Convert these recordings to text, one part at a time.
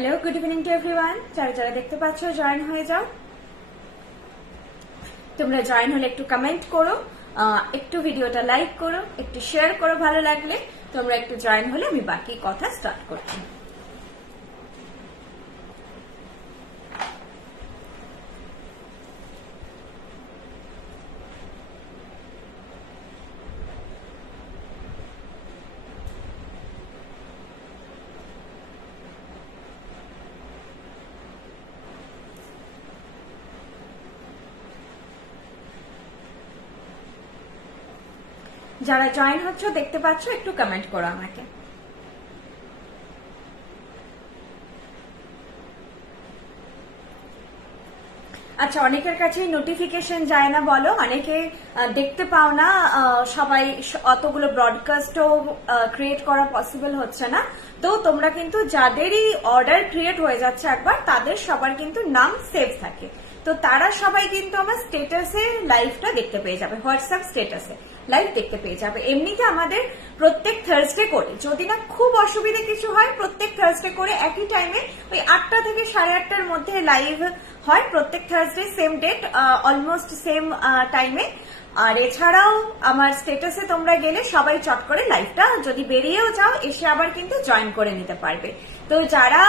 Hello, good evening to everyone. যারা যারা দেখতে পাচ্ছ জয়েন হয়ে যাও। তোমরা জয়েন হলে একটু কমেন্ট করো, একটু ভিডিওটা লাইক করো, একটু শেয়ার করো ভালো লাগলে। তোমরা একটু জয়েন হলে আমি বাকি কথা স্টার্ট করছি। যারা জয়েন হচ্ছ দেখতে পাচ্ছ একটু কমেন্ট করো আমাকে। আচ্ছা, অনেকের কাছে নোটিফিকেশন যায় না বলো, অনেকে দেখতে পাও না, সবাই অতগুলো ব্রডকাস্টও ক্রিয়েট করা পসিবল হচ্ছে না। তো তোমরা কিন্তু যাদেরই অর্ডার ক্রিয়েট হয়ে যাচ্ছে একবার, তাদের সবার কিন্তু নাম সেভ থাকে। তো তারা সবাই কিন্তু আমার স্টেটাসে লাইভটা দেখতে পেয়ে যাবে, হোয়াটসঅ্যাপ স্টেটাসে লাইভ দেখতে পেয়ে যাবে। এমনিতে আমাদের প্রত্যেক থার্সডে করে, যদি না খুব অসুবিধা কিছু হয়, প্রত্যেক থার্সডে করে একই টাইমে ওই 8টা থেকে 8:30টার মধ্যে লাইভ হয় প্রত্যেক Thursday, same date, almost same টাইমে। আর এছাড়াও আমার স্টেটাসে তোমরা গেলে সবাই চট করে লাইভটা, যদি বেরিয়েও যাও, এসে আবার কিন্তু জয়েন করে নিতে পারবে। তো যারা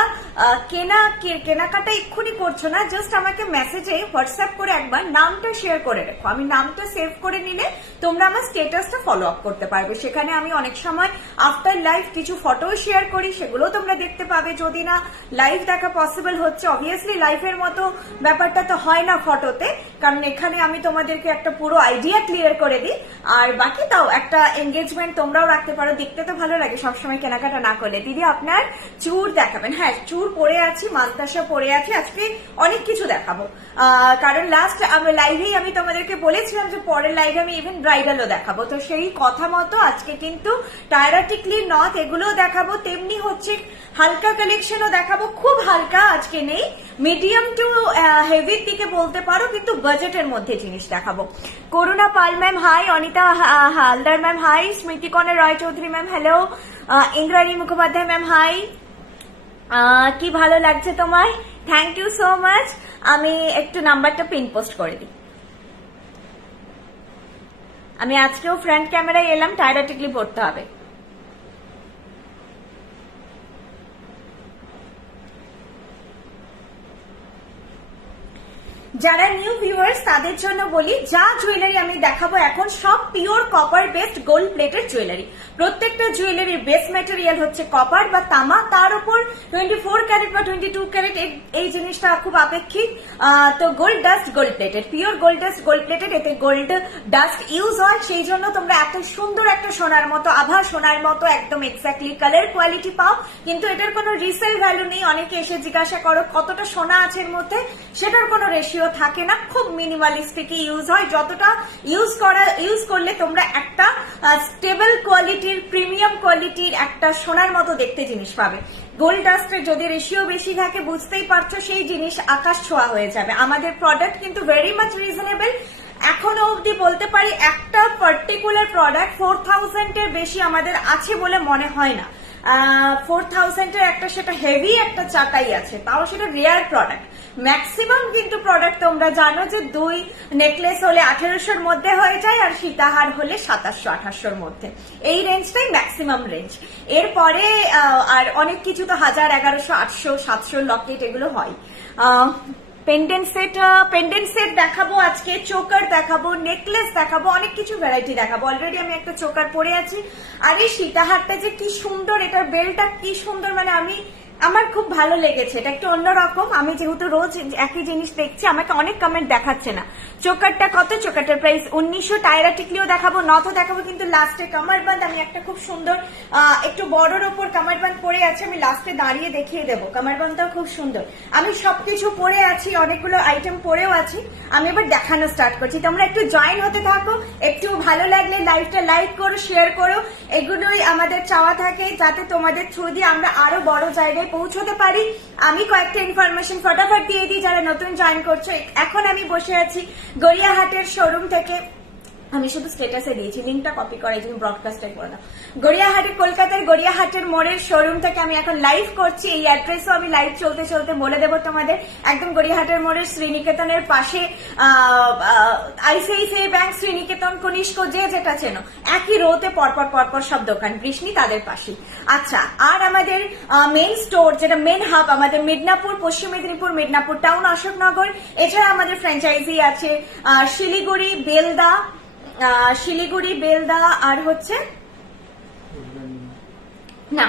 কেনাকাটা এক্ষুনি করছো না, জাস্ট আমাকে মেসেজে হোয়াটসঅ্যাপ করে একবার নামটা শেয়ার করে রেখো। আমি নামটা সেভ করে নিলে তোমরা আমার স্টেটাসটা ফলো আপ করতে পারবে। সেখানে আমি অনেক সময় আফটার লাইভ কিছু ফটো শেয়ার করি, সেগুলো তোমরা দেখতে পাবে। যদি না লাইভ দেখা পসিবল হচ্ছে, অবভিয়াসলি লাইভের মতো ব্যাপারটা তো হয় না ফটোতে, কারণ এখানে আমি তোমাদেরকে একটা পুরো আইডিয়া ক্লিয়ার করে দিই। আর বাকি তাও একটা এঙ্গেজমেন্ট তোমরাও রাখতে পারো, দেখতে তো ভালো লাগে সবসময় কেনাকাটা না করলে। দিদি আপনার চুর দেখাবেন? হ্যাঁ, চুর পরে আছি, মান্তাসা পরে আছি, আজকে অনেক কিছু দেখাবো। কারণ লাস্ট লাইভেই আমি তোমাদেরকে বলেছিলাম যে পরের লাইভে আমি ইভেন ব্রাইডালও দেখাবো। তো সেই কথা মতো আজকে কিন্তু টায়রা টিকলি নথ এগুলোও দেখাবো, তেমনি হচ্ছে হালকা কালেকশনও দেখাবো। খুব হালকা আজকে নেই, মিডিয়াম টু হেভির দিকে বলতে পারো, কিন্তু বাজেটের মধ্যে জিনিস দেখাবো। Karuna Pal ma'am hi, Anita Haldar ma'am hi, Smritikana Roy Chowdhury ma'am hello, Indrani Mukhopadhyay ma'am hi. কি ভালো লাগছে তোমায়, থ্যাংক ইউ সো মাচ। আমি একটু নাম্বারটা পিন পোস্ট করে দিই। আমি আজকেও ফ্রন্ট ক্যামেরায় এলাম, টায়রা টিকলি পড়তে হবে। যারা নিউ ভিউয়ার্স তাদের জন্য বলি, যা জুয়েলারি আমি দেখাবো এখন সব pure copper based gold plated jewellery. প্রত্যেকটা জুয়েলারির বেস ম্যাটেরিয়াল হচ্ছে কপার বা তামা, তার উপর 24 ক্যারেট বা 22 ক্যারেট এই জিনিসটা খুব আপেক্ষিক। তো gold dust gold plated, pure gold dust gold plated, এতে গোল্ড ডাস্ট ইউজ হয়। সেই জন্য তোমরা এত সুন্দর একটা সোনার মতো, আভা সোনার মতো একদম এক্স্যাক্টলি কালার কোয়ালিটি পাও। কিন্তু এটার কোনো রিসেল ভ্যালু নেই। অনেকে এসে জিজ্ঞাসা করো কতটা সোনা আছে এর মধ্যে, সেটার কোনো রেশিও থাকে না, খুব মিনিমালিস্টিক ইউজ হয়। যতটা ইউজ করলে তোমরা একটা স্টেবল কোয়ালিটির, প্রিমিয়াম কোয়ালিটির একটা সোনার মতো দেখতে জিনিস পাবে। গোল্ড ডাস্টের যদি রেশিও বেশি থাকে, বুঝতেই পারছো সেই জিনিস আকাশ ছোঁয়া হয়ে যাবে। আমাদের প্রোডাক্ট কিন্তু ভেরি মাচ রিজনেবল। এখনো অবধি বলতে পারি একটা পার্টিকুলার প্রোডাক্ট 4000 এর বেশি আমাদের আছে বলে মনে হয় না। 4000 এর একটা, সেটা হেভি একটা চাটাই আছে, তাও সেটা রেয়ার প্রোডাক্ট। ম্যাক্সিমাম কিন্তু প্রোডাক্ট তোমরা জানো যে 2 নেকলেস হলে 1800-র মধ্যে হয়ে যায়, আর সীতাহার হলে 2700-2800-র মধ্যে। এই রেঞ্জটাই ম্যাক্সিমাম রেঞ্জ। এরপরে আর অনেক কিছু তো 1000, 1100, 800, 700 লকেট এগুলো হয়। পেন্ডেন্ট সেট দেখাবো আজকে, চোকার দেখাবো, নেকলেস দেখাবো, অনেক কিছু ভ্যারাইটি দেখাবো। অলরেডি আমি একটা চোকার পরে আছি। আর এই সীতাহারটা যে কি সুন্দর, এটার বেলটা কি সুন্দর, মানে আমার খুব ভালো লেগেছে। এটা একটু অন্যরকম। আমি যেহেতু রোজ একই জিনিস দেখছি, আমাকে অনেক কমেন্ট দেখাচ্ছে না। চোকারটা কত? চোকারটার প্রাইস 1900। টায়রা টিকলিও দেখাবো, নথও দেখাবো, কিন্তু লাস্টে কামারবান্দ। আমি একটা খুব সুন্দর একটু বড়র ওপর কামারবান্দ পরে আছে, আমি লাস্টে দাঁড়িয়ে দেখিয়ে দেবো। কামারবান্দটাও খুব সুন্দর। আমি সবকিছু পরে আছি, অনেকগুলো আইটেম পরেও আছি। আমি এবার দেখানো স্টার্ট করছি। তোমরা একটু জয়েন হতে থাকো, একটু ভালো লাগলে লাইভটা লাইক করো, শেয়ার করো। এগুলোই আমাদের চাওয়া থাকে, যাতে তোমাদের থ্রু দিয়ে আমরা আরো বড় জায়গায় পৌঁছতে পারি। আমি কয়েকটা ইনফরমেশন ফটাফট দিয়ে দিই যারা নতুন জয়েন করছো। এখন আমি বসে আছি গড়িয়াহাটের শোরুম থেকে। আমি শুধু স্টেটাসে দিয়েছি, লিঙ্কটা কপি করে এই জন্য ব্রডকাস্টে করে না। গড়িয়াহাটের, কলকাতার গড়িয়াহাটের মোড়ের শোরুম থেকে আমি এখন লাইভ করছি। এই অ্যাড্রেসও আমি লাইভ চলতে চলতে বলে দেবো তোমাদের। একদম গড়িয়াহাটের মোড়ের শ্রীনিকেতনের পাশে আইসিআইসিআই ব্যাংক, শ্রীনিকেতন, কনিষ্ক, যে যেটা চেনো, একই রোতে পরপর পরপর সব দোকান, বৃষ্ণি তাদের পাশে। আচ্ছা, আর আমাদের মেন স্টোর, যেটা মেন হাব আমাদের মিদনাপুর, পশ্চিম মেদিনীপুর, মিদনাপুর টাউন, অশোকনগর। এছাড়া আমাদের ফ্র্যাঞ্চাইজি আছে শিলিগুড়ি, বেলদা আর হচ্ছে না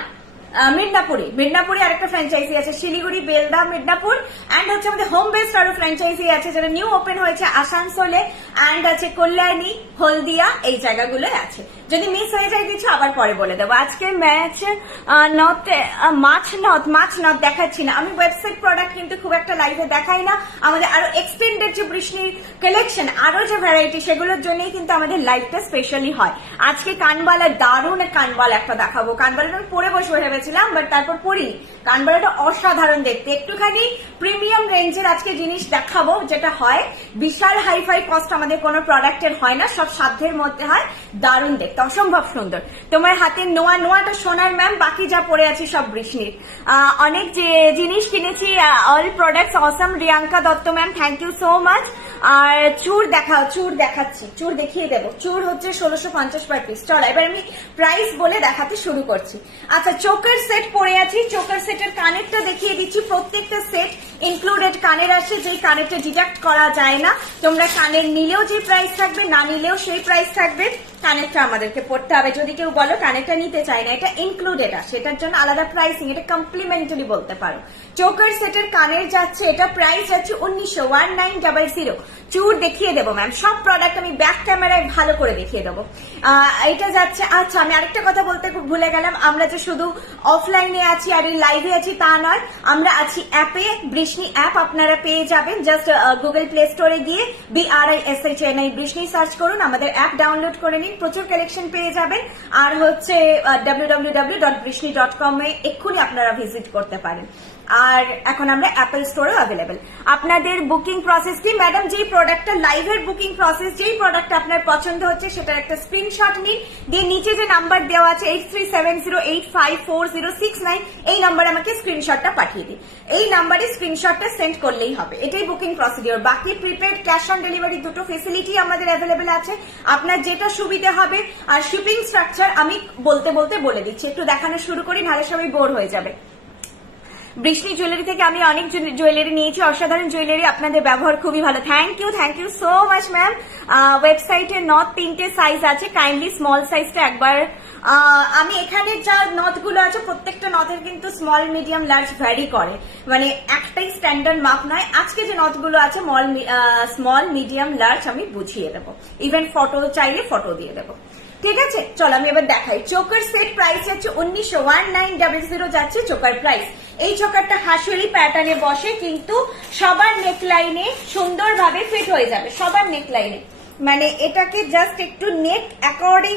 মিদনাপুরে আরেকটা ফ্র্যাঞ্চাইজি আছে, শিলিগুড়ি, বেলদা, মিদনাপুর। অ্যান্ড হচ্ছে আমাদের হোম বেসড আরো ফ্র্যাঞ্চাইজি আছে, যেটা নিউ ওপেন হয়েছে আসানসোলে, অ্যান্ড আছে কল্যাণী, হলদিয়া, এই জায়গাগুলো আছে। যদি মিস হয়ে যায় কিছু আবার পরে বলে দেবো। আজকে ম্যাচ মাছ নথ দেখাচ্ছি না আমি। ওয়েবসাইট প্রোডাক্ট কিন্তু খুব একটা লাইভে দেখাই না। আমাদের আরো এক্সটেন্ডেড যে বৃষ্ণির কালেকশন, আরো যে ভ্যারাইটি, সেগুলোর জন্যই কিন্তু আমাদের লাইভটা স্পেশালি হয়। আজকে কানবালা, দারুণ কানবালা একটা দেখাবো। কানবালাটা আমি পরে বসে ভেবেছিলাম, বাট তারপর পড়ি। কানবালাটা অসাধারণ দেখতে, একটুখানি প্রিমিয়াম রেঞ্জের আজকে জিনিস দেখাবো, যেটা হয় বিশাল হাইফাই কস্ট আমাদের কোনো প্রোডাক্টের হয় না, সব সাধ্যের মধ্যে হয়। দারুণ দেখতে, অসম্ভব সুন্দর। তোমার হাতে নোয়াটা সোনার ম্যাম, বাকি যা পড়ে আছি সব বৃষ্ণির। অনেক যে জিনিস কিনেছি, all products awesome. Riyanka Dutta ma'am, thank you so much. আর চুর দেখাচ্ছি, চুর দেখিয়ে দেবো। চুর হচ্ছে 1650 পার পিস। চলো এবার আমি প্রাইস বলে দেখাতে শুরু করছি। আচ্ছা, চোকার সেট পরে আছি। চোকার সেটের কানেরটা দেখিয়ে দিচ্ছি। প্রত্যেকটা সেট ইনক্লুডেড কানের আসে, যেই কানেরটা ডিডাক্ট করা যায় না। তোমরা কানের নিলেও যে প্রাইস থাকবে, না নিলেও সেই প্রাইস থাকবে। কানেরটা আমাদেরকে পড়তে হবে। যদি কেউ বলো কানেরটা নিতে চাই না, এটা ইনক্লুডেড আসে, এটার জন্য আলাদা প্রাইসিং, এটা কমপ্লিমেন্টারি বলতে পারো। চোকার সেটের কানের যাচ্ছে, এটা প্রাইস যাচ্ছে 1900। চুর দেখিয়ে দেবো ম্যাম, সব প্রোডাক্ট আমি ব্যাক ক্যামেরায় ভালো করে দেখিয়ে দেবো। এটা যাচ্ছে। আচ্ছা, আমি আরেকটা কথা বলতে ভুলে গেলাম, আমরা যে শুধু অফলাইনে আছি আর এই লাইভে আছি তা নয়, আমরা আছি অ্যাপে। বৃষ্ণি অ্যাপ আপনারা পেয়ে যাবেন, জাস্ট গুগল প্লে স্টোরে গিয়ে BRISHNI বৃষ্ণি সার্চ করুন, আমাদের অ্যাপ ডাউনলোড করে নিন, প্রচুর কালেকশন পেয়ে যাবেন। আর হচ্ছে www.brishni.com এ এক্ষুনি আপনারা ভিজিট করতে পারেন। আর এখন আমরা অ্যাপল স্টোরেও অ্যাভেলেবেল। আপনাদের বুকিং প্রসেস কি ম্যাডাম? যেই প্রোডাক্টটা লাইভের বুকিং প্রসেস, যেই প্রোডাক্টটা আপনার পছন্দ হচ্ছে সেটার একটা স্ক্রিনশট নিন, দিয়ে নিচে যে নাম্বার দেওয়া আছে 8370854069, এই নাম্বারে আমাকে স্ক্রিনশটটা পাঠিয়ে দিন। এই নাম্বারে স্ক্রিনশটটা সেন্ড করলেই হবে, এটাই বুকিং প্রসিডিওর। বাকি প্রিপেড, ক্যাশ অন ডেলিভারি দুটো ফেসিলিটি আমাদের অ্যাভেলেবেল আছে, আপনার যেটা সুবিধা হবে। আর শিপিং স্ট্রাকচার আমি বলে দিচ্ছি, একটু দেখানো শুরু করি, নাহলে সবাই বোর হয়ে যাবে। বৃষ্ণি জুয়েলারি থেকে আমি অনেক জুয়েলারি নিয়েছি, অসাধারণ জুয়েলারি, আপনাদের ব্যবহার খুবই ভালো। Thank you so much ma'am. ওয়েবসাইটে নথ 3টে সাইজ আছে, কাইন্ডলি স্মল সাইজটা একবার। আমি এখানে যা নথগুলো আছে, প্রত্যেকটা নথের কিন্তু স্মল, মিডিয়াম, লার্জ ভ্যারি করে, মানে একটাই স্ট্যান্ডার্ড মাপ নয়। আজকে যে নথগুলো আছে স্মল, মিডিয়াম, লার্জ আমি বুঝিয়ে দেবো, ইভেন ফটো চাইলে ফটো দিয়ে দেবো। ঠিক আছে, চলো আমি এবার দেখাই। চোকার সেট প্রাইস যাচ্ছে 1900 যাচ্ছে চোকার প্রাইস। এই চোকারটা হাসুলি প্যাটার্নে বসে, কিন্তু সবার নেকলাইনে সুন্দরভাবে ফিট হয়ে যাবে, সবার নেকলাইনে। মানে এটাকে জাস্ট একটু নেক অ্যাকর্ডিং,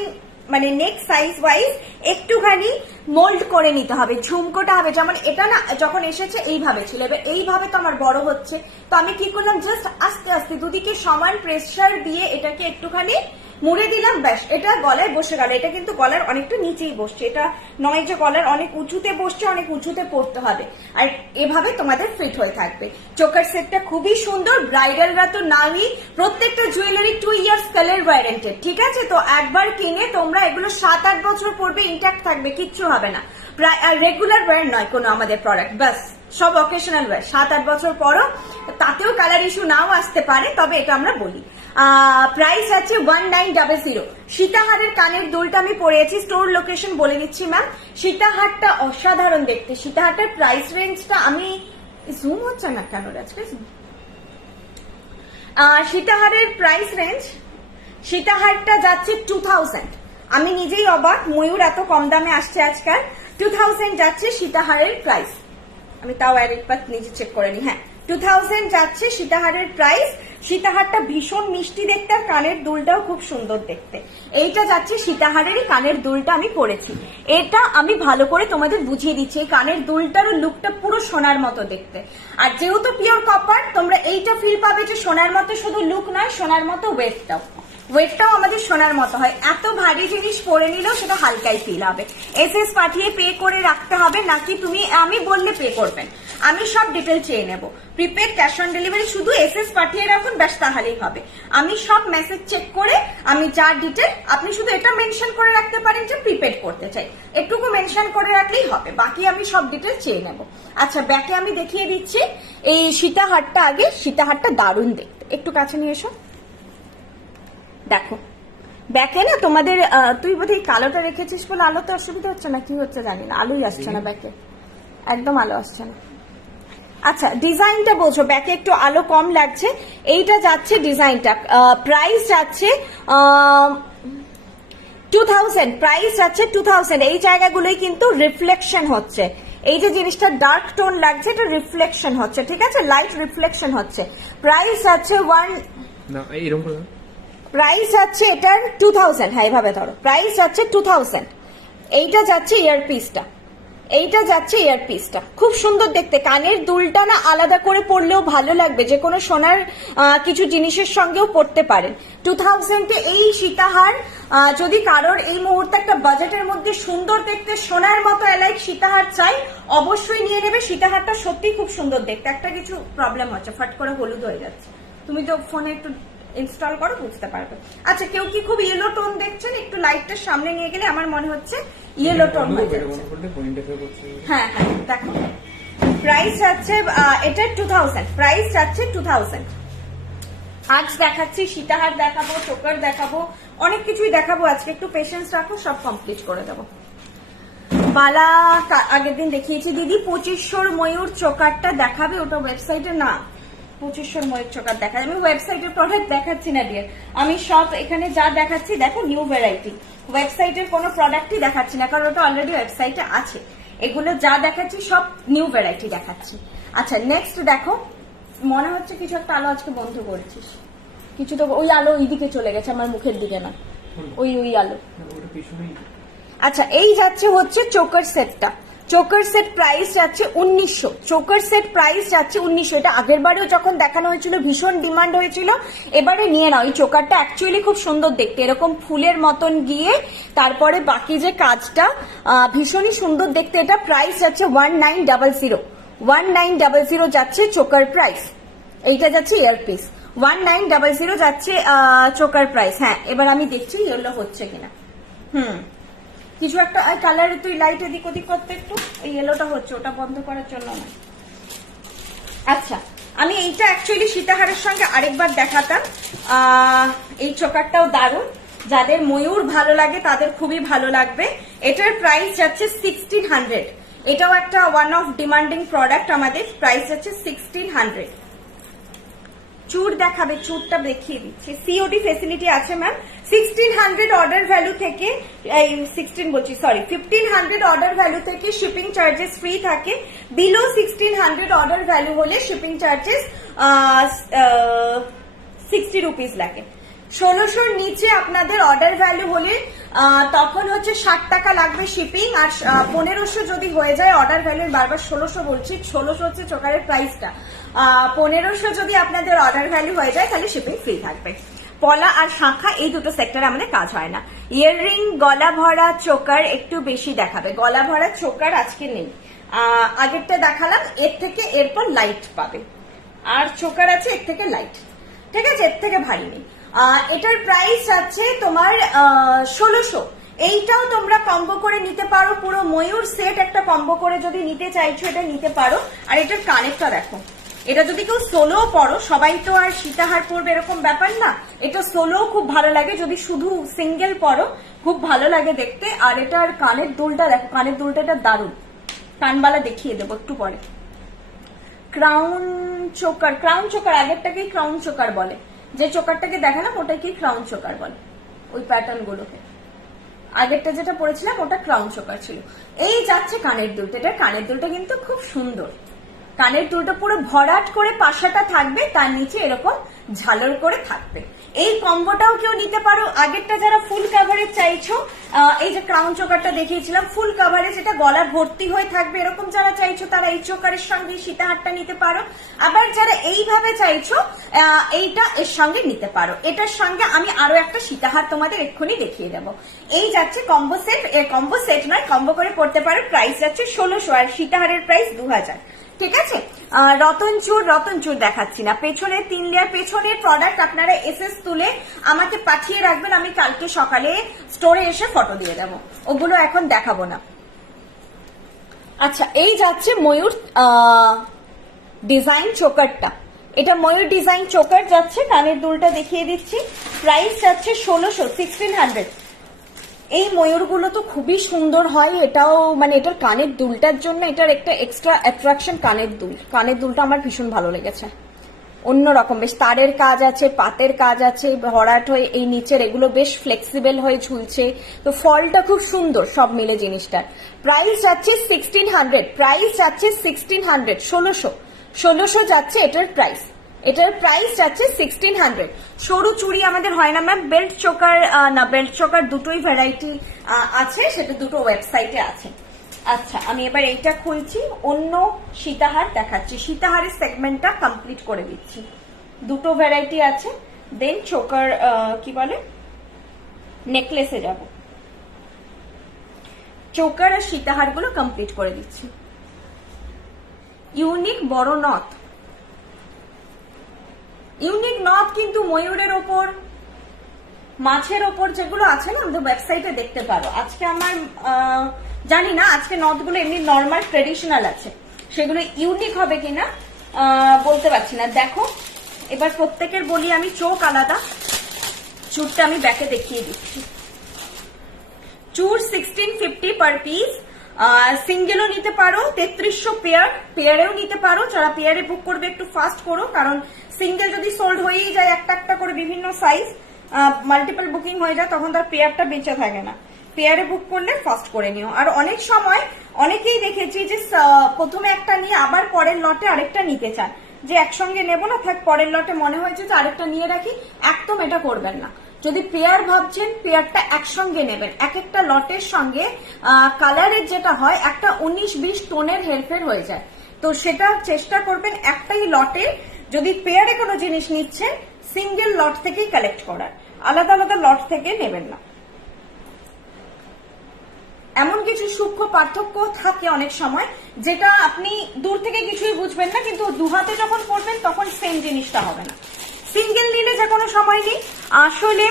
মানে নেক সাইজ ওয়াইজ একটুখানি মোল্ড করে নিতে হবে। ঝুমকোটা হবে যেমন, এটা না যখন এসেছে এইভাবে ছিল, এবার এইভাবে তো আমার বড় হচ্ছে, তো আমি কি করলাম, জাস্ট আস্তে আস্তে দুদিকে সমান প্রেসার দিয়ে এটাকে একটুখানি মুড়ে দিলাম, ব্যাস এটা গলায় বসে গেল। এটা কিন্তু গলার অনেকটা নিচেই বসছে, এটা নয় যে গলার অনেক উঁচুতে বসছে, অনেক উঁচুতে পড়তে হবে। আর এভাবে তোমাদের ফিট হয়ে থাকবে। চোকার সেটটা খুবই সুন্দর, ব্রাইডালরা তো নামি। প্রত্যেকটা জুয়েলারি 2 ইয়ার্স কালার ওয়ারেন্টেড, ঠিক আছে? তো একবার কিনে তোমরা এগুলো 7-8 বছর পরবে, ইনট্যাক্ট থাকবে, কিচ্ছু হবে না। প্রায় রেগুলার ওয়্যার নয় কোনো আমাদের প্রোডাক্ট, বাস সব অকেশনাল ওয়্যার। 7-8 বছর পরও তাতেও কালার ইস্যু নাও আসতে পারে, তবে এটা আমরা বলি। প্রাইস আছে 1900। সীতাহারের কানের দুলটা আমি পরেছি, স্টোর লোকেশন বলে দিচ্ছি ম্যাম। সীতাহারটা অসাধারণ দেখতে। সীতাহারটার প্রাইস রেঞ্জটা আমি জুম হচ্ছে না কেন আজকে। সীতাহারের প্রাইস রেঞ্জ, সীতাহারটা যাচ্ছে 2000। আমি নিজেই অবাক, ময়ূর এত কম দামে আসছে আজকাল। 2000 যাচ্ছে সীতাহারের প্রাইস। আমি তাও একবার নিজে চেক করে নি। হ্যাঁ, 2000 যাচ্ছে সীতাহারের প্রাইস। সীতাহারটা ভীষণ মিষ্টি দেখতে, আর কানের দুলটাও খুব সুন্দর দেখতে। এইটা যাচ্ছে সীতাহারেরই কানের দুলটা আমি পরেছি। এটা আমি ভালো করে তোমাদের বুঝিয়ে দিচ্ছি, এই কানের দুলটার লুকটা পুরো সোনার মতো দেখতে। আর যেহেতু পিওর কপার, তোমরা এইটা ফিল পাবে যে সোনার মতো শুধু লুক নয়, সোনার মতো ওয়েটটাও। ওয়েটটাও আমাদের সোনার মতো হয়, এত ভারী জিনিস পরে নিলেও সেটা হালকাই ফিল হবে। এসএস পাঠিয়ে পে করে রাখতে হবে নাকি তুমি আমি বললে পে করবেন, আমি সব ডিটেল চেয়ে নেব। প্রিপেড ক্যাশ অন ডেলিভারি শুধু এসএস পাঠিয়ে রাখুন, ব্যাস তাহলেই হবে। আমি সব মেসেজ চেক করে আমি যা ডিটেল, আপনি শুধু এটা মেনশন করে রাখতে পারেন যে প্রিপেড করতে চাই, এটুকু মেনশন করে রাখলেই হবে, বাকি আমি সব ডিটেল চেয়ে নেব। আচ্ছা ব্যাকে আমি দেখিয়ে দিচ্ছি এই সীতাহারটা, আগে সীতাহারটা দারুণ দেখতে, একটু কাছে নিয়ে এসো। দেখো ব্যাকে না তোমাদের তুই বোধহয় কালোটা রেখেছিস বলে আলোতে অসুবিধা হচ্ছে না, কি হচ্ছে জানি না, আলোই আসছে না ব্যাকে, একদম আলো আসছে না। আচ্ছা ডিজাইনটা বলছো, ব্যাকে একটু আলো কম লাগছে। এইটা যাচ্ছে ডিজাইনটা, প্রাইস যাচ্ছে 2000, প্রাইস যাচ্ছে 2000। এই জায়গাগুলোই কিন্তু রিফ্লেকশন হচ্ছে, এই যে জিনিসটা ডার্ক টোন লাগছে এটা রিফ্লেকশন হচ্ছে, ঠিক আছে, লাইট রিফ্লেকশন হচ্ছে। প্রাইস যাচ্ছে প্রাইস যাচ্ছে এটার 2000, হ্যাঁ এভাবে ধরো, প্রাইস যাচ্ছে 2000। এইটা যাচ্ছে ইয়ারপিসটা, এইটা যাচ্ছে ইয়ারপিসটা, খুব সুন্দর দেখতে, কানের দুলটা না আলাদা করে পরলেও ভালো লাগবে, যে কোনো সোনার কিছু জিনিসের সঙ্গেও পরতে পারেন। 2000-এ এই সীতাহার যদি কারোর এই মুহূর্তে একটা বাজেটের মধ্যে সুন্দর দেখতে সোনার মতো এলাইক সীতাহার চাই, অবশ্যই নিয়ে নেবে। সীতাহারটা সত্যি খুব সুন্দর দেখতে। একটা কিছু প্রবলেম হচ্ছে, ফাট করে হলুদ হয়ে যাচ্ছে, তুমি তো ফোনে একটু ইনস্টল করো বুঝতে পারবে। আচ্ছা কেউ কি খুব ইয়েলো টোন দেখছেন, একটু লাইটটা সামনে নিয়ে গেলে আমার মনে হচ্ছে ইয়েলো টোন হয়ে যাচ্ছে। হ্যাঁ হ্যাঁ দেখো প্রাইস যাচ্ছে এটা 2000, প্রাইস যাচ্ছে 2000। আজ দেখাচ্ছি সীতাহার দেখাবো, চোকার দেখাবো, অনেক কিছুই দেখাবো আজকে, একটু পেশেন্স রাখো, সব কমপ্লিট করে দেবো। বালা আগের দিন দেখিয়েছি দিদি, 2500 ময়ূর চোকারটা দেখাবে, ওটা ওয়েবসাইটে না, 2500 ময়ূর চোকার দেখা, আমি ওয়েবসাইটের প্রোডাক্ট দেখাচ্ছি না ডিয়ার, আমি সব এখানে যা দেখাচ্ছি দেখো নিউ ভ্যারাইটি, ওয়েবসাইটের কোনো প্রোডাক্টই দেখাচ্ছি না, কারণ ওটা অলরেডি ওয়েবসাইটে আছে। এগুলো যা দেখাচ্ছি সব নিউ ভ্যারাইটি দেখাচ্ছি। আচ্ছা নেক্সট দেখো, মনে হচ্ছে কিছু একটা আলো আজকে বন্ধ করেছিস, কিছু তো ওই আলো ওই দিকে চলে গেছে, আমার মুখের দিকে না, ওই আলো। আচ্ছা এই যাচ্ছে হচ্ছে চোকার সেটটা, চোকার সেট প্রাইস যাচ্ছে 1900, চোকার সেট প্রাইস যাচ্ছে 1900। এটা আগের বারেও যখন দেখানো হয়েছিল ভীষণ ডিমান্ড হয়েছিল, এবারে নিয়ে নাও। এই চোকারটা অ্যাকচুয়ালি খুব সুন্দর দেখতে, এরকম ফুলের মতন গিয়ে তারপরে বাকি যে কাজটা ভীষণই সুন্দর দেখতে। এটা প্রাইস যাচ্ছে 1900, 1900 যাচ্ছে চোকার প্রাইস। এইটা যাচ্ছে ইয়ারপিস, 1900 যাচ্ছে চোকার প্রাইস। হ্যাঁ এবার আমি দেখছি ইয়েলো হচ্ছে কিনা। কিছু একটা কালার, তুই লাইট এদিক ওদিক করতে একটু, এই ইয়েলোটা হচ্ছে, ওটা বন্ধ করার জন্য না। আচ্ছা আমি এইটা অ্যাকচুয়ালি সীতাহারের সঙ্গে আরেকবার দেখাতাম, এই চোকারটাও দারুণ, যাদের ময়ূর ভালো লাগে তাদের খুবই ভালো লাগবে। এটার প্রাইস যাচ্ছে 1600, এটাও একটা ওয়ান অফ ডিমান্ডিং প্রোডাক্ট আমাদের, প্রাইস যাচ্ছে 1600। চুর দেখাবে, চুরটা দেখিয়ে দিচ্ছি, সিওডি ফেসিলিটি আছে ম্যাম। 1600 অর্ডার ভ্যালু থেকে, 1500 অর্ডার ভ্যালু থেকে শিপিং চার্জেস ফ্রি থাকে। বিলো 1600 অর্ডার ভ্যালু হলে শিপিং চার্জেস 60 রুপিস লাগে। 1600 নিচে আপনাদের অর্ডার ভ্যালু হলে তখন হচ্ছে 60 টাকা লাগবে শিপিং, আর 1500 যদি হয়ে যায় অর্ডার ভ্যালু, বারবার 1600 বলছি, 1600 হচ্ছে চোকারের প্রাইসটা, 1500 যদি আপনাদের অর্ডার ভ্যালু হয়ে যায় তাহলে শিপিং ফ্রি থাকবে। পলা আর শাঁখা এই দুটো সেক্টরে আমাদের কাজ হয় না। ইয়াররিং গলা ভরা চোকার একটু বেশি দেখাবে, গলা ভরা চোকার আজকে নেই, আগেরটা দেখালাম, এর থেকে এরপর লাইট পাবে, আর চোকার আছে এর থেকে লাইট, ঠিক আছে, এর থেকে ভারী নেই। এটার প্রাইস আছে তোমার 1600। এইটাও তোমরা কম্বো করে নিতে পারো, পুরো ময়ূর সেট একটা কম্বো করে যদি নিতে চাইছো এটা নিতে পারো। আর এটার কানেরটা দেখো, এটা যদি কেউ সোলো পরো, সবাই তো আর সীতাহার পরবে এরকম ব্যাপার না, এটা সোলো খুব ভালো লাগে, যদি শুধু সিঙ্গেল পরো খুব ভালো লাগে দেখতে। আর এটার কানের দুলটা দেখো, কানের দুলটা এটা দারুণ, কানবালা দেখিয়ে দেবো একটু পরে। ক্রাউন চোকার, ক্রাউন চোকার আগেরটাকেই ক্রাউন চোকার বলে, যে চোকারটাকে দেখালাম ওটাকে ক্রাউন চোকার বলে, ওই প্যাটার্ন গুলোকে। আগেরটা যেটা পরেছিলাম ওটা ক্রাউন চোকার ছিল। এই যাচ্ছে কানের দুলটা, এটা কানের দুলটা কিন্তু খুব সুন্দর, কানের দুলটা পুরো ভরাট করে পাশাটা থাকবে, তার নিচে এরকম ঝালর করে থাকবে। এই কম্বোটাও কেউ নিতে পারো। আগেরটা যারা ফুল কাভারেজ চাইছো, এই যে ক্রাউন চোকারটা দেখিয়েছিলাম ফুল কাভারেজ, এটা গলা ভর্তি হয়ে থাকবে, এরকম যারা চাইছো তারা এই চোকারের সঙ্গে সীতাহারটা নিতে পারো। আবার যারা এইভাবে চাইছো এইটা এর সঙ্গে নিতে পারো। এটার সঙ্গে আমি আরো একটা সীতাহার তোমাদের এক্ষুনি দেখিয়ে দেবো। এই যাচ্ছে কম্বো সেট, কম্বো সেট নয়, কম্বো করে পড়তে পারো। প্রাইস যাচ্ছে 1600 আর সীতাহারের প্রাইস 2000। ঠিক আছে, রতনচুর দেখাচ্ছি না, পেছনে 3 লেয়ার পেছনের প্রোডাক্ট আপনারা এসএস তুলে আমাকে পাঠিয়ে রাখবেন, আমি কালকে সকালে স্টোরে এসে ফটো দিয়ে দেবো, ওগুলো এখন দেখাবো না। আচ্ছা, এই যাচ্ছে ময়ূর ডিজাইন চোকারটা, এটা ময়ূর ডিজাইন চোকার যাচ্ছে, কানের দুলটা দেখিয়ে দিচ্ছি। প্রাইস যাচ্ছে 1600। এই ময়ূরগুলো তো খুবই সুন্দর হয়, এটাও মানে এটার কানের দুলটার জন্য এটার একটা এক্সট্রা অ্যাট্রাকশন কানের দুলটা আমার ভীষণ ভালো লেগেছে, অন্যরকম, বেশ তারের কাজ আছে, পাতের কাজ আছে, ভরাট হয়ে এই নিচের এগুলো বেশ ফ্লেক্সিবল হয়ে ঝুলছে, তো ফলটা খুব সুন্দর সব মিলে জিনিসটার। প্রাইস যাচ্ছে 1600, প্রাইস যাচ্ছে 1600, 1600 যাচ্ছে এটার প্রাইস, এটার প্রাইস যাচ্ছে 1600। সরু চুড়ি আমাদের হয় না ম্যাম, বেল্ট চোকার না, বেল্ট চোকার দুটোই ভ্যারাইটি আছে, সেটা দুটো ওয়েবসাইটে আছে। আচ্ছা, আমি এবার এইটা খুলছি, অন্য সীতাহার দেখাচ্ছি, সীতাহারের সেগমেন্টটা কমপ্লিট করে দিচ্ছি। দুটো ভ্যারাইটি আছে, দেন চোকার কি বলে নেকলেসে যাব, চোকার আর সীতাহার গুলো কমপ্লিট করে দিচ্ছি। ইউনিক বড় নথ, ইউনিক নথ কিন্তু ময়ূরের ওপর, মাছের ওপর যেগুলো আছে না আমাদের ওয়েবসাইটে দেখতে পারো। আজকে আমার জানি না আজকে নথগুলো এমনি নর্মাল ট্রেডিশনাল আছে, সেগুলো ইউনিক হবে কিনা বলতে পারছি না। দেখো এবার প্রত্যেকের বলি আমি, চোখ আলাদা, চুরটা আমি ব্যাকে দেখিয়ে দিচ্ছি। চুর 1650 পার পিস, সিঙ্গেলও নিতে পারো, 3300 পেয়ারেও নিতে পারো। যারা পেয়ারে বুক করবে একটু ফাস্ট করো, কারণ সিঙ্গেল যদি সোল্ড হয়েই যায় একটা একটা করে বিভিন্ন সাইজ, মাল্টিপল বুকিং হয়ে যায়, তখন তার পেয়ারটা বেঁচে থাকে না। পেয়ারে বুক করলে ফাস্ট করে নিও। আর অনেক সময় অনেকেই দেখেছি যে প্রথমে একটা নিয়ে আবার পরের লটে আরেকটা নিতে চান, যে একসঙ্গে নেবো না, থাক পরের লটে মনে হয়েছে যে আরেকটা নিয়ে রাখি, একদম এটা করবেন না। যদি পেয়ার ভাবছেন, পেয়ারটা একসঙ্গে নেবেন। এক একটা লটের সঙ্গে কালারের যেটা হয়, একটা 19-20 টোনের হেরফের হয়ে যায়, তো সেটা চেষ্টা করবেন একটাই লটে, যদি পেয়ারে কোনো জিনিস নিচ্ছেন সিঙ্গেল লট থেকেই কালেক্ট করার, আলাদা আলাদা লট থেকে নেবেন না। এমন কিছু সূক্ষ্ম পার্থক্য থাকে অনেক সময়, যেটা আপনি দূর থেকে কিছুই বুঝবেন না, কিন্তু দুহাতে যখন পড়বেন তখন সেম জিনিসটা হবে না। সিঙ্গেল নিলে যে কোনো সময় নেই। আসলে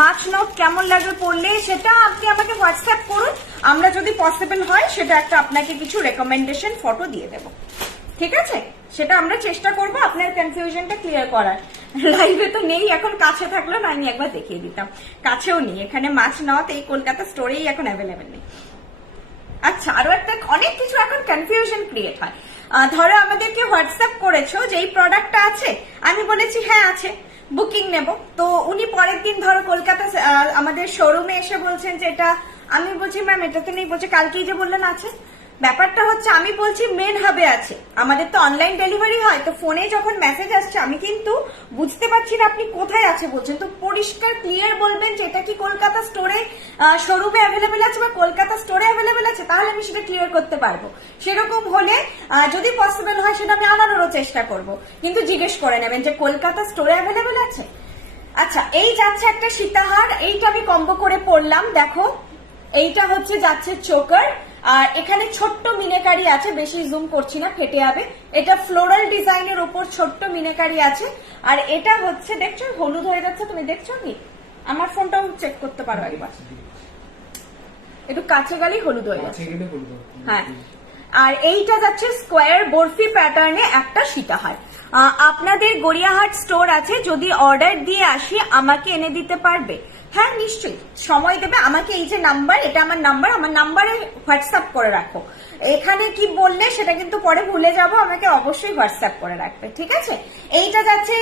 মাছ নথ কেমন লাগবে পড়লে, সেটা আপনি আমাকে হোয়াটসঅ্যাপ করুন, আমরা যদি পসিবল হয় সেটা একটা আপনাকে কিছু রেকমেন্ডেশন ফটো দিয়ে দেব, ঠিক আছে? সেটা আমরা চেষ্টা করব আপনার কনফিউশনটা ক্লিয়ার করার। লাইভে তো নেই এখন, কাছে থাকলো না আমি একবার দেখিয়ে দিতাম, কাছেও নেই, এখানে মাছ নথ এই কলকাতা স্টোরেই এখন অ্যাভেলেবেল নেই। আচ্ছা, আরো একটা অনেক কিছু এখন কনফিউশন ক্রিয়েট হয়। ধরো আমাদেরকে হোয়াটসঅ্যাপ করেছো যে এই প্রোডাক্টটা আছে, আমি বলেছি হ্যাঁ আছে, বুকিং নেব, তো উনি পরের দিন ধরো কলকাতা আমাদের শোরুমে এসে বলছেন যে এটা, আমি বলছি ম্যাম এটা তো নেই, বলছে কালকেই যে বললেন আছে। ব্যাপারটা হচ্ছে আমি বলছি মেন হাবে আছে, আমাদের তো অনলাইন ডেলিভারি হয়, তো ফোনে যখন মেসেজ আসছে আমি কিন্তু বুঝতে পারছি না আপনি কোথায় আছে বলছেন, তো পরিষ্কার ক্লিয়ার বলবেন যে এটা কি কলকাতা স্টোরে শোরুমে অ্যাভেলেবেল আছে বা কলকাতা স্টোরে অ্যাভেলেবেল আছে, তাহলে আমি সেটা ক্লিয়ার করতে পারবো। সেরকম হলে যদি পসিবল হয় সেটা আমি আনানোরও চেষ্টা করব, কিন্তু জিজ্ঞেস করে নেবেন যে কলকাতা স্টোরে অ্যাভেলেবেল আছে। আচ্ছা, এই যাচ্ছে একটা সীতাহার, এইটা আমি কম্বো করে পড়লাম, দেখো এইটা হচ্ছে যাচ্ছে চোকার, আর এখানে ছোট্ট মিনেকারি আছে, বেশি জুম করছি না ফেটে যাবে, এটা ফ্লোরাল ডিজাইনের উপর ছোট্ট মিনেকারি আছে। আর এটা হচ্ছে দেখছো হলুদ হয়ে যাচ্ছে, তুমি দেখছো কি? আমার ফোনটাও চেক করতে পারো একবার, একটু কাছে গেলেই হলুদ হয়ে যাচ্ছে। হ্যাঁ, আর এইটা যাচ্ছে স্কোয়ার বরফি প্যাটার্নে একটা সীতাহার। আপনাদের গড়িয়াহাট স্টোর আছে, যদি অর্ডার দিয়ে আসি আমাকে এনে দিতে পারবে? হ্যাঁ নিশ্চয়ই, সময় দেবে আমাকে। এই যে নাম্বার, এটা আমার নাম্বারে হোয়াটসঅ্যাপ করে রাখো। এখানে কি বললে সেটা কিন্তু পরে ভুলে যাব, আমাকে অবশ্যই হোয়াটসঅ্যাপ করে রাখবে, ঠিক আছে? এইটা যাচ্ছে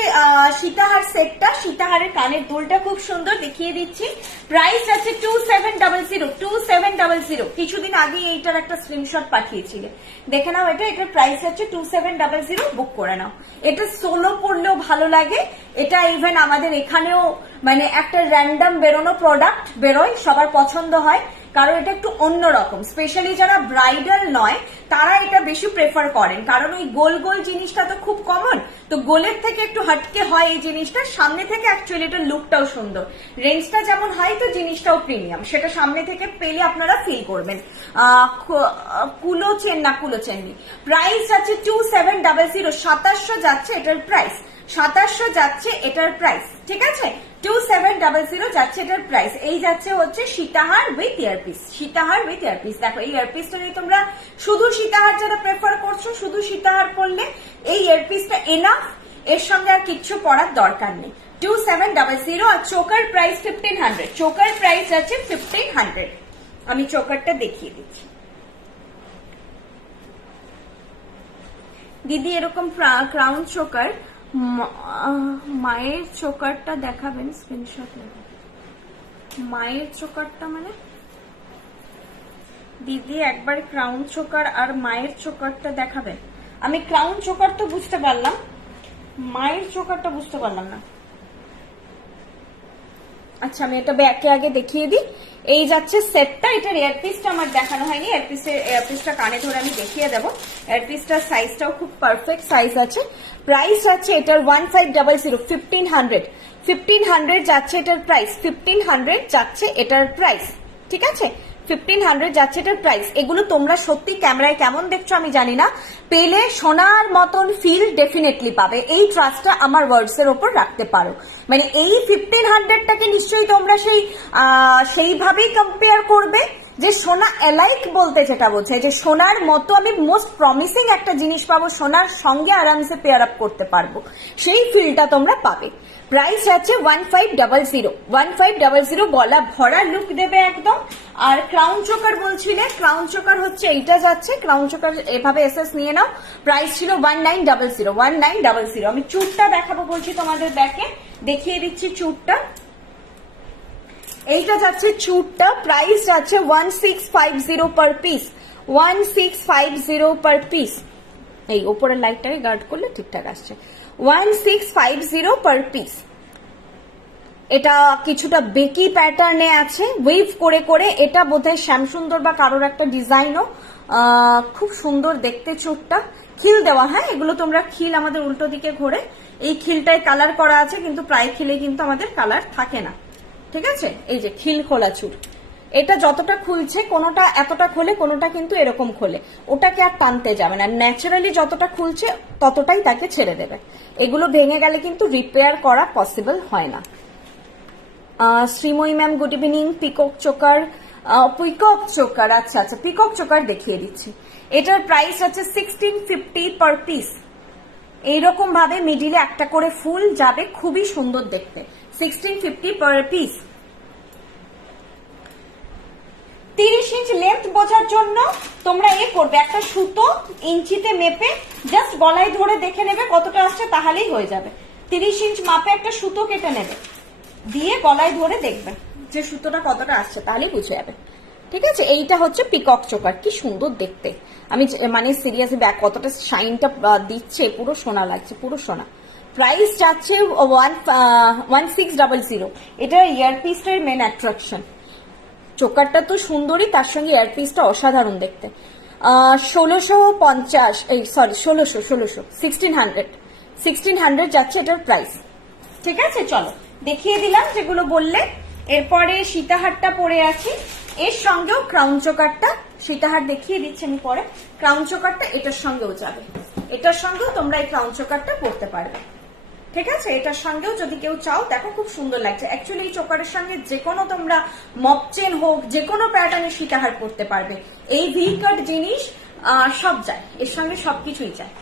সীতাহার সেটটা, সীতাহারের কানের দুলটা খুব সুন্দর, দেখিয়ে দিচ্ছি। প্রাইস আছে 2700, 2700। কিছুদিন আগে এইটার একটা স্ক্রিনশট পাঠিয়েছিলে, দেখে নাও। এটার প্রাইস হচ্ছে 2700, বুক করে নাও। এটা সোলো পরলেও ভালো লাগে, এটা ইভেন আমাদের এখানেও মানে একটা র্যান্ডম বেরোনো প্রোডাক্ট বেরোয়, সবার পছন্দ হয়, কারণ এটা একটু অন্যরকম। স্পেশালি যারা ব্রাইডাল নয় তারা এটা বেশি প্রেফার করেন, কারণ ওই গোল গোল জিনিসটা তো খুব কমন, তো গোলের থেকে একটু হটকে হয় এই জিনিসটা। সামনে থেকে অ্যাকচুয়ালি এটার লুকটাও সুন্দর, রেঞ্জটা যেমন হয় তো জিনিসটাও প্রিমিয়াম, সেটা সামনে থেকে পেলে আপনারা ফিল করবেন। কুলো চেন নেই। প্রাইস আছে 2700, 2700 যাচ্ছে এটার প্রাইস, 2700 যাচ্ছে এটার প্রাইস, ঠিক আছে? 2700 যাচ্ছে এটার প্রাইস। এই যাচ্ছে হচ্ছে সীতাহার উইথ ইয়ারপিস, সীতাহার উইথ ইয়ারপিস। দেখো এই ইয়ারপিসটা যদি তোমরা শুধু সীতাহার যারা প্রেফার করছো, শুধু সীতাহার পরলে এই ইয়ারপিসটা এনাফ, এর সঙ্গে আর কিচ্ছু পরার দরকার নেই। 2700। আর চোকার প্রাইস 1500, চোকার প্রাইস আছে 1500। আমি চোকারটা দেখিয়ে দিচ্ছি দিদি, এরকম ক্রাউন চোকার। মায়ের চোকারটা দেখাবেন, স্ক্রিনশট নেবেন। মায়ের চোকারটা মানে দিদি একবার ক্রাউন চোকার আর মায়ের চোকারটা দেখাবেন। আমি ক্রাউন চোকার তো বুঝতে পারলাম, মায়ের চোকারটা বুঝতে পারলাম না। আচ্ছা আমি এটা ব্যাকে আগে দেখিয়ে দিই। এই যাচ্ছে সেটটা, এটার এয়ারপিসটা আমার দেখানো হয়নি, এয়ারপিসটা কানে ধরে আমি দেখিয়ে দেবো। এয়ারপিসটার সাইজটাও খুব পারফেক্ট সাইজ আছে। প্রাইস আছে এটার 1500, 1500 যাচ্ছে এটার প্রাইস, 1500 যাচ্ছে এটার প্রাইস, ঠিক আছে? 1500 যাচ্ছে এটার প্রাইস। এগুলো তোমরা সত্যি ক্যামেরায় কেমন দেখছো আমি জানি না, পেলে সোনার মতন ফিল ডেফিনেটলি পাবে। এই ট্রাস্টটা আমার ওয়ার্ডস এর ওপর রাখতে পারো। মানে এই 1500টাকে নিশ্চয়ই তোমরা সেইভাবেই কম্পেয়ার করবে যে সোনা এলাইক বলতে যেটা বোঝায়, যে সোনার মতো আমি মোস্ট প্রমিসিং একটা জিনিস পাবো, সোনার সঙ্গে আরামসে পেয়ার আপ করতে পারবো, সেই ফিলটা তোমরা পাবে। প্রাইস আছে 1500, 1500। গলা ভরা লুক দেবে একদম। আর ক্রাউন চোকার বলছিলে, ক্রাউন চোকার হচ্ছে এইটা যাচ্ছে, ক্রাউন চোকার এভাবে এসএস নিয়ে নাও। প্রাইস ছিল 1900, 1900। আমি চুটটা দেখাবো বলছি তোমাদের, ব্যাকে দেখিয়ে দিচ্ছি চুটটা। এইটা যাচ্ছে চুটটা, প্রাইস যাচ্ছে 1650 পার পিস, 1650 পার পিস। এই উপরের লাইটটাকে গার্ড করলে ঠিকঠাক আসছে। 1650 পার পিস। এটা কিছুটা বেকি প্যাটার্নে আছে, ওয়েভ করে করে। এটা বোধহয় শ্যামসুন্দর বা কারোর একটা ডিজাইনও, খুব সুন্দর দেখতে চুটটা। খিল দেওয়া, হ্যাঁ এগুলো তোমরা খিল আমাদের উল্টো দিকে ঘোরে, এই খিলটায় কালার করা আছে, কিন্তু প্রায় খিলে কিন্তু আমাদের কালার থাকে না, ঠিক আছে? এই যে খিল খোলা চুর, এটা যতটা খুলছে কোনোটা এতটা খোলে, কোনোটা কিন্তু এরকম খোলে, ওটাকে আর টানতে যাবে না। ন্যাচারালি যতটা খুলছে ততটাই তাকে ছেড়ে দেবে। এগুলো ভেঙে গেলে কিন্তু রিপেয়ার করা পসিবল হয় না। Srimoyee ma'am good evening. Peacock choker, peacock choker, আচ্ছা আচ্ছা পিকক চোকার দেখিয়ে দিচ্ছি। এটার প্রাইস আছে 1650 পার পিস। এইরকম ভাবে মিডিলে একটা করে ফুল যাবে, খুবই সুন্দর দেখতে। 1650 পার পিস। 30 ইঞ্চ লেন্থ বোঝার জন্য তোমরা করবে, একটা সুতো ইঞ্চিতে মেপে জাস্ট গলায় ধরে দেখে নেবে কতটা আসছে, তাহলেই হয়ে যাবে। 30 ইঞ্চ মাপে একটা সুতো কেটে নেবে, দিয়ে গলায় ধরে দেখবে যে সুতোটা কতটা আসছে, তাহলেই বুঝে যাবে, ঠিক আছে? এইটা হচ্ছে পিকক চোকার, কি সুন্দর দেখতে। আমি মানে সিরিয়াসলি ব্যাক কতটা শাইনটা দিচ্ছে, পুরো সোনা লাগছে, পুরো সোনা। প্রাইস যাচ্ছে 1600। এটা ইয়ারপিসটার মেন অ্যাট্রাকশন। চোকারটা তো সুন্দরী, তার সঙ্গে ইয়ারপিসটা অসাধারণ দেখতে। 1650, এই সরি 1600 যাচ্ছে এটার প্রাইস, ঠিক আছে? চলো দেখিয়ে দিলাম যেগুলো বললে। এরপরে সীতাহারটা পরে আছি, এর সঙ্গেও ক্রাউন চোকারটা, সীতাহার দেখিয়ে দিচ্ছি আমি পরে। ক্রাউন চোকারটা এটার সঙ্গেও যাবে, এটার সঙ্গেও তোমরা এই ক্রাউন চোকারটা পরতে পারবে, ঠিক আছে? এটার সঙ্গেও যদি কেউ চাও, দেখো খুব সুন্দর লাগছে। অ্যাকচুয়ালি এই চোকারের সঙ্গে যে কোনো তোমরা মপ চেন হোক, যে কোনো প্যাটার্নের সীতাহার পরতে পারবে। এই ভি কাট জিনিস সব যায়, এর সঙ্গে সবকিছুই যায়।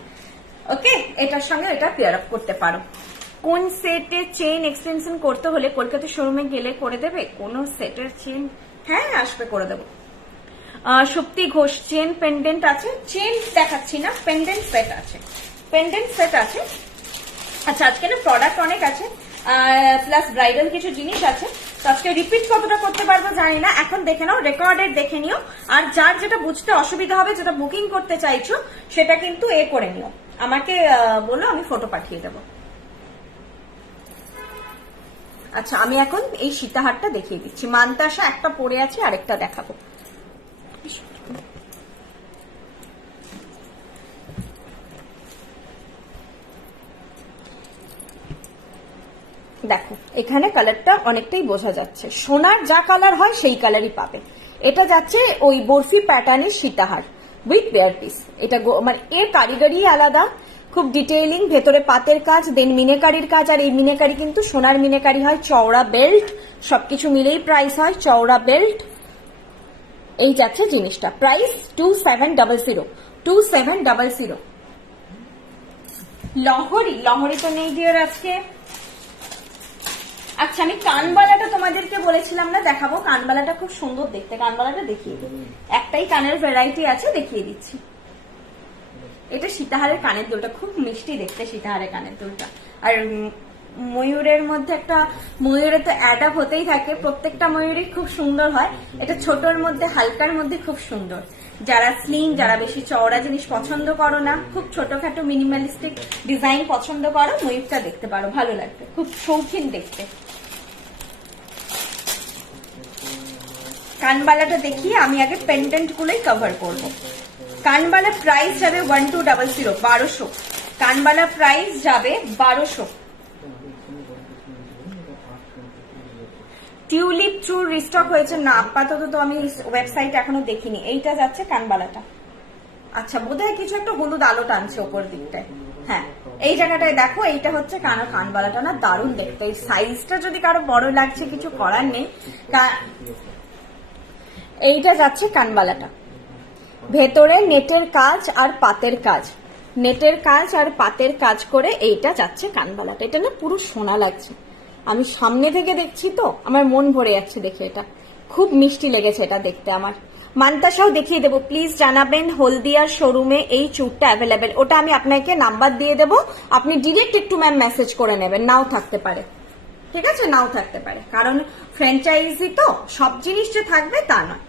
ওকে, এটার সঙ্গে এটা পেয়ার আপ করতে পারো। কোন সেটে চেন এক্সটেনশন করতে হলে কলকাতা শোরুমে গেলে করে দেবে? কোন সেটের চেন? হ্যাঁ আসবে, করে দেবো। সুপ্তি ঘোষ, চেন পেন্ডেন্ট আছে? চেন দেখাচ্ছি না, পেন্ডেন্ট সেট আছে, পেন্ডেন্ট সেট আছে। আচ্ছা আজকে না প্রোডাক্ট অনেক আছে, প্লাস ব্রাইডাল কিছু জিনিস আছে। তো আজকে রিপিট কতটা করতে পারবো জানি না, এখন দেখে নাও, রেকর্ডেড দেখে নিও। আর যার যেটা বুঝতে অসুবিধা হবে, যেটা বুকিং করতে চাইছো, সেটা কিন্তু করে নিও, আমাকে বলো, আমি ফটো পাঠিয়ে দেবো। আচ্ছা, আমি এখন এই সীতাহারটা দেখিয়ে দিচ্ছি। মান্তাসা একটা পরে আছে, আরেকটা দেখাবো। দেখো এখানে কালারটা অনেকটাই বোঝা যাচ্ছে, সোনার যা কালার হয় সেই কালারই পাবে। এটা যাচ্ছে ওই বরফি প্যাটার্নের সীতাহার উইথ পেয়ার পিস। এটা মানে এর কারিগরি আলাদা, খুব ডিটেইলিং, ভেতরে পাতের কাজ, দেন মিনেকারির কাজ। আর এই মিনেকারি কিন্তু সোনার মিনেকারি হয়, চওড়া বেল্ট, সবকিছু মিলেই প্রাইস হয়, চওড়া বেল্ট। এই যাচ্ছে জিনিসটা, প্রাইস 2700। 2700। লহরি তো নেই ডিয়ার আজকে। আচ্ছা, আমি কানবালাটা তোমাদেরকে বলেছিলাম না দেখাবো, কানবালাটা খুব সুন্দর দেখতে, কানবালাটা দেখিয়ে দিই। একটাই কানের ভ্যারাইটি আছে, দেখিয়ে দিচ্ছি। এটা সীতাহারের কানের দুলটা, খুব মিষ্টি দেখতে সীতাহারের কানের দুলটা। আর ময়ূরের মধ্যে একটা, ময়ূরে তো অ্যাড আপ হতেই থাকে, প্রত্যেকটা ময়ূরই খুব সুন্দর হয়। এটা ছোটর মধ্যে, হালকার মধ্যে খুব সুন্দর। যারা স্লিম, যারা বেশি চওড়া জিনিস পছন্দ করো না, খুব ছোটখাটো মিনিমালিস্টিক ডিজাইন পছন্দ করো, ময়ূরটা দেখতে পারো, ভালো লাগবে, খুব শৌখিন দেখতে। কানবালাটা দেখিয়ে আমি আগে পেন্ডেন্ট গুলোই কভার করব। কানবালা প্রাইস যাবে 1200, 1200। কানবালা প্রাইস যাবে 1200। টিউলিপ চুর রিস্টক হয়েছে না, আপাতত তো আমি ওয়েবসাইট এখনো দেখিনি। এইটা যাচ্ছে কানবালাটা। আচ্ছা, বোধহয় কিছু একটা হলুদ আলো টানছে ওপর দিকটায়। হ্যাঁ, এই জায়গাটায় দেখো, এইটা হচ্ছে কানবালাটা না, দারুণ দেখতে। এই সাইজটা যদি কারো বড় লাগছে, কিছু করার নেই। এইটা যাচ্ছে কানবালাটা, ভেতরে নেটের কাজ আর পাতের কাজ, নেটের কাজ আর পাতের কাজ করে এইটা যাচ্ছে কানবালাটা। এটা না পুরো সোনা লাগছে, আমি সামনে থেকে দেখছি তো আমার মন ভরে যাচ্ছে দেখে। এটা খুব মিষ্টি লেগেছে এটা দেখতে আমার। মান্তাসাও দেখিয়ে দেবো, প্লিজ জানাবেন হলদিয়ার শোরুমে এই চুটটা অ্যাভেলেবেল। ওটা আমি আপনাকে নাম্বার দিয়ে দেবো, আপনি ডিরেক্ট একটু ম্যাম মেসেজ করে নেবেন, নাও থাকতে পারে, ঠিক আছে, নাও থাকতে পারে, কারণ ফ্র্যাঞ্চাইজি তো, সব জিনিস যে থাকবে তা নয়।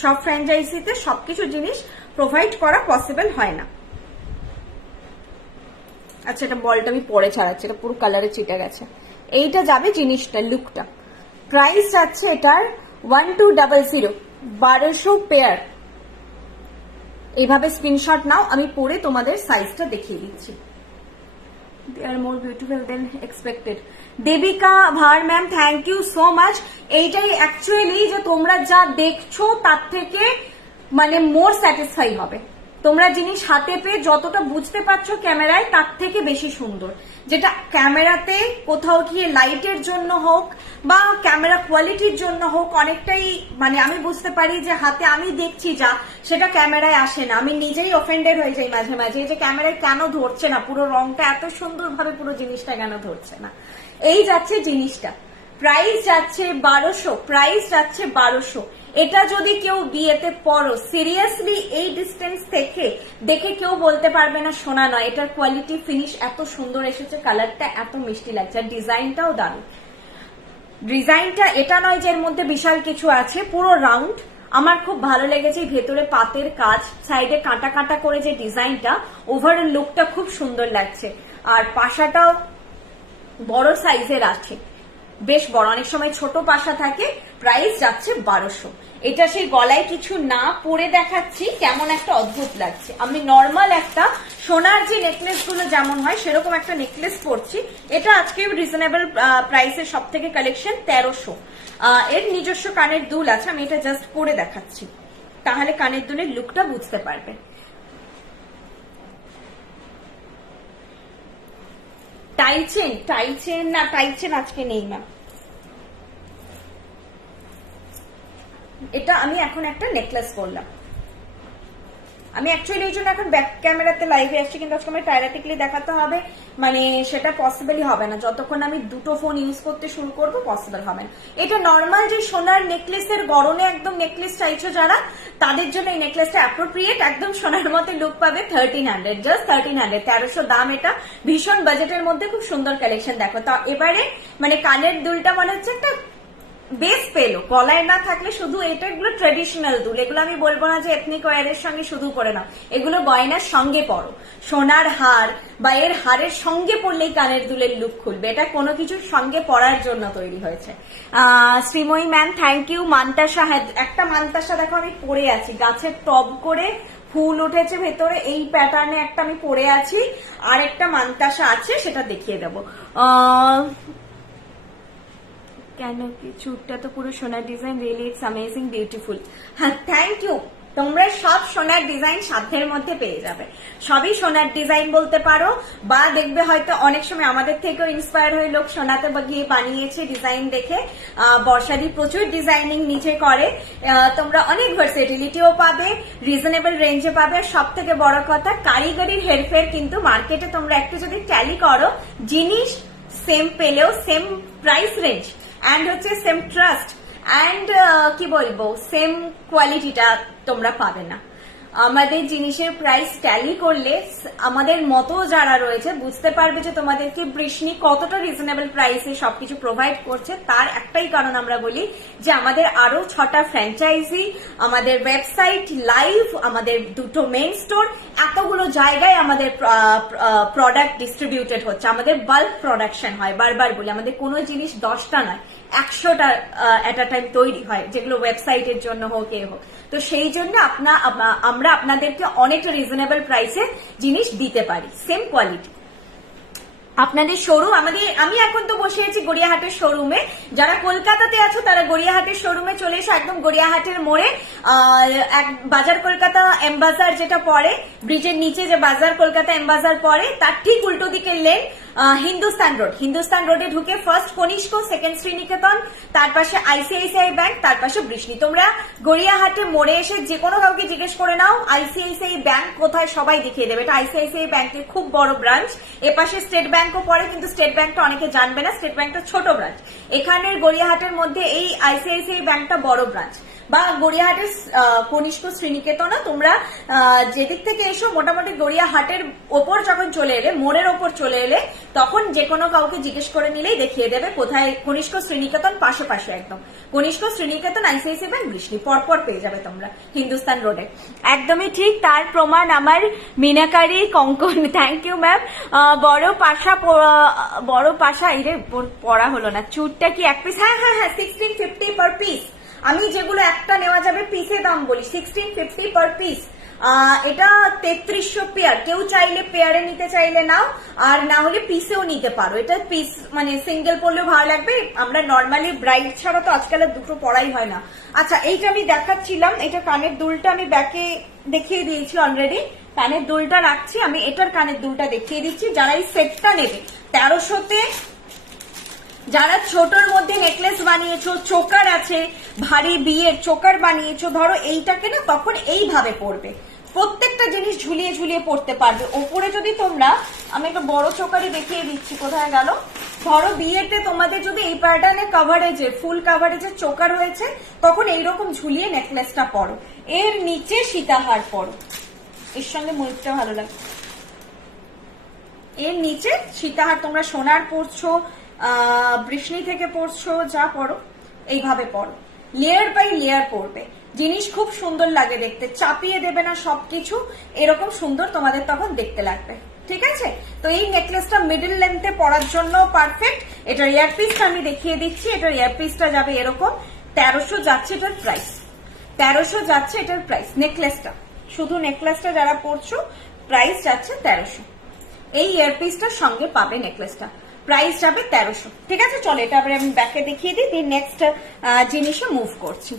সব ফ্র্যাঞ্চাইজিতে সবকিছু জিনিস প্রোভাইড করা পসিবল হয় না। আচ্ছা, এটা বলটা আমি পরে ছাড়াচ্ছি, এটা পুরো কালারে চিটে গেছে। এইটা যাবে জিনিসটা, লুকটা। প্রাইস যাচ্ছে এটার 1200, 1200 পেয়ার। এইভাবে স্ক্রিনশট নাও, আমি পরে তোমাদের সাইজটা দেখিয়ে দিচ্ছি। They are more beautiful than expected. Debika ভার ma'am, thank you so much. এইটাই অ্যাকচুয়ালি যে তোমরা যা দেখছো তার থেকে মানে মোর স্যাটিসফাই হবে। তোমরা জিনিস হাতে পেয়ে যতটা বুঝতে পারছো ক্যামেরায়, তার থেকে বেশি সুন্দর। যেটা ক্যামেরাতে কোথাও গিয়ে লাইটের জন্য হোক বা ক্যামেরা কোয়ালিটির জন্য হোক, অনেকটাই মানে আমি বুঝতে পারি যে হাতে আমি দেখছি যা, সেটা ক্যামেরায় আসে না। আমি নিজেই অফেন্ডেড হয়ে যাই মাঝে মাঝে যে ক্যামেরায় কেন ধরছে না, পুরো রংটা এত সুন্দরভাবে পুরো জিনিসটা কেন ধরছে না। এই যাচ্ছে জিনিসটা, প্রাইস যাচ্ছে 1200, প্রাইস যাচ্ছে 1200। এটা যদি কেউ বিয়েতে পরো, সিরিয়াসলি এই ডিস্টেন্স থেকে দেখে কেউ বলতে পারবে না সোনা নয়। এটার কোয়ালিটি, ফিনিশ এত সুন্দর এসেছে, কালারটা এত মিষ্টি লাগছে, আর ডিজাইনটাও দারুণ। ডিজাইনটা এটা নয় যে এর মধ্যে বিশাল কিছু আছে, পুরো রাউন্ড। আমার খুব ভালো লেগেছে, ভেতরে পাতের কাজ, সাইডে কাঁটা কাঁটা করে যে ডিজাইনটা, ওভারঅল লুকটা খুব সুন্দর লাগছে। আর পাশাটাও বড় সাইজের আছে, বেশ বড়, অনেক সময় ছোট পাশা থাকে। প্রাইস যাচ্ছে 1200। এটা সেই গলায় কিছু না পরে দেখাচ্ছি, কেমন একটা অদ্ভুত লাগছে। আমি নর্মাল একটা সোনার যে নেকলেস গুলো যেমন হয় সেরকম একটা নেকলেস পরছি। এটা আজকে রিজনেবল প্রাইসের সব থেকে কালেকশন, 1300। এর নিজস্ব কানের দুল আছে, আমি এটা জাস্ট পরে দেখাচ্ছি, তাহলে কানের দুলের লুকটা বুঝতে পারবে। টাইচেন না, টাইচেন আজকে নেই ম্যাম। এটা আমি এখন একটা নেকলেস করলাম, আমি অ্যাকচুয়ালি এই জন্য এখন ব্যাক ক্যামেরাতে লাইভে আসছি, কিন্তু আজকে আমার টাইরাটিকলি দেখাতে হবে, মানে সেটা পসিবলই হবে না যতক্ষণ আমি দুটো ফোন ইউজ করতে শুরু করবো, পসিবল হবে না। এটা নর্মাল যে সোনার নেকলেসের গড়নে একদম নেকলেস চাইছো যারা, তাদের জন্য এই নেকলেসটা অ্যাপ্রোপ্রিয়েট, একদম সোনার মতো লুক পাবে। 1300, জাস্ট 1300, 1300 দাম। এটা ভীষণ বাজেটের মধ্যে খুব সুন্দর কালেকশন। দেখো তো এবারে মানে কানের দুলটা মনে হচ্ছে একটা বেশ পেলো, গলায় না থাকলে শুধু এটা, এগুলো ট্রেডিশনাল দুল, এগুলো আমি বলবো না যে এথনিক ওয়ারের সঙ্গে শুধু পরে নাও, এগুলো গয়নার সঙ্গে পরো, সোনার হার বা এর হারের সঙ্গে পরলেই কানের দুলের লুক খুলবে। এটা কোনো কিছুর সঙ্গে পরার জন্য তৈরি হয়েছে। Srimoyee ma'am thank you. Mantasa, হ্যাঁ একটা মান্তাসা দেখো আমি পরে আছি, গাছের টব করে ফুল উঠেছে ভেতরে, এই প্যাটার্নে একটা আমি পরে আছি, আর একটা মান্তাসা আছে সেটা দেখিয়ে দেবো। কেন কি চুটটা তো পুরো সোনার design, really it's amazing beautiful. হ্যাঁ থ্যাংক ইউ। তোমরা সব সোনার ডিজাইন সাধ্যের মধ্যে পেয়ে যাবে, সবই সোনার ডিজাইন বলতে পারো, বা দেখবে হয়তো অনেক সময় আমাদের থেকেও ইন্সপায়ার হয়ে লোক সোনাতে গিয়ে বানিয়েছে ডিজাইন দেখে। বর্ষাদি প্রচুর ডিজাইনিং নিচে করে, তোমরা অনেক ভার্সেটিলিটিও পাবে, রিজনেবল রেঞ্জে পাবে। সব থেকে বড় কথা, কারিগরির হেরফের কিন্তু মার্কেটে তোমরা একটু যদি ট্যালি করো, জিনিস সেম পেলেও সেম প্রাইস রেঞ্জ অ্যান্ড হচ্ছে সেম ট্রাস্ট অ্যান্ড কি বলবো সেম কোয়ালিটিটা তোমরা পাবে না। আমাদের জিনিসের প্রাইস ট্যালি করলে আমাদের মতো যারা রয়েছে বুঝতে পারবে যে তোমাদেরকে বৃষ্ণি কতটা রিজনেবল প্রাইসে সবকিছু প্রোভাইড করছে। তার একটাই কারণ আমরা বলি যে আমাদের আরো 6টা ফ্র্যাঞ্চাইজি, আমাদের ওয়েবসাইট, লাইভ, আমাদের 2টো মেইন স্টোর, এতগুলো জায়গায় আমাদের প্রোডাক্ট ডিস্ট্রিবিউটেড হচ্ছে, আমাদের বাল্ক প্রোডাকশন হয়। বারবার বলি আমাদের কোনো জিনিস 10টা নয় 100টা এট আ টাইম তৈরি হয়, যেগুলো ওয়েবসাইটের জন্য হোক এ হোক। তো সেই জন্য আমরা আপনাদেরকে অনেকটা রিজনেবল প্রাইসে জিনিস দিতে পারি, সেম কোয়ালিটি। আপনাদের শোরুম আমি এখন তো বসে আছি গড়িয়াহাটের শোরুমে। যারা কলকাতাতে আছো তারা গড়িয়াহাটের শোরুমে চলে এসো, একদম গড়িয়াহাটের মোড়ে বাজার কলকাতা এমবাজার যেটা পড়ে, ব্রিজের নিচে যে বাজার কলকাতা এমবাজার পড়ে, তার ঠিক উল্টো দিকের লেন হিন্দুস্তান রোডে ঢুকে ফার্স্ট কনিষ্ক, সেকেন্ড শ্রীনিকেতন, তার পাশে আইসিআইসিআই ব্যাংক, তার পাশে বৃষ্ণি। তোমরা গড়িয়াহাটে মোড়ে এসে যে কোনো কাউকে জিজ্ঞেস করে নাও আইসিআইসিআই ব্যাংক কোথায়, সবাই দেখিয়ে দেবে। এটা আইসিআইসিআই ব্যাংকের খুব বড় ব্রাঞ্চ। এপাশে স্টেট ব্যাংকও পড়ে, কিন্তু স্টেট ব্যাংকটা অনেকে জানবে না, স্টেট ব্যাংকটা ছোট ব্রাঞ্চ। এখানের গড়িয়াহাটের মধ্যে এই আইসিআইসিআই ব্যাংকটা বড় ব্রাঞ্চ। বা গড়িয়াহাটের কনিষ্ক শ্রীনিকেতন, তোমরা যেদিক থেকে এসো মোটামুটি গড়িয়াহাটের ওপর যখন চলে এলে, মোড়ের ওপর চলে এলে, তখন যে কোনো কাউকে জিজ্ঞেস করে নিলেই দেখিয়ে দেবে কোথায়। কনিষ্ক শ্রীনিকেতন পাশে একদম, কনিষ্ক শ্রীনিকেতন আইসিআইসিআই ব্যাংক বৃষ্ণি পরপর পেয়ে যাবে তোমরা হিন্দুস্তান রোডে। একদমই ঠিক, তার প্রমাণ আমার মিনাকারি কঙ্কন। Thank you ma'am. বড় পাশা এরে পড়া হলো না, চুটটা কি এক পিস? হ্যাঁ 1650 পার পিস। আমি যেগুলো একটা নেওয়া যাবে পিসে দাম বলি, 1650 পার পিস। এটা 3300 পেয়ার, কেউ চাইলে পেয়ারে নিতে চাইলে নাও, আর না হলে পিসেও নিতে পারো। এটা পিস মানে সিঙ্গেল পরলেও ভালো লাগবে। আমরা নর্মালি ব্রাইড ছাড়া তো আজকাল দুটো পরাই হয় না। আচ্ছা এইটা আমি দেখাচ্ছিলাম, এটা কানের দুলটা আমি ব্যাকে দেখিয়ে দিয়েছি অলরেডি, কানের দুলটা রাখছি আমি, এটার কানের দুলটা দেখিয়ে দিচ্ছি। যারা এই সেটটা নেবে 1300-তে, যারা ছোটর মধ্যে নেকলেস বানিয়েছো, চোকার আছে, ভারী বিয়ের চোকার বানিয়েছো, ধরো এইটাকে না তখন এইভাবে পরবে, প্রত্যেকটা জিনিস ঝুলিয়ে ঝুলিয়ে পড়তে পারবে। ওপরে যদি তোমরা, আমি একটা বড় চোকারই দেখিয়ে দিচ্ছি, কোথায় গেল, ধরো বিয়েতে তোমাদের যদি এই প্যাটার্নের কাভারেজে, ফুল কাভারেজের চোকার হয়েছে, তখন এইরকম ঝুলিয়ে নেকলেসটা পরো, এর নিচে সীতাহার পরো, এর সঙ্গে ময়ূরটা ভালো লাগে, এর নিচে সীতাহার। তোমরা সোনার পরছো, বৃষ্ণি থেকে পড়ছো, যা পড়ো এইভাবে পড়ো, লেয়ার বাই লেয়ার পড়বে, জিনিস খুব সুন্দর লাগে দেখতে, চাপিয়ে দেবে না সবকিছু, এরকম সুন্দর তোমাদের তখন দেখতে লাগবে। ঠিক আছে, তো এই নেকলেসটা মিডল লেন্থে পরার জন্য পারফেক্ট। এটার ইয়ারপিসটা আমি দেখিয়ে দিচ্ছি, এটার ইয়ারপিসটা যাবে এরকম, 1300 যাচ্ছে এটার প্রাইস, 1300 যাচ্ছে এটার প্রাইস। নেকলেসটা, শুধু নেকলেসটা যারা পরছো প্রাইস যাচ্ছে 1300। এই ইয়ারপিসটার সঙ্গে পাবে নেকলেসটা, প্রাইস যাবে 1300। ঠিক আছে, চলো এটা আবার আমি ব্যাকে দেখিয়ে দিই, নেক্সট জিনিসে মুভ করছি।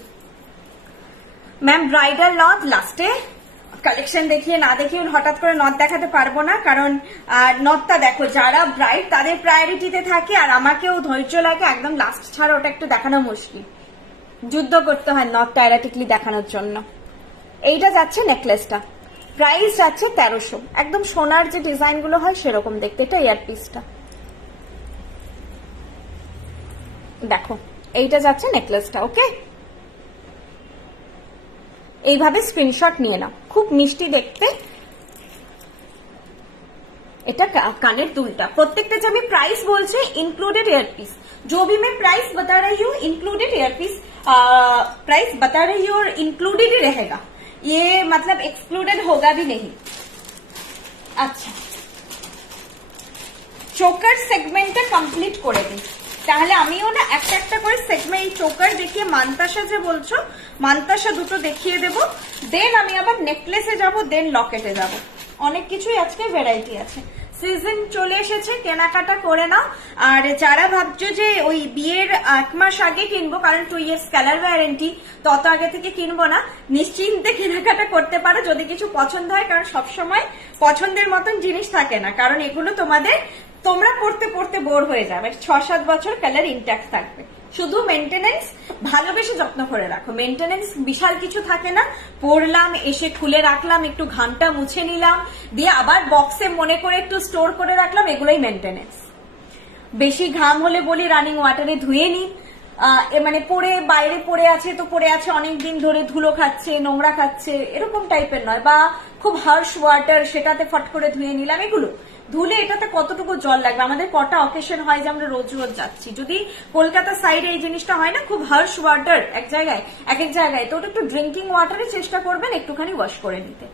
ম্যাম ব্রাইডাল নথ লাস্টে, কালেকশন দেখিয়ে না দেখিয়ে হঠাৎ করে নথ দেখাতে পারবো না, কারণ নথটা দেখো যারা ব্রাইড তাদের প্রায়োরিটিতে থাকে, আর আমাকেও ধৈর্য লাগে, একদম লাস্ট ছাড়া ওটা একটু দেখানো মুশকিল, যুদ্ধ করতে হয় নথ টাইরাটিকলি দেখানোর জন্য। এইটা যাচ্ছে নেকলেসটা, প্রাইস যাচ্ছে 1300, একদম সোনার যে ডিজাইন গুলো হয় সেরকম দেখতে। এটা ইয়ারপিসটা দেখো, এইটা যাচ্ছে নেকলেসটা। ওকে, এইভাবে স্ক্রিনশট নিয়ে নাও, খুব মিষ্টি দেখতে। এটা কানের দুলটা, প্রত্যেকটা যে আমি প্রাইস বলছি इंक्लूडेड ईयरपीस, जो भी मैं प्राइस बता रही हूँ इंक्लूडेड ईयरपीस प्राइस बता रही हूँ और इंक्लूडेड ही रहेगा, ये मतलब एक्सक्लूडेड होगा भी नहीं। আচ্ছা, চোকার সেগমেন্টটা কমপ্লিট করে দিই, তাহলে আমিও না একটা একটা করে সেগমেন্ট, এই চোকার দেখিয়ে মান্তাসা যে বলছো মান্তাসা দুটো দেখিয়ে দেব, দেন আমি আবার নেকলেসে যাব, দেন লকেটে যাব। অনেক কিছুই আজকে ভ্যারাইটি আছে। সিজন চলে এসেছে, কেনাকাটা করে নাও। আর যারা ভাবছো যে ওই বিয়ের 1 মাস আগে কিনবো, কারণ 2 ইয়ার্স কালার ওয়ারেন্টি, তত আগে থেকে কিনবো না, নিশ্চিন্তে কেনাকাটা করতে পারো যদি কিছু পছন্দ হয়, কারণ সবসময় পছন্দের মতন জিনিস থাকে না, কারণ এগুলো তোমরা পড়তে পড়তে বোর হয়ে যাবে। 6-7 বছর কালার ইনট্যাক্ট থাকবে। শুধু মেনটেনেন্স ভালোবেসে যত্ন করে রাখো, মেনটেনেন্স বিশাল কিছু থাকে না, পরলাম এসে খুলে রাখলাম, একটু ঘামটা মুছে নিলাম, দিয়ে আবার বক্সে মনে করে একটু স্টোর করে রাখলাম, এগুলোই মেনটেনেন্স। বেশি ঘাম হলে বলি রানিং ওয়াটারে ধুয়ে নিন, মানে পরে বাইরে পড়ে আছে তো পড়ে আছে অনেকদিন ধরে, ধুলো খাচ্ছে, নোংরা খাচ্ছে, এরকম টাইপের নয়, বা খুব হার্শ ওয়াটার, সেটাতে ফট করে ধুয়ে নিলাম। এগুলো ধুলে এটাতে কতটুকু জল লাগবে, আমাদের কটা অকেশন হয় যে আমরা রোজ রোজ যাচ্ছি, যদি কলকাতা সাইডে এই জিনিসটা হয় না, খুব হার্শ ওয়াটার এক জায়গায় এক এক জায়গায়, তো ওটা একটু ড্রিঙ্কিং ওয়াটারে চেষ্টা করবেন একটুখানি ওয়াশ করে নিতে।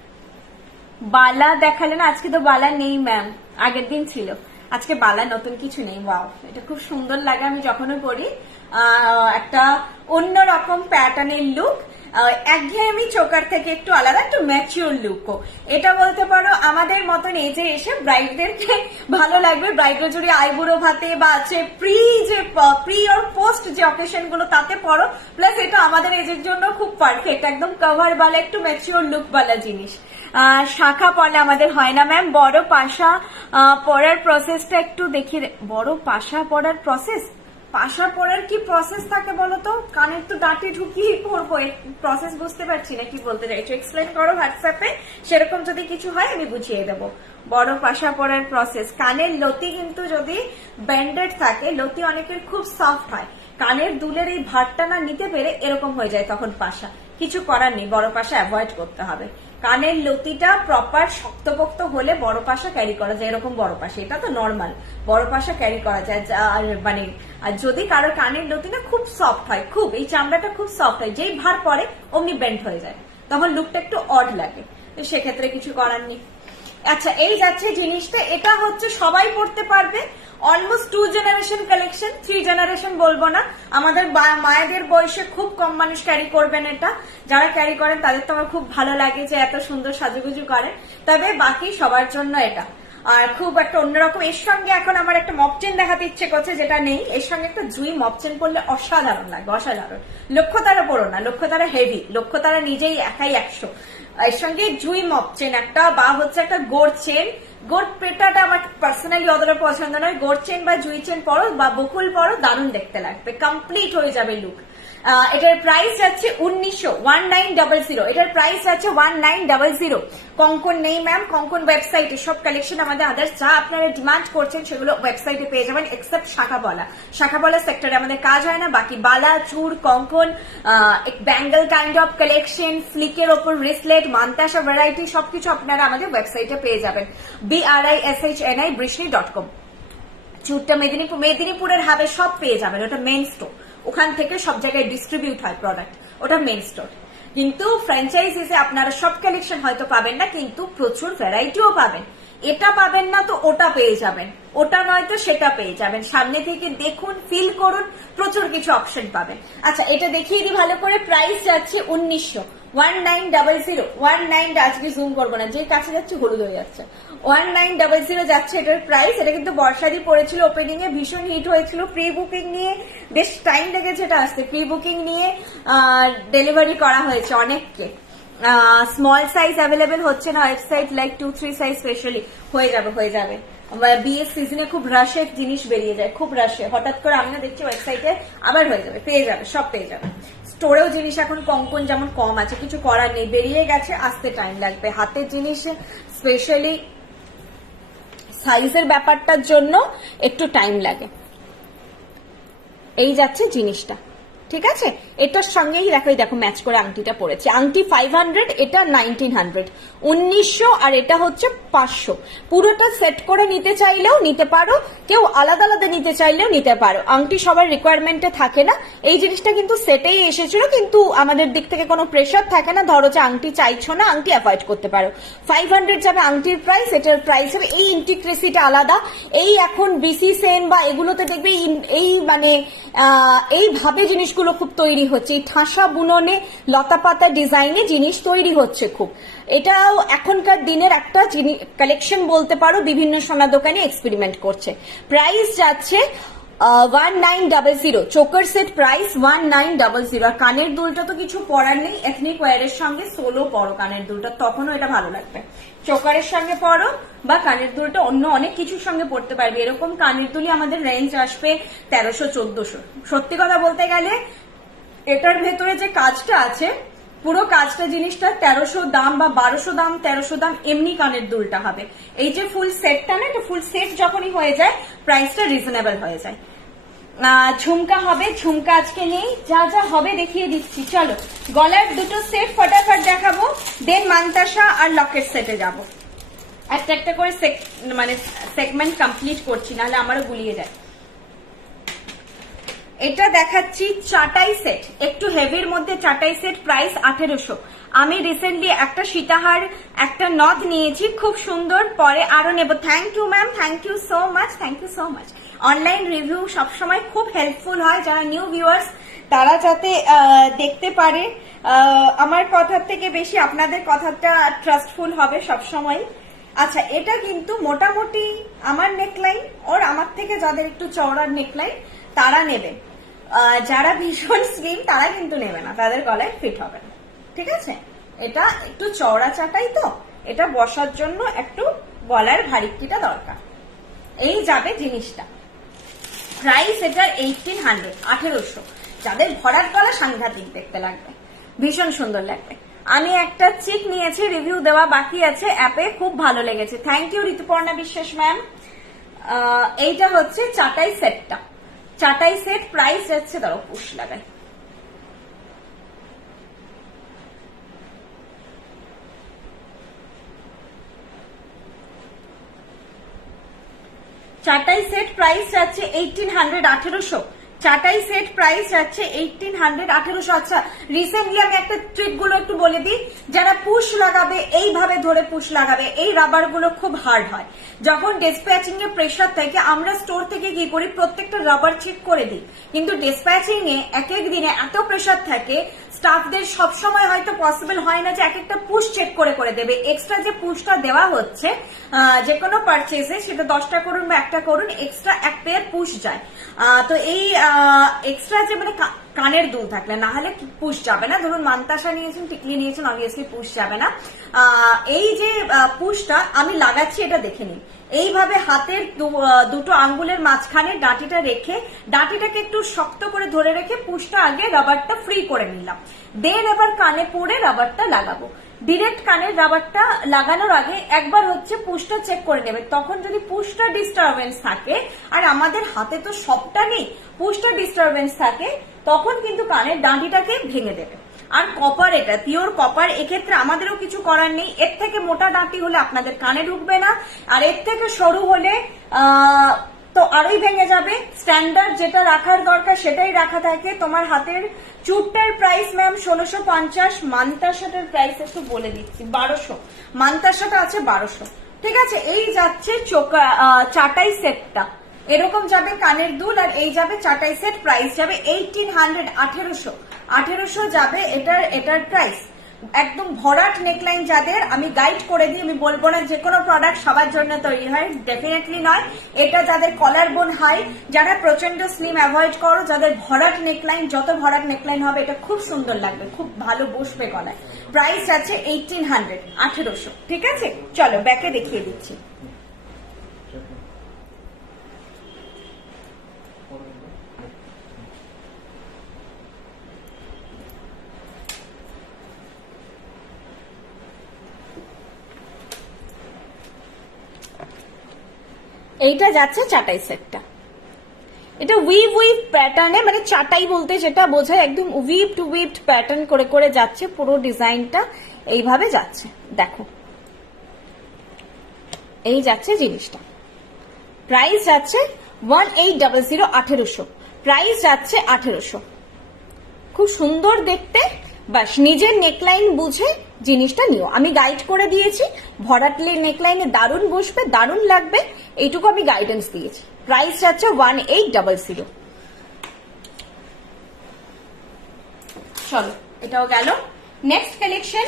বালা দেখালেন, আজকে তো বালা নেই ম্যাম, আগের দিন ছিল, আজকে বালা নতুন কিছু নেই। ওয়াও, এটা খুব সুন্দর লাগে, আমি যখনও পরি একটা অন্যরকম প্যাটার্নের লুক, একঘেয়েমি চোকার থেকে একটু আলাদা, একটু ম্যাচিওর লুকও এটা বলতে পারো। আমাদের মতন এজে এসে ব্রাইডদেরকে ভালো লাগবে, ব্রাইডের যদি আইবুড়ো ভাতে বা আছে প্রি আর পোস্ট যে অকেশন গুলো তাতে পড়ো, প্লাস এটা আমাদের এজের জন্য খুব পারফেক্ট, একদম কভার বালা, একটু ম্যাচিওর লুক বালা জিনিস। শাখা পলা আমাদের হয় না ম্যাম। বড় পাশা পড়ার প্রসেসটা একটু দেখিয়ে, বড় পাশা পড়ার প্রসেস, পাশা পড়ার কি প্রসেস থাকে বলো তো? কানের তো দাঁতে ঢুকিয়ে পড়বো, প্রসেস বুঝতে পারছি না কি বলতে চাইছো, এক্সপ্লেন করো হোয়াটসঅ্যাপে, সেরকম যদি কিছু হয় আমি বুঝিয়ে দেবো। বড় পাশা পড়ার প্রসেস, কানের লতি কিন্তু যদি ব্যান্ডেড থাকে, লতি অনেকের খুব সফট হয়, কানের দুলের এই ভারটা না নিতে পেরে এরকম হয়ে যায়, তখন পাশা, কিছু করার নেই, বড় পাশা অ্যাভয়েড করতে হবে। কানের লতিটা প্রপার শক্তপোক্ত হলে বড় পাশা ক্যারি করা যায়, এরকম বড় পাশা, এটা তো নর্মাল, বড় পাশা ক্যারি করা যায়। মানে আর যদি কারো কানের লতি না খুব সফট হয়, খুব এই চামড়াটা খুব সফট হয়, যেই ভার পরে অমনি বেন্ড হয়ে যায়, তখন লুকটা একটু অড লাগে, তো সেক্ষেত্রে কিছু করার নেই। আচ্ছা, এই যাচ্ছে জিনিসটা, এটা হচ্ছে সবাই পড়তে পারবে, অলমোস্ট 2 জেনারেশন কালেকশন, 3 জেনারেশন বলবো না, আমাদের মায়েদের বয়সে খুব কম মানুষ ক্যারি করবেন এটা, যারা ক্যারি করেন তাদের তো আমার খুব ভালো লাগে যে এত সুন্দর সাজুগুজু করেন, তবে বাকি সবার জন্য এটা। আর খুব একটা অন্যরকম, এর সঙ্গে এখন আমার একটা মপচেন দেখাতে ইচ্ছে করছে, যেটা নেই, এর সঙ্গে একটা জুই মপচেন পরলে অসাধারণ লাগবে, অসাধারণ। লক্ষ্যতারা পড়ো না, লক্ষ্যতারা হেভি, লক্ষ্যতারা নিজেই একাই 100, এর সঙ্গে জুই মপচেন একটা, বা হচ্ছে একটা গোড় চেন, গোড় পেটাটা আমার পার্সোনালি অতটা পছন্দ নয়, গোড় চেন বা জুই চেন পরো বা বকুল পরো, দারুণ দেখতে লাগবে, কমপ্লিট হয়ে যাবে লুক। এটার প্রাইস যাচ্ছে 1900, এটার প্রাইস যাচ্ছে 1900। কঙ্কন নেই ম্যাম, কঙ্কন ওয়েবসাইটে সব কালেকশন আমাদের আদার্স যা আপনারা ডিমান্ড করছেন সেগুলো ওয়েবসাইটে পেয়ে যাবেন, এক্সেপ্ট শাখাবলা সেক্টরে আমাদের কাজ হয় না, বাকি বালা, চুর, কঙ্কন, ব্যাঙ্গল কাইন্ড অফ কালেকশন, ফ্লিকের ওপর রিসলেট, মান্তাসা ভ্যারাইটি, সবকিছু আপনারা আমাদের ওয়েবসাইটে পেয়ে যাবেন, BRISHNI.com। চুরটা মেদিনীপুরের হাবে সব পেয়ে যাবেন, ওটা মেইন স্টোর, ওখান থেকে সব জায়গায় ডিস্ট্রিবিউট হয় প্রোডাক্ট, ওটা মেইন স্টোর। কিন্তু ফ্র্যাঞ্চাইজিসে আপনারা সব কালেকশন হয়তো পাবেন না, কিন্তু প্রচুর ভ্যারাইটিও পাবেন, এটা পাবেন না তো ওটা পেয়ে যাবেন, ওটা নয় তো সেটা পেয়ে যাবেন, সামনে থেকে দেখুন, ফিল করুন, প্রচুর কিছু অপশন পাবেন। আচ্ছা, এটা দেখিয়ে দিই ভালো করে, প্রাইস যাচ্ছে 1900, 1900, আজকে জুম করবো না, যে কাছে যাচ্ছে হলুদ হয়ে যাচ্ছে, 1900 যাচ্ছে এটার প্রাইস। এটা কিন্তু বর্ষারই পড়েছিল, ওপেনিং এ ভীষণ হিট হয়েছিল, প্রি বুকিং নিয়ে বেশ টাইম লেগেছে এটা আসতে, প্রি বুকিং নিয়ে ডেলিভারি করা হয়েছে অনেককে, স্মল সাইজ অ্যাভেলেবেল হচ্ছে না ওয়েবসাইট, লাইক 2-3 সাইজ স্পেশালি হয়ে যাবে। বিয়ের সিজনে খুব রাশের জিনিস বেরিয়ে যায়, খুব রাশে, হঠাৎ করে আমি না দেখছি ওয়েবসাইটে আবার হয়ে যাবে, পেয়ে যাবে, সব পেয়ে যাবে। স্টোরেও জিনিস এখন কঙ্কন যেমন কম আছে, কিছু করার নেই, বেরিয়ে গেছে, আসতে টাইম লাগবে। হাতের জিনিস স্পেশালি সাইজের ব্যাপারটার জন্য একটু টাইম লাগে। এই যাচ্ছে জিনিসটা, ঠিক আছে। এটার সঙ্গেই দেখো ম্যাচ করে আংটিটা পড়েছে। আংটি 500, এটা 1900, 1900, আর এটা হচ্ছে 500। পুরোটা সেট করে নিতে চাইলেও নিতে পারো, কেউ আলাদা আলাদা নিতে চাইলেও নিতে পারো। আংটি সবার রিকোয়ারমেন্টে থাকে না। এই জিনিসটা কিন্তু সেটেই এসেছিল, কিন্তু আমাদের দিক থেকে কোনো প্রেশার থাকে না। ধরো যে আংটি চাইছো না, আংটি অ্যাভয়েড করতে পারো। 500 যাবে আংটির প্রাইস, এটার প্রাইস হবে। এই ইন্টিগ্রেসিটা আলাদা। এই এখন বিসি সেন বা এগুলোতে দেখবে এই মানে এইভাবে জিনিসগুলো খুব তৈরি হচ্ছে, এই ঠাসা বুননে লতা পাতা ডিজাইনে জিনিস তৈরি হচ্ছে খুব। এটাও এখনকার দিনের একটা কালেকশন বলতে পারো, বিভিন্ন সোনা দোকানে এক্সপেরিমেন্ট করছে। প্রাইস যাচ্ছে 1900, চোকার সেট প্রাইস 1900। আর কানের দুলটা তো কিছু পরার নেই, এথনিক ওয়্যারের সঙ্গে সোলো পরো কানের দুলটা, তখনও এটা ভালো লাগবে। চোকারের সঙ্গে পরো বা কানের দুলটা অন্য অনেক কিছুর সঙ্গে পড়তে পারবে। এরকম কানের দুলই আমাদের রেঞ্জ আসবে 1300-1400। সত্যি কথা বলতে গেলে এটার ভেতরে যে কাজটা আছে, পুরো কাজটা জিনিসটা 1300 দাম বা 1200 দাম, 1300 দাম, এমনি কানের দুলটা হবে। এই যে ফুল সেটটা না, এটা ফুল সেট যখনই হয়ে যায় প্রাইসটা রিজনেবল হয়ে যায়। ঝুমকা হবে, ঝুমকা আজকে নেই, যা যা হবে দেখিয়ে দিচ্ছি। চলো গলার দুটো সেট ফটাফট দেখাবো, দেন মান্তাসা আর লকেট সেটে যাবো। একটা একটা করে মানে সেগমেন্ট কমপ্লিট করছি, নাহলে আমারও গুলিয়ে যায়। এটা দেখাচ্ছি চাটাই সেট, একটু হেভির মধ্যে চাটাই সেট, প্রাইস 1800। আমি রিসেন্টলি একটা সীতাহার, একটা নথ নিয়েছি, খুব সুন্দর, পরে আরো নেব। Thank you ma'am, thank you so much, thank you so much. Online review সবসময় খুব হেল্পফুল হয়, যারা নিউ ভিউয়ার্স তারা যাতে দেখতে পারে। আমার কথার থেকে বেশি আপনাদের কথাটা ট্রাস্টফুল হবে সবসময়। আচ্ছা, এটা কিন্তু মোটামুটি আমার নেকলাইন, ওর আমার থেকে যাদের একটু চওড়ার নেকলাইন তারা নেবে, যারা ভীষণ স্লিম তারা কিন্তু নেবে না, তাদের গলায় ফিট হবে না, ঠিক আছে। এটা একটু চওড়া চাটাই তো, এটা বসার জন্য একটু গলার ভারিক্কিটা দরকার। এই যাবে জিনিসটা। প্রাইস এটা 1800, 1800। যাদের ভরাট গলা সাংঘাতিক দেখতে লাগবে, ভীষণ সুন্দর লাগবে। আমি একটা চিক নিয়েছি, রিভিউ দেওয়া বাকি আছে, অ্যাপে খুব ভালো লেগেছে। থ্যাংক ইউ ঋতুপর্ণা বিশ্বাস ম্যাম। এইটা হচ্ছে চাটাই সেটটা, চাটাই সেট প্রাইস যাচ্ছে, ধরো পুশ লাগাই, চাটাই সেট প্রাইস যাচ্ছে 1800, 1800। চাটাই সেট প্রাইস যাচ্ছে 1800, 1800। আচ্ছা, রিসেন্টলি আমি একটা ট্রিক গুলো একটু বলে দিই। যারা পুশ লাগাবে, এইভাবে ধরে পুশ লাগাবে, এই রাবার গুলো খুব হার্ড হয়। যখন ডিসপ্যাচিং এর প্রেসার থাকে, আমরা স্টোর থেকে কি করি, প্রত্যেকটা রাবার চেক করে দিই, কিন্তু ডিসপ্যাচিং এ এক এক দিনে এত প্রেসার থাকে, স্টাফদের সবসময় হয়তো পসিবল হয় না যে এক একটা পুশ চেক করে করে দেবে। এক্সট্রা যে পুশটা দেওয়া হচ্ছে যে কোনো পারচেজে, সেটা 10টা করুন বা একটা করুন, এক্সট্রা এক পেয়ার পুশ যায়। তো এই এক্সট্রা যে মানে কানের দুল থাকলে, না হলে পুশ যাবে না। ধরুন মান্তাসা নিয়েছেন, টিকলি নিয়েছেন, অবভিয়াসলি পুশ যাবে না। এই যে পুশটা আমি লাগাচ্ছি, এটা দেখে নিন। এইভাবে হাতের দুটো আঙ্গুলের মাঝখানে ডাঁটিটা রেখে, ডাঁটিটাকে একটু শক্ত করে ধরে রেখে পুশটা আগে রাবারটা ফ্রি করে নিলাম, দেন এবার কানে পরে রাবারটা লাগাবো। ডিরেক্ট কানের রাবারটা লাগানোর আগে একবার হচ্ছে পুশটা চেক করে নেবে। তখন যদি পুশটা ডিস্টারবেন্স থাকে, আর আমাদের হাতে তো সবটা নেই, পুশটা ডিস্টারবেন্স থাকে, তখন কিন্তু কানের ডাঁটিটাকে ভেঙে দেবে। আর কপার, এটা পিওর কপার, এক্ষেত্রে আমাদেরও কিছু করার নেই। এর থেকে মোটা ডাঁটি হলে আপনাদের কানে ঢুকবে না, আর এর থেকে সরু হলে তো আরোই ভেঙে যাবে। স্ট্যান্ডার্ড যেটা রাখার দরকার সেটাই রাখা থাকে। তোমার হাতের চুটটার প্রাইস ম্যাম 1650, মান্তাসাটার প্রাইস একটু বলে দিচ্ছি 1200, মান্তাসাটা আছে 1200, ঠিক আছে। এই যাচ্ছে চাটাই সেটটা, এরকম যাবে কানের দুল, আর এই যাবে চাটাই সেট, প্রাইস যাবে 1800, 1800, 1800 যাবে এটার প্রাইস। একদম ভরাট নেকলাইন যাদের, আমি গাইড করে দিই, আমি বলবো না যে কোনো প্রোডাক্ট সবার জন্য তৈরি হয়, ডেফিনেটলি নয়। এটা যাদের কলার বোন হাই, যারা প্রচন্ড স্লিম অ্যাভয়েড করো, যাদের ভরাট নেকলাইন, যত ভরাট নেকলাইন হবে এটা খুব সুন্দর লাগবে, খুব ভালো বসবে গলায়। প্রাইস আছে 1800, 1800, ঠিক আছে। চলো ব্যাকে দেখিয়ে দিচ্ছি। এইটা যাচ্ছে চাটাই সেটটা। এটা উইভ প্যাটার্নে, মানে চাটাই বলতে যেটা বোঝায় একদম উইভ টু উইভ প্যাটার্ন করে করে যাচ্ছে, পুরো ডিজাইনটা এইভাবে যাচ্ছে। দেখো এই যাচ্ছে জিনিসটা। প্রাইস যাচ্ছে 1800, 1800 প্রাইস যাচ্ছে 1800। খুব সুন্দর দেখতে, বাস নিজের নেকলাইন বুঝে জিনিসটা নিও। আমি গাইড করে দিয়েছি, ভরাটলি নেকলাইনে দারুণ বসবে, দারুণ লাগবে, এইটুকু আমি গাইডেন্স দিয়েছি। প্রাইস যাচ্ছে 1800। চলো এটাও গেল। নেক্সট কালেকশন,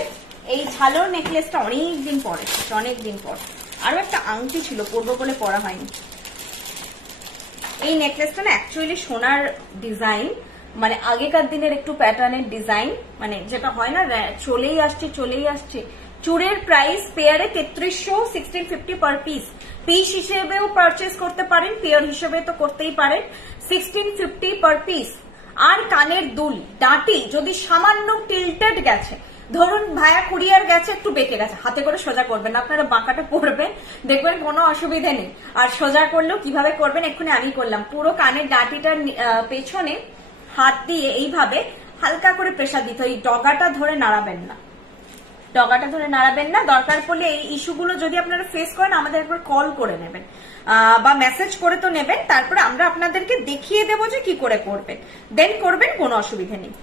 এই ঝালোর নেকলেসটা অনেকদিন পরে, অনেকদিন পর। আরো একটা আংটি ছিল, পরবো বলে পরা হয়নি। এই নেকলেসটা না অ্যাকচুয়ালি সোনার ডিজাইন, মানে আগেকার দিনের একটু প্যাটার্নের ডিজাইন, মানে যেটা হয় না চলেই আসছে। চুড়ের প্রাইস পেয়ারে 3300, 1650 পার পিস। পিস হিসেবেও পারচেস করতে পারেন, পেয়ার হিসেবে তো করতেই পারেন। 1650 পার পিস। আর কানের দুল ডাঁটি যদি সামান্য টিল্টেড গেছে, ধরুন ভায়া কুরিয়ার গেছে একটু বেঁকে গেছে, হাতে করে সোজা করবেন না, আপনারা বাঁকাটা পড়বেন, দেখবেন কোনো অসুবিধা নেই। আর সোজা করলেও কিভাবে করবেন এক্ষুনি আমি করলাম। পুরো কানের ডাঁটিটার পেছনে হাত দিয়ে এইভাবে হালকা করে প্রেসার দিতে, ওই ডগাটা ধরে নাড়াবেন না, ডগাটা ধরে নাড়াবেন না। দরকার পড়লে এই ইস্যুগুলো যদি আপনারা ফেস করেন আমাদের একবার কল করে নেবেন বা মেসেজ করে তো নেবেন, তারপরে আমরা আপনাদেরকে দেখিয়ে দেবো যে কি করে করবেন, দেন করবেন, কোনো অসুবিধা নেই।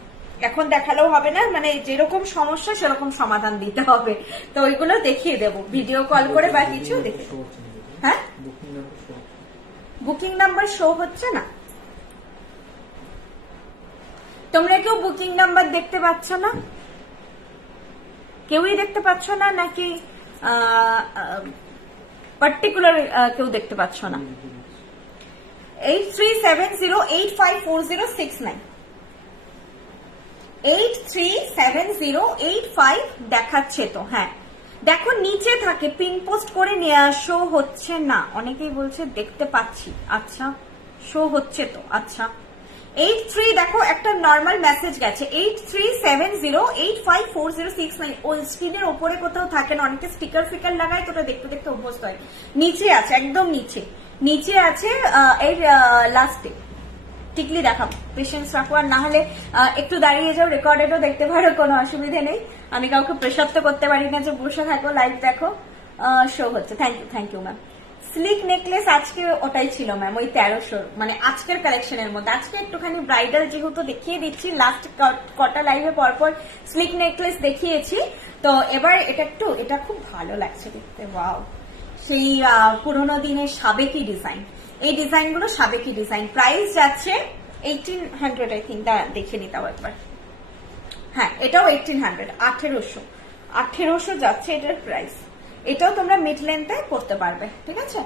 এখন দেখালেও হবে না, মানে যেরকম সমস্যা সেরকম সমাধান দিতে হবে, তো ওইগুলো দেখিয়ে দেবো ভিডিও কল করে বা কিছু দেখে। হ্যাঁ, বুকিং নাম্বার শো হচ্ছে না? তোমরা কেউ বুকিং নাম্বার দেখতে পাচ্ছ না? কেউই দেখতে পাচ্ছ না নাকি পার্টিকুলার কেউ দেখতে পাচ্ছ না? 8370854069, 837085 দেখাচ্ছে তো? হ্যাঁ দেখো নিচে থাকে, পিন পোস্ট করে নিয়ে শো হচ্ছে না, অনেকেই বলছে দেখতে পাচ্ছি। আচ্ছা শো হচ্ছে তো, আচ্ছা 83 দেখো একটা নর্মাল মেসেজ গেছে, 8370854069। ওই স্ক্রিনের ওপরে কোথাও থাকে না, অনেকে স্টিকার ফিকার লাগায়, তো ওটা দেখতে দেখতে অভ্যস্ত হয়। নিচে আছে, একদম নিচে আছে, এর লাস্টে টিকলি দেখাবো, পেশেন্স রাখো। আর না হলে একটু দাঁড়িয়ে যাও, রেকর্ডেডও দেখতে পারো, কোনো অসুবিধা নেই। আমি কাউকে প্রেশার তো করতে পারি না যে বসে থাকো, লাইভ দেখো। শো হচ্ছে, thank you ma'am. Sleek necklace আজকে ওটাই ছিল ম্যাম, ওই 1300, মানে আজকের কালেকশনের মধ্যে। আজকে একটুখানি ব্রাইডাল যেহেতু দেখিয়ে দিচ্ছি, লাস্ট কটা লাইভে পরপর স্লিক নেকলেস দেখিয়েছি, তো এবার এটা খুব ভালো লাগছে দেখতে। ওয়াও, সেই পুরোনো দিনের সাবেকি ডিজাইন, এই ডিজাইনগুলো সাবেকি ডিজাইন। প্রাইস যাচ্ছে 1800 আই থিঙ্ক, দেখে নিতাম একবার। হ্যাঁ এটাও 1800, 1800 যাচ্ছে এটার প্রাইস। এটাও তোমরা মিড লেন্থে পড়তে পারবে, ঠিক আছে?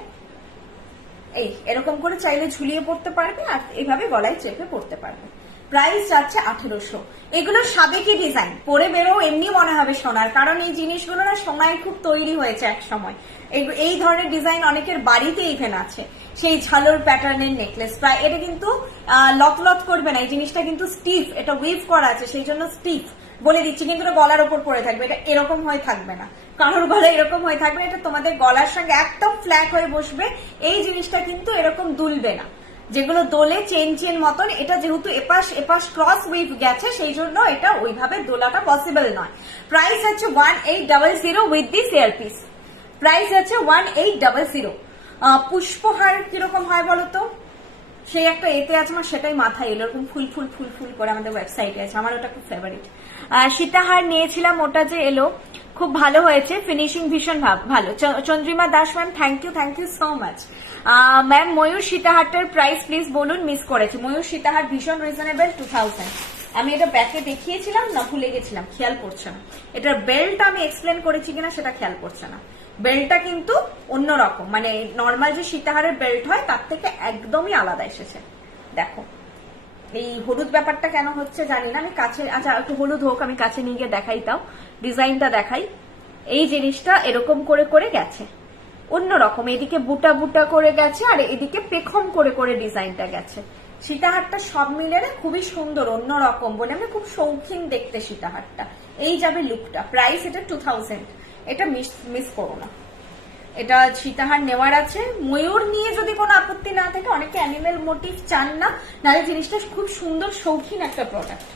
এই এরকম করে চাইলে ঝুলিয়ে পড়তে পারবে, আর এইভাবে গলায় চেপে পড়তে পারবে। প্রাইস যাচ্ছে 1800। এগুলো সাবেকি ডিজাইন, পরে বেরো এমনি মনে হবে সোনার, কারণ এই জিনিসগুলো না সোনায় খুব তৈরি হয়েছে এক সময়। এই ধরনের ডিজাইন অনেকের বাড়িতে ইভেন আছে। সেই ঝালোর প্যাটার্নের নেকলেস, প্রায় এটা কিন্তু লট করবে না, এই জিনিসটা কিন্তু স্টিফ, এটা উইভ করা আছে সেই জন্য স্টিফ বলে দিচ্ছি, কিন্তু এটা গলার ওপর পড়ে থাকবে, এটা এরকম হয়ে থাকবে না, কারোর গলা এরকম হয়ে থাকবে, এটা তোমাদের গলার সঙ্গে একদম ফ্ল্যাট হয়ে বসবে। এই জিনিসটা কিন্তু এরকম দুলবে না, যেগুলো দোলে চেন মতন, এটা যেহেতু এপাশ ক্রস উইভ গেছে সেই জন্য এটা ওইভাবে দোলাটা পসিবল নয়। প্রাইস হচ্ছে 1800 উইথ দিস ইয়ারপিস। প্রাইস হচ্ছে 1800। পুষ্পহার কিরকম হয় বলতো? সেই একটা এতে আছে, আমার সেটাই মাথায় এলো, এরকম ফুল করে আমাদের ওয়েবসাইটে আছে, আমার ওটা খুব ফেভারিট। সীতাহার নিয়েছিলাম, ওটা যে এলো খুব ভালো হয়েছে, ফিনিশিং ভীষণ ভালো। Chandrima Das ma'am thank you so much. Ma'am ময়ূর সীতাহারটার প্রাইস প্লিজ বলুন, মিস করেছি। ময়ূর সীতাহার ভীষণ রিজনেবল, 2000। আমি এটা ব্যাকে দেখিয়েছিলাম না, ভুলে গেছিলাম, খেয়াল পড়ছে না। এটার বেল্টটা আমি এক্সপ্লেন করেছি কিনা সেটা খেয়াল পড়ছে না। বেল্টটা কিন্তু অন্যরকম, মানে নর্মাল যে সীতাহারের বেল্ট হয় তার থেকে একদমই আলাদা এসেছে। দেখো এই হলুদ ব্যাপারটা কেন হচ্ছে জানি না, আমি কাছে, আচ্ছা একটু হলুদ হোক, আমি কাছে নিয়ে গিয়ে দেখাই, তাও ডিজাইনটা দেখাই। এই জিনিসটা এরকম করে গেছে, অন্যরকম, এদিকে বুটা করে গেছে, আর এদিকে পেখম করে ডিজাইনটা গেছে। সীতাহারটা সব মিলে না খুবই সুন্দর, অন্যরকম বলে আমি খুব শৌখিন দেখতে সীতাহারটা। এই যাবে লুকটা। প্রাইস এটা 2000, এটা মিস করো না। এটা সীতাহার নেওয়ার আছে। ময়ূর নিয়ে যদি কোনো আপত্তি না থাকে, অনেকে অ্যানিমেল মোটিভ চান না, নাহলে জিনিসটা খুব সুন্দর শৌখিন একটা প্রোডাক্ট।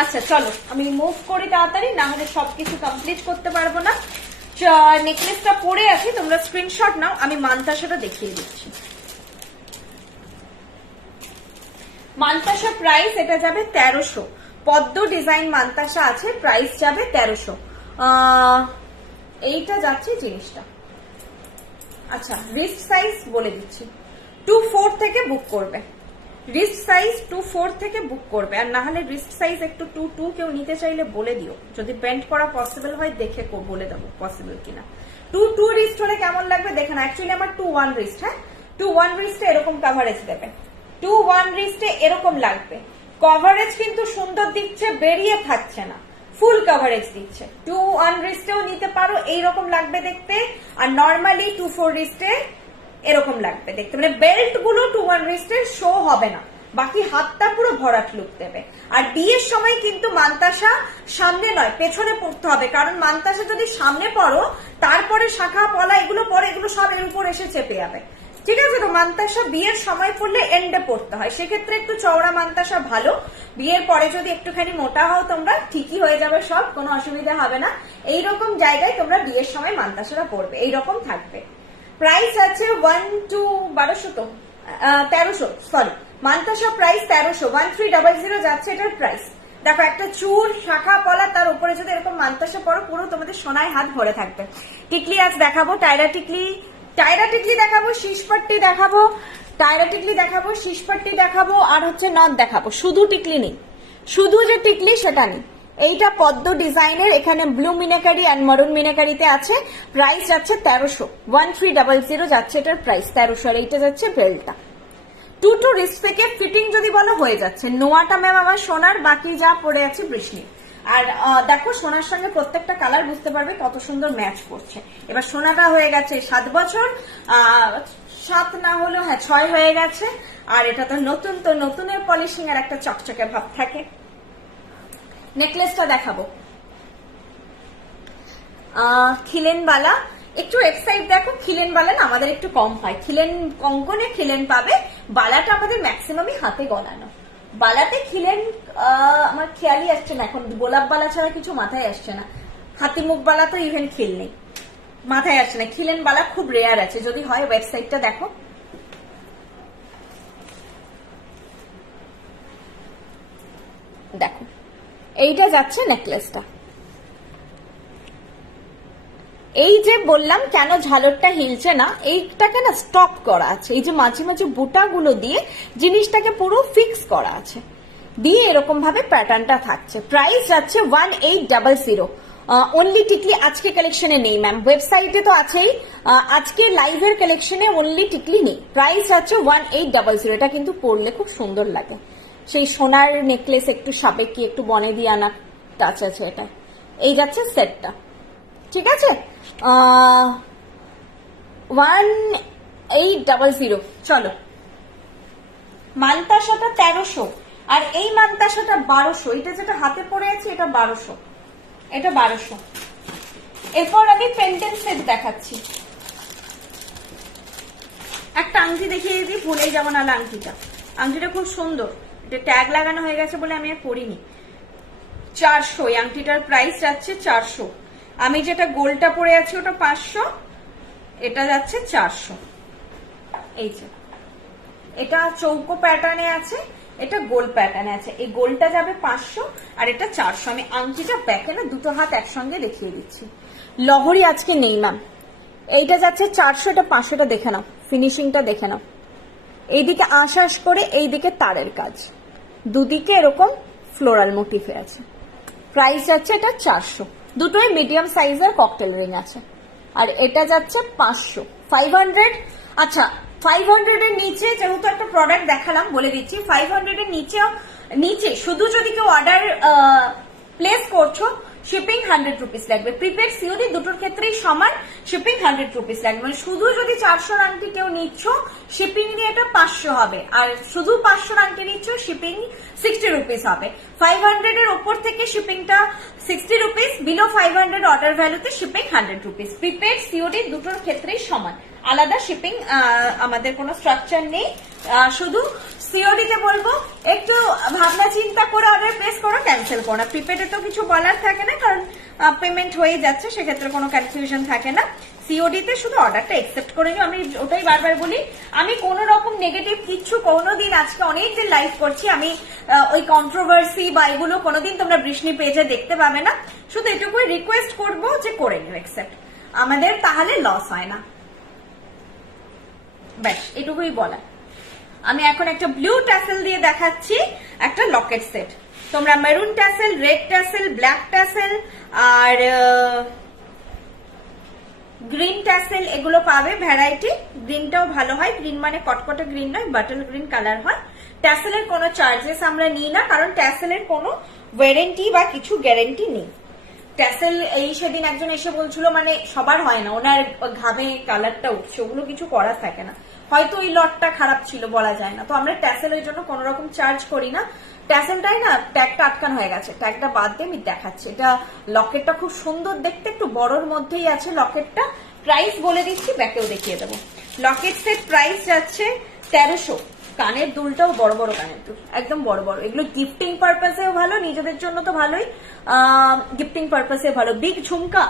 আচ্ছা চলো আমি মুভ করি তাড়াতাড়ি, না হলে সবকিছু কমপ্লিট করতে পারবো না। নেকলেসটা পরে আছি, তোমরা স্ক্রিনশট নাও, আমি মানতাসাটা দেখিয়ে দিচ্ছি। মানতাসা প্রাইস এটা যাবে 1300। পদ্ম ডিজাইন মানতাসা আছে, প্রাইস যাবে 1300। এইটা যাচ্ছে জিনিসটা। আচ্ছা রিস্ট সাইজ বলে দিচ্ছি, 2-4 থেকে বুক করবে। রিস্ট সাইজ 2-4 থেকে বুক করবে, আর না হলে রিস্ট সাইজ একটু 2-2 কেউ নিতে চাইলে বলে দিও, যদি বেন্ড করা পসিবল হয় দেখে বলে দেবো পসিবল কিনা। 2-2 রিস্ট হলে কেমন লাগবে দেখেন। অ্যাকচুয়ালি আমার 2-1 রিস্ট, হ্যাঁ 2-1 রিস্টে এরকম কভারেজ দেবে, 2-1 রিস্টে এরকম লাগবে। কভারেজ কিন্তু সুন্দর দিচ্ছে, বেরিয়ে থাকছে না, ফুল কভারেজ দিচ্ছে। 2-1 রিস্টেও নিতে পারো, এইরকম লাগবে দেখতে। আর নর্মালি 2-4 রিস্টে এরকম লাগবে দেখতে, মানে বেল্ট গুলো 2-1 রিস্টে শো হবে না, বাকি হাতটা পুরো ভরাট লুক দেবে। আর বিয়ের সময় কিন্তু মানতাসা সামনে নয় পেছনে পড়তে হবে, কারণ মানতাসা যদি সামনে পড়ো তারপরে শাখা পলা এগুলো পরে, এগুলো সব এর উপর এসে চেপে যাবে, ঠিক আছে? তো মানতাসা বিয়ের সময় পড়লে এন্ডে পড়তে হয়, সেক্ষেত্রে একটু চওড়া মানতাসা ভালো। বিয়ের পরে যদি একটুখানি মোটা হও তোমরা, ঠিকই হয়ে যাবে সব, কোনো অসুবিধা হবে না। এইরকম জায়গায় তোমরা বিয়ের সময় মানতাসাটা পড়বে, এইরকম থাকবে। প্রাইস আছে 1200 তো 1300, সরি মানতাসা প্রাইস 1300, 1300 যাচ্ছে এটার প্রাইস। দেখো একটা চুল শাখা পলা, তার উপরে যদি এরকম মানতাসা পরো, পুরো তোমাদের সোনায় হাত ভরে থাকবে। টিকলি আজ দেখাবো, টায়রা টিকলি দেখাবো, শীষপট্টি দেখাবো, টায়রা টিকলি দেখাবো, শীষপট্টি দেখাবো, আর হচ্ছে নথ দেখাবো। শুধু টিকলি নেই, শুধু যে টিকলি সেটা নেই। এইটা পদ্ম ডিজাইনের, এখানে ব্লু মিনাকারি অ্যান্ড মরুন মিনাকারিতে আছে। প্রাইস যাচ্ছে 1300, 1300 যাচ্ছে এটার প্রাইস 1300। আর এইটা যাচ্ছে বেল্টটা। 2-2 রিস্ট থেকে ফিটিং যদি বলো হয়ে যাচ্ছে। নোয়াটা ম্যাম আমার সোনার, বাকি যা পড়ে আছে বৃষ্টি। আর দেখো সোনার সঙ্গে প্রত্যেকটা কালার বুঝতে পারবে কত সুন্দর ম্যাচ করছে। এবার সোনাটা হয়ে গেছে 7 বছর, 7 না হলেও হ্যাঁ 6 হয়ে গেছে। আর এটা তো নতুন, তো নতুনের পলিশিং আর একটা চকচকে ভাব থাকে। নেকলেসটা দেখাবো, খিলেন বালা, একটু এক্সাইট দেখো। খিলেন বালা না আমাদের একটু কম হয়, খিলেন কঙ্কনে খিলেন পাবে, বালাটা আমাদের ম্যাক্সিমামই হাতে গলানো। বালাতে খিলেন আমার খেয়ালই আসছে না এখন, গোলাপ বালা ছাড়া কিছু মাথায় আসছে না। হাতি মুখ বালা তো ইভেন খিল নেই, মাথায় আসছে না। খিলেন বালা খুব রেয়ার আছে, যদি হয় ওয়েবসাইটটা দেখো। দেখো এইটা যাচ্ছে নেকলেসটা। এই যে বললাম কেন ঝালরটা হিলছে না, এইটাকে না স্টপ করা আছে, এই যে মাঝে মাঝে বুটাগুলো দিয়ে জিনিসটাকে পুরো ফিক্স করা আছে, দিয়ে এরকম ভাবে প্যাটার্নটা থাকছে। প্রাইস যাচ্ছে 1800। অনলি টিকলি আজকে কালেকশনে নেই ম্যাম, ওয়েবসাইটে তো আছেই, আজকে লাইভের কালেকশনে অনলি টিকলি নেই। প্রাইস যাচ্ছে 1800। এটা কিন্তু পরলে খুব সুন্দর লাগে, সেই সোনার নেকলেস একটু সাবেকি, একটু বনে দিয়ে আনা টাচ আছে এটা। এই যাচ্ছে সেটটা, ঠিক আছে? 1800। চলো মানতাসাটা 1300, আর এই মানতাসাটা 1200। এটা যেটা হাতে পড়ে আছে এটা 1200, এটা 1200। এরপর আমি পেন্ডেন্ট সেট দেখাচ্ছি। একটা আংটি দেখিয়ে দিই, ভুলেই যাবো না আংটিটা। আংটিটা খুব সুন্দর, এটা ট্যাগ লাগানো হয়ে গেছে বলে আমি আর পরিনি। 400, এই আংটিটার প্রাইস যাচ্ছে 400। আমি যেটা গোলটা পরে আছি ওটা 500, এটা যাচ্ছে 400। এই যে এটা চৌকো প্যাটার্নে আছে, এটা গোল প্যাটার্নে আছে। এই গোলটা যাবে 500 আর এটা 400। আমি আংটিটা ব্যাকে না দুটো হাত একসঙ্গে দেখিয়ে দিচ্ছি। লহরি আজকে নেই ম্যাম। এইটা যাচ্ছে 400, এটা 500টা দেখে নাও, ফিনিশিংটা দেখে নাও। এইদিকে আশ করে, এইদিকে তারের কাজ, দুদিকে এরকম ফ্লোরাল মোটিফে আছে। প্রাইস যাচ্ছে এটা 400। দুটোই মিডিয়াম সাইজের ককটেল রিং আছে। আর এটা যাচ্ছে 500, 500। আচ্ছা 500 এর নিচে যেহেতু একটা প্রোডাক্ট দেখালাম বলে দিচ্ছি, 500 এর নিচে শুধু যদি কেউ অর্ডার প্লেস করছো শিপিং 100 রুপিস লাগবে। প্রিপেড সিওডি দুটোর ক্ষেত্রেই সমান, শিপিং 100 রুপিস লাগবে। মানে শুধু যদি 400 আংটি কেউ নিচ্ছ শিপিং দিয়ে এটা 500 হবে, আর শুধু 500 আংটি নিচ্ছ শিপিং 60 রুপিস হবে। 500 এর ওপর থেকে শিপিংটা 60 রুপিস, বিলো 500 অর্ডার ভ্যালুতে শিপিং 100 রুপিস। প্রিপেড সিওডি দুটোর ক্ষেত্রেই সমান, আলাদা শিপিং আমাদের কোনো স্ট্রাকচার নেই। শুধু সিওডিতে বলবো একটু ভাবনা চিন্তা করে অর্ডার প্লেস করো, ক্যান্সেল করো না। প্রিপেডে তো কিছু বলার থাকে না, কারণ পেমেন্ট হয়ে যাচ্ছে, সেক্ষেত্রে কোনো কনফিউশন থাকে না। সিওডিতে শুধু অর্ডারটা একসেপ্ট করে নিও। আমি ওটাই বারবার বলি, আমি কোন রকম নেগেটিভ কিচ্ছু কোনোদিন, আজকে অনেকদিন লাইভ করছি, আমি ওই কন্ট্রোভার্সি বা এগুলো কোনোদিন তোমরা বৃষ্ণি পেজে দেখতে পাবে না। শুধু এটুকুই রিকোয়েস্ট করবো যে করে নিও একসেপ্ট, আমাদের তাহলে লস হয় না, ব্যাস এটুকুই বলা। আমি এখন একটা ব্লু ট্যাসেল দিয়ে দেখাচ্ছি একটা লকেট সেট। তোমরা maroon tassel, red tassel, black tassel আর গ্রিন ট্যাসেল এগুলো পাবে ভ্যারাইটি। গ্রিনটাও ভালো হয়, গ্রিন মানে কটকটে গ্রিন নয়, বাটল গ্রিন কালার হয়। ট্যাসেলের কোনো চার্জেস আমরা নিই না, কারণ ট্যাসেলের কোনো ওয়ারেন্টি বা কিছু গ্যারেন্টি নেই। ট্যাসেল এই সেদিন একজন এসে বলছিল মানে সবার হয় না, ওনার ঘামে কালারটা উঠছে, ওগুলো কিছু করার থাকে না, হয়তো ওই লটটা খারাপ ছিল বলা যায় না। তো আমরা ট্যাসেলের জন্য কোন রকম চার্জ করি না। ট্যাসেলটাই না ট্যাগটা আটকানো হয়ে গেছে, ট্যাগটা বাদ দিয়ে আমি দেখাচ্ছি। এটা লকেটটা খুব সুন্দর দেখতে, একটু বড়র মধ্যেই আছে লকেটটা। প্রাইস বলে দিচ্ছি, ব্যাকেও দেখিয়ে দেবো। লকেট সেট প্রাইস যাচ্ছে 1300। কানের দুলটাও বড় বড় কানের দুল, একদম বড় বড়। এগুলো গিফটিং পারপাসেও ভালো, নিজেদের জন্য তো ভালোই, গিফটিং পারপাসে ভালো। বিগ ঝুমকা,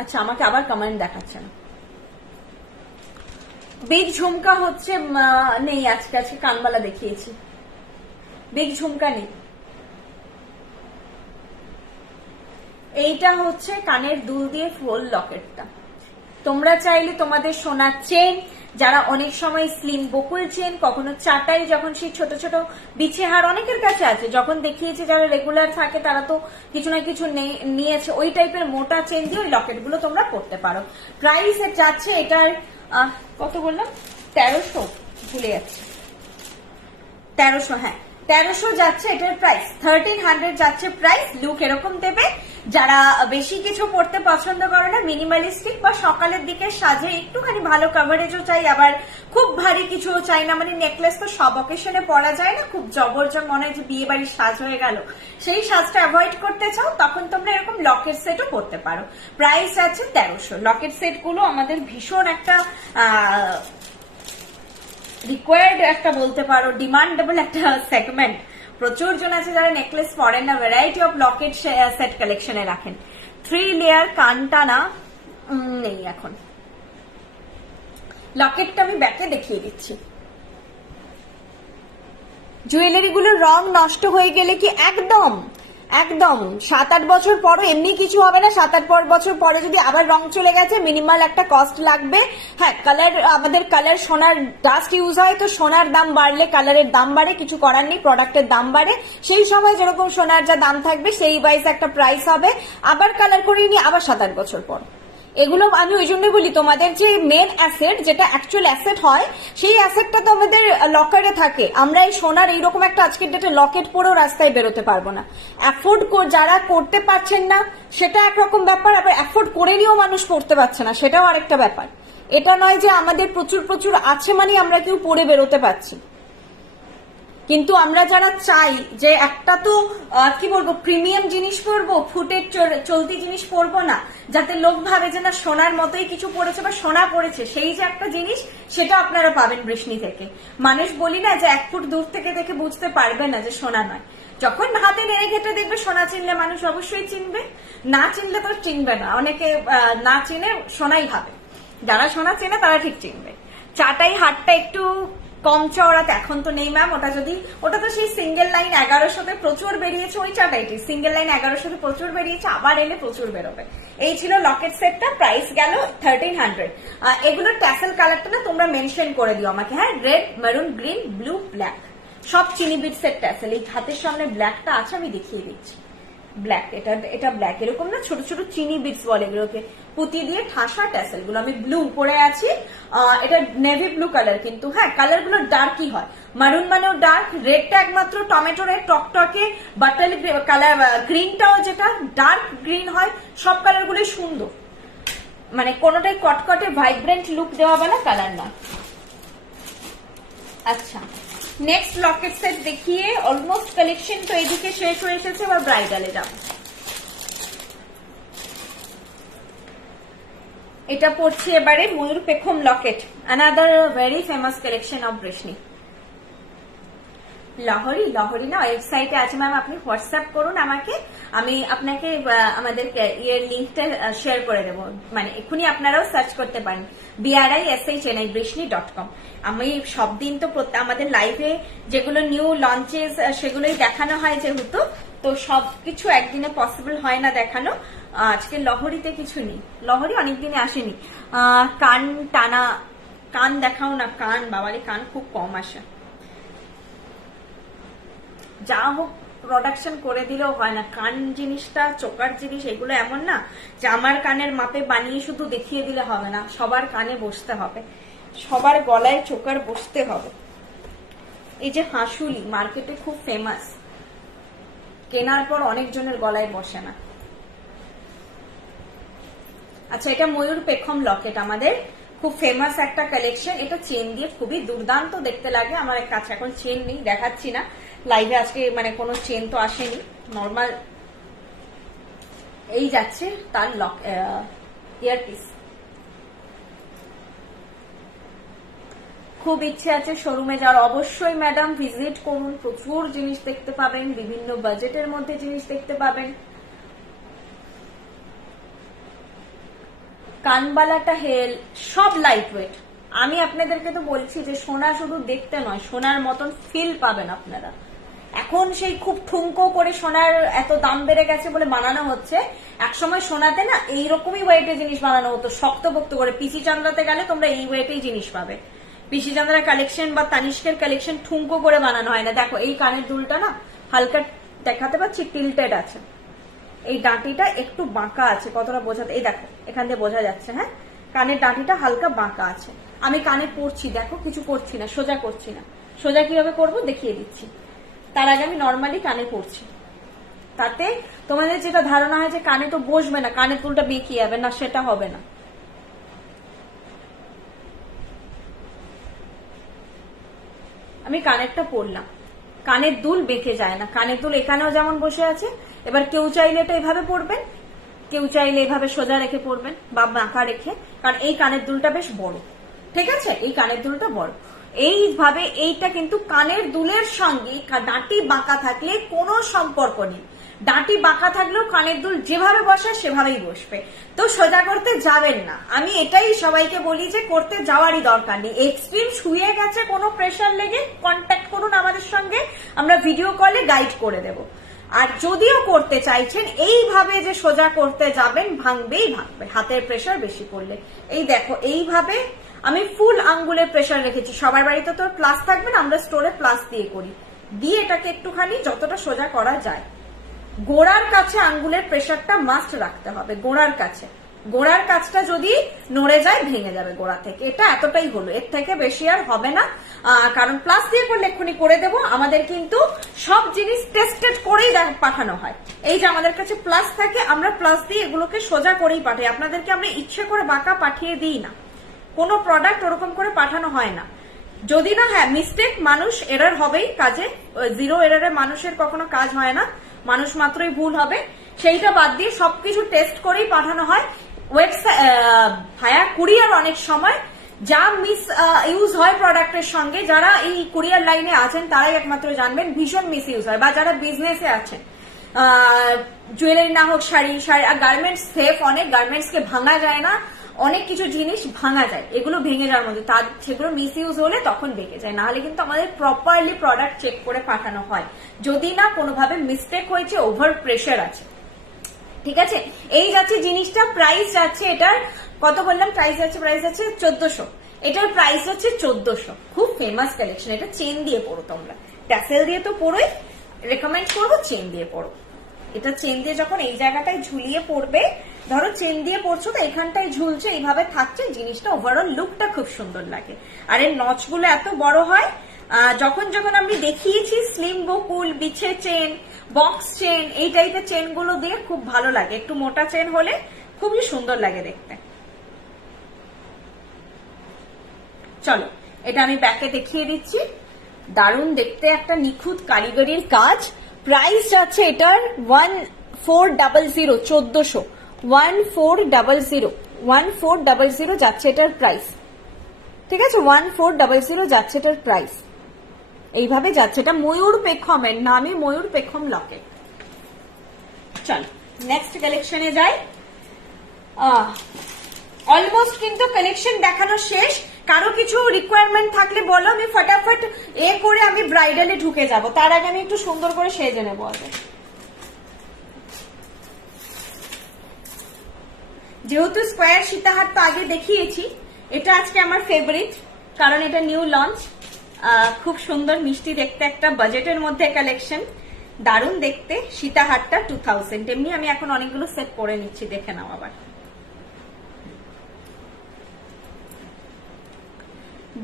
আচ্ছা আমাকে আবার কমেন্ট দেখাচ্ছে না। বিগ ঝুমকা হচ্ছে নেই, আজকে আজকে কানবালা দেখিয়েছি, বিগ ঝুমকা নেই। এইটা হচ্ছে কানের দুল দিয়ে ফুল লকেটটা। তোমরা চাইলে তোমাদের সোনার চেন, যারা অনেক সময় স্লিম বকুল চেন, কখনো চাটাই, যখন সেই ছোট ছোট বিছে হার অনেকের কাছে আছে, যখন দেখিয়েছে যারা রেগুলার থাকে তারা তো কিছু না কিছু নিয়েছে, ওই টাইপের মোটা চেন দিয়ে ওই লকেট গুলো তোমরা করতে পারো। প্রাইস যাচ্ছে এটার কত বললাম, 1300, ভুলে যাচ্ছে, 1300, হ্যাঁ 1300 যাচ্ছে এটার প্রাইস। 1300 যাচ্ছে প্রাইস। লুক এরকম দেবে, যারা বেশি কিছু পড়তে পছন্দ করে না, মিনিমালিস্টিক বা সকালের দিকে সাজে একটুখানি ভালো কভারেজও চাই, আবার খুব ভারী কিছু চাই না, মানে নেকলেস তো সব অকেশনে পরা যায় না, খুব জবরজং মনে হয় যে বিয়ে বাড়ির সাজ হয়ে গেল, সেই সাজটা অ্যাভয়েড করতে চাও, তখন তোমরা এরকম লকেট সেটও করতে পারো। প্রাইস আছে 1300। লকেট সেট গুলো আমাদের ভীষণ একটা রিকোয়ার্ড একটা বলতে পারো, ডিমান্ডেবল একটা সেগমেন্ট। প্রচুর জন আছে যারা নেকলেস পরেন না, ভ্যারাইটি অফ লকেট সেট কালেকশনে রাখেন। 3 লেয়ার কানটানা নেই এখন। লকেটটা আমি ব্যাকে দেখিয়ে দিচ্ছি। জুয়েলারি গুলোর রং নষ্ট হয়ে গেলে কি একদম একদম 7-8 বছর পরও এমনি কিছু হবে না। 7-8 বছর পরে যদি আবার রং চলে গেছে, মিনিমাল একটা কস্ট লাগবে। হ্যাঁ, কালার, আমাদের কালার সোনার ডাস্ট ইউজ হয়, তো সোনার দাম বাড়লে কালারের দাম বাড়ে, কিছু করার নেই, প্রোডাক্টের দাম বাড়ে। সেই সময় যেরকম সোনার যা দাম থাকবে সেই ওয়াইজ একটা প্রাইস হবে। আবার কালার করিয়ে নিই আবার 7-8 বছর পর। এগুলো আমি ওই জন্যই বলি, তোমাদের যে মেন অ্যাসেট, যেটা অ্যাকচুয়াল অ্যাসেট হয়, সেই অ্যাসেটটা তো আমাদের লকারে থাকে। আমরা এই সোনার এইরকম একটা আজকের ডেটে লকেট পরেও রাস্তায় বেরোতে পারবো না। অ্যাফোর্ড যারা করতে পারছেন না সেটা একরকম ব্যাপার, আবার অ্যাফোর্ড করে নিয়েও মানুষ পড়তে পারছে না, সেটাও আরেকটা ব্যাপার। এটা নয় যে আমাদের প্রচুর প্রচুর আছে মানে আমরা কেউ পরে বেরোতে পারছি। কিন্তু আমরা যারা চাই যে একটা তো কি বলবো, প্রিমিয়াম জিনিস পরবো, ফুটের চলতি জিনিস পরবো না, যাতে লোক ভাবে যে না সোনার মতোই কিছু পড়েছে বা সোনা পড়েছে, সেই যে একটা জিনিস, সেটা আপনারা পাবেন বৃষ্ণি থেকে। মানুষ বলি না যে 1 ফুট দূর থেকে দেখে বুঝতে পারবে না যে সোনা নয়, যখন হাতে নেড়ে ঘেটে দেখবে সোনা চিনলে মানুষ অবশ্যই চিনবে, না চিনলে তো চিনবে না। অনেকে না চিনে সোনাই ভাবে, যারা সোনা চেনে তারা ঠিক চিনবে। চাটাই হাটটা একটু কম চওড়া এখন তো নেই ম্যাম, ওটা তো সেই সিঙ্গেল লাইন 1100-তে প্রচুর বেরিয়েছে, ওই চাটাইটি সিঙ্গেল লাইন 1100-তে প্রচুর বেরিয়েছে, আবার এলে প্রচুর বেরোবে। এই ছিল লকেট সেটটা, প্রাইস গেল 1300। এগুলোর ট্যাসেল কালারটা না তোমরা মেনশন করে দিও আমাকে, হ্যাঁ, red, maroon, green, blue, black, সব চিনি বিটসের ট্যাসেল। এই হাতের সামনে ব্ল্যাকটা আছে, আমি দেখিয়ে দিচ্ছি, ব্ল্যাক, এটা ব্ল্যাক, এরকম না ছোট ছোট চিনি বিটস বলে এগুলোকে, পুঁতি দিয়ে ঠাসা ট্যাসেল গুলো। আমি ব্লু পরে আছি, এটা নেভি ব্লু কালার, কিন্তু হ্যাঁ কালার গুলো ডার্কই হয়। মারুন মানেও ডার্ক, রেডটা একমাত্র টমেটো রেড, টকটকে বাটালি কালার, গ্রিনটাও যেটা ডার্ক গ্রিন হয়। সব কালার গুলোই সুন্দর, মানে কোনোটাই কটকটে ভাইব্রেন্ট লুক দেওয়া বলা কালার না। আচ্ছা, নেক্সট লকেট সেট দেখিয়ে অলমোস্ট কালেকশন তো এইদিকে শেষ হয়ে এসেছে, এবার ব্রাইডালে যাব। এটা পড়ছি এবারে ময়ূর পেখম locket, another very famous collection of Brishni. লহরি না ওয়েবসাইটে আছে ম্যাম, আপনি হোয়াটসঅ্যাপ করুন আমাকে, আমি আপনাকে আমাদের ইয়ের লিঙ্কটা শেয়ার করে দেবো, মানে এক্ষুনি আপনারাও সার্চ করতে পারেন BRISHNI.com। আমি সব দিন তো আমাদের লাইভে যেগুলো নিউ লঞ্চেস সেগুলোই দেখানো হয় যেহেতু, তো সবকিছু একদিনে পসিবল হয় না দেখানো। আজকে লহরিতে কিছু নেই, লহরি অনেকদিনে আসেনি। কান টানা, কান দেখাও না, কান বাবারে কান খুব কম আসে। যা হোক প্রোডাকশন করে দিলেও হয় না, কান জিনিসটা চোকার জিনিস, এগুলো এমন না যে আমার কানের মাপে বানিয়ে শুধু দেখিয়ে দিলে হবে না, সবার কানে বসতে হবে, সবার গলায় চোকার বসতে হবে। এই যে হাঁসুলি মার্কেটে খুব ফেমাস, কেনার পর অনেকজনের গলায় বসে না। আচ্ছা, এটা ময়ূর পেখম লকেট, আমাদের খুব ফেমাস একটা কালেকশন। এটা চেন দিয়ে খুবই দুর্দান্ত দেখতে লাগে। আমার কাছে এখন চেন নেই, দেখাচ্ছি না লাইভে আজকে, মানে কোনো চেন তো আসেনি, নর্মাল এই যাচ্ছে তার লক ইয়ারপিস। খুব ইচ্ছে আছে শোরুমে যাওয়ার, অবশ্যই ম্যাডাম ভিজিট করুন, প্রচুর জিনিস দেখতে পাবেন, বিভিন্ন বাজেটের মধ্যে জিনিস দেখতে পাবেন। কানবালাটা হেল, সব লাইট ওয়েট। আমি আপনাদেরকে তো বলছি যে সোনা শুধু দেখতে নয়, সোনার মতন ফিল পাবেন আপনারা। এখন সেই খুব ঠুমকো করে সোনার এত দাম বেড়ে গেছে বলে বানানো হচ্ছে, একসময় সোনাতে না এইরকমই ওয়েটের জিনিস বানানো হতো, শক্ত পোক্ত করে। পিসি চান্দ্রাতে গেলে তোমরা এই ওয়েটেই জিনিস পাবে। পিসি চান্দ্রার কালেকশন বা তানিষ্কের কালেকশন ঠুমকো করে বানানো হয় না। দেখো এই কানের দুলটা না হালকা দেখাতে পাচ্ছি, টিল্টেড আছে, এই ডাঁটিটা একটু বাঁকা আছে, কতটা বোঝাতে, এই দেখো এখান দিয়ে বোঝা যাচ্ছে, হ্যাঁ কানের ডাঁটিটা হালকা বাঁকা আছে। আমি কানে পড়ছি, দেখো কিছু করছি না, সোজা করছি না, সোজা কিভাবে করবো দেখিয়ে দিচ্ছি। তার আগে আমি নর্মালি কানে পড়ছি, তাতে তোমাদের যেটা ধারণা হয় যে কানে তো বসবে না, কানের দুলটা বেঁকিয়ে যাবে, না সেটা হবে না। আমি কানেরটা পরলাম, কানের দুল বেঁকে যায় না, কানের দুল এখানেও যেমন বসে আছে। এবার কেউ চাইলে এটা এভাবে পরবেন, কেউ চাইলে এভাবে সোজা রেখে পরবেন বা বাঁকা রেখে, কারণ এই কানের দুলটা বেশ বড়, ঠিক আছে, এই কানের দুলটা বড়। এইভাবে এইটা কিন্তু কানের দুলের সঙ্গে ডাঁটি বাঁকা থাকলে কোনো সম্পর্ক নেই, ডাঁটি বাঁকা থাকলেও কানের দুল যেভাবে বসে সেভাবেই বসবে, তো সোজা করতে যাবেন না। আমি এটাই সবাইকে বলি যে করতে যাওয়ারই দরকার নেই। এক্সট্রিম শুয়ে গেছে কোনো প্রেশার লেগে কন্ট্যাক্ট করুন আমাদের সঙ্গে, আমরা ভিডিও কলে গাইড করে দেব। আর যদিও করতে চাইছেন এইভাবে যে সোজা করতে যাবেন, ভাঙবেই ভাঙবে হাতের প্রেশার বেশি পড়লে। এই দেখো এইভাবে আমি ফুল আঙ্গুলের প্রেশার রেখেছি, সবার বাড়িতে তো প্লাস থাকবে না, আমরা স্টোরে প্লাস দিয়ে করি, দিয়ে এটাকে একটুখানি যতটা সোজা করা যায়, গোড়ার কাছে আঙ্গুলের প্রেশারটা মাস্ট রাখতে হবে, গোড়ার কাছে। গোড়ার কাছটা যদি নড়ে যায় ভেঙে যাবে গোড়া থেকে, এটা এতটাই হলো, এর থেকে বেশি আর হবে না। কারণ প্লাস দিয়ে করলে এক্ষুনি করে দেবো, আমাদের কিন্তু সব জিনিস টেস্টেড করেই পাঠানো হয়। এই যে আমাদের কাছে প্লাস থাকে, আমরা প্লাস দিয়ে এগুলোকে সোজা করেই পাঠাই, আপনাদেরকে আমরা ইচ্ছে করে বাঁকা পাঠিয়ে দিই না, কোনো প্রোডাক্ট ওরকম করে পাঠানো হয় না। যদি না হ্যাঁ মিস্টেক, মানুষ এরর হবেই কাজে, জিরো এররে মানুষের কখনো কাজ হয় না, মানুষ মাত্রই ভুল হবে, সেইটা বাদ দিয়ে সবকিছু টেস্ট করেই পাঠানো হয়। ওয়েবসাইট ভায়া কুরিয়ার অনেক সময় যা মিস ইউজ হয় প্রোডাক্টের সঙ্গে, যারা এই কুরিয়ার লাইনে আছেন তারাই একমাত্র জানবেন, ভীষণ মিস ইউজ হয়। বা যারা বিজনেসে আছেন, জুয়েলারি না হোক, শাড়ি আর গার্মেন্টস সেফ অনেক, গার্মেন্টসকে ভাঙা যায় না, অনেক কিছু জিনিস ভাঙা যায়, এগুলো ভেঙে যাওয়ার মধ্যে, তার সেগুলো মিস ইউজ হলে তখন বেঁকে যায়, নাহলে কিন্তু আমাদের প্রপারলি প্রোডাক্ট চেক করে পাঠানো হয়, যদি না কোনোভাবে মিস্টেক হয়েছে, ওভার প্রেশার আছে, ঠিক আছে। এই যাচ্ছে জিনিসটা, প্রাইস যাচ্ছে এটার কত বললাম, প্রাইস আছে 1400, এটার প্রাইস হচ্ছে 1400। খুব ফেমাস কালেকশন, এটা চেন দিয়ে পড়ো তোমরা, ট্যাসেল দিয়ে তো পড়োই, রেকমেন্ড করবো চেন দিয়ে পড়ো। এটা চেন দিয়ে যখন এই জায়গাটায় ঝুলিয়ে পড়বে, ধরো চেন দিয়ে পড়ছো তো এখানটায় ঝুলছে, এইভাবে থাকছে, জিনিসটা ওভারঅল লুকটা খুব সুন্দর লাগে। আর এর নচগুলো এত বড় হয়, যখন যখন আমি দেখিয়েছি স্লিম বকুল, বিছে চেন, বক্স চেন, এই টাইপের চেন গুলো দিয়ে খুব ভালো লাগে। একটু মোটা চেন হলে খুবই সুন্দর লাগে দেখতে। চলো এটা আমি ব্যাকে দেখিয়ে দিচ্ছি। দারুণ দেখতে, একটা নিখুঁত কারিগরির কাজ। প্রাইস যাচ্ছে এটার 1400, 1400, 1400 যাচ্ছে এটার প্রাইস। ঠিক আছে, 1400 যাচ্ছে এটার প্রাইস। এইভাবে যাচ্ছে, এটা ময়ূর পেখমের নামে, ময়ূর পেখম লকেট। চল নেক্সট কালেকশনে যাই। অলমোস্ট কিন্তু কালেকশন দেখানো শেষ। কারো কিছু রিকোয়ারমেন্ট থাকলে বলো, আমি ফটাফট করে আমি ব্রাইডালে ঢুকে যাব। তার আগে আমি একটু সুন্দর করে সেজে নেবো আগে। যেহেতু স্কোয়ার সীতাহার তো আগে দেখিয়েছি, এটা আজকে আমার ফেভারিট, কারণ এটা নিউ লঞ্চ। খুব সুন্দর মিষ্টি দেখতে, একটা বাজেটের মধ্যে কালেকশন, দারুণ দেখতে। সীতাহারটা 2000। এমনি আমি এখন অনেকগুলো সেট করে নিচ্ছি, দেখে নাও আবার।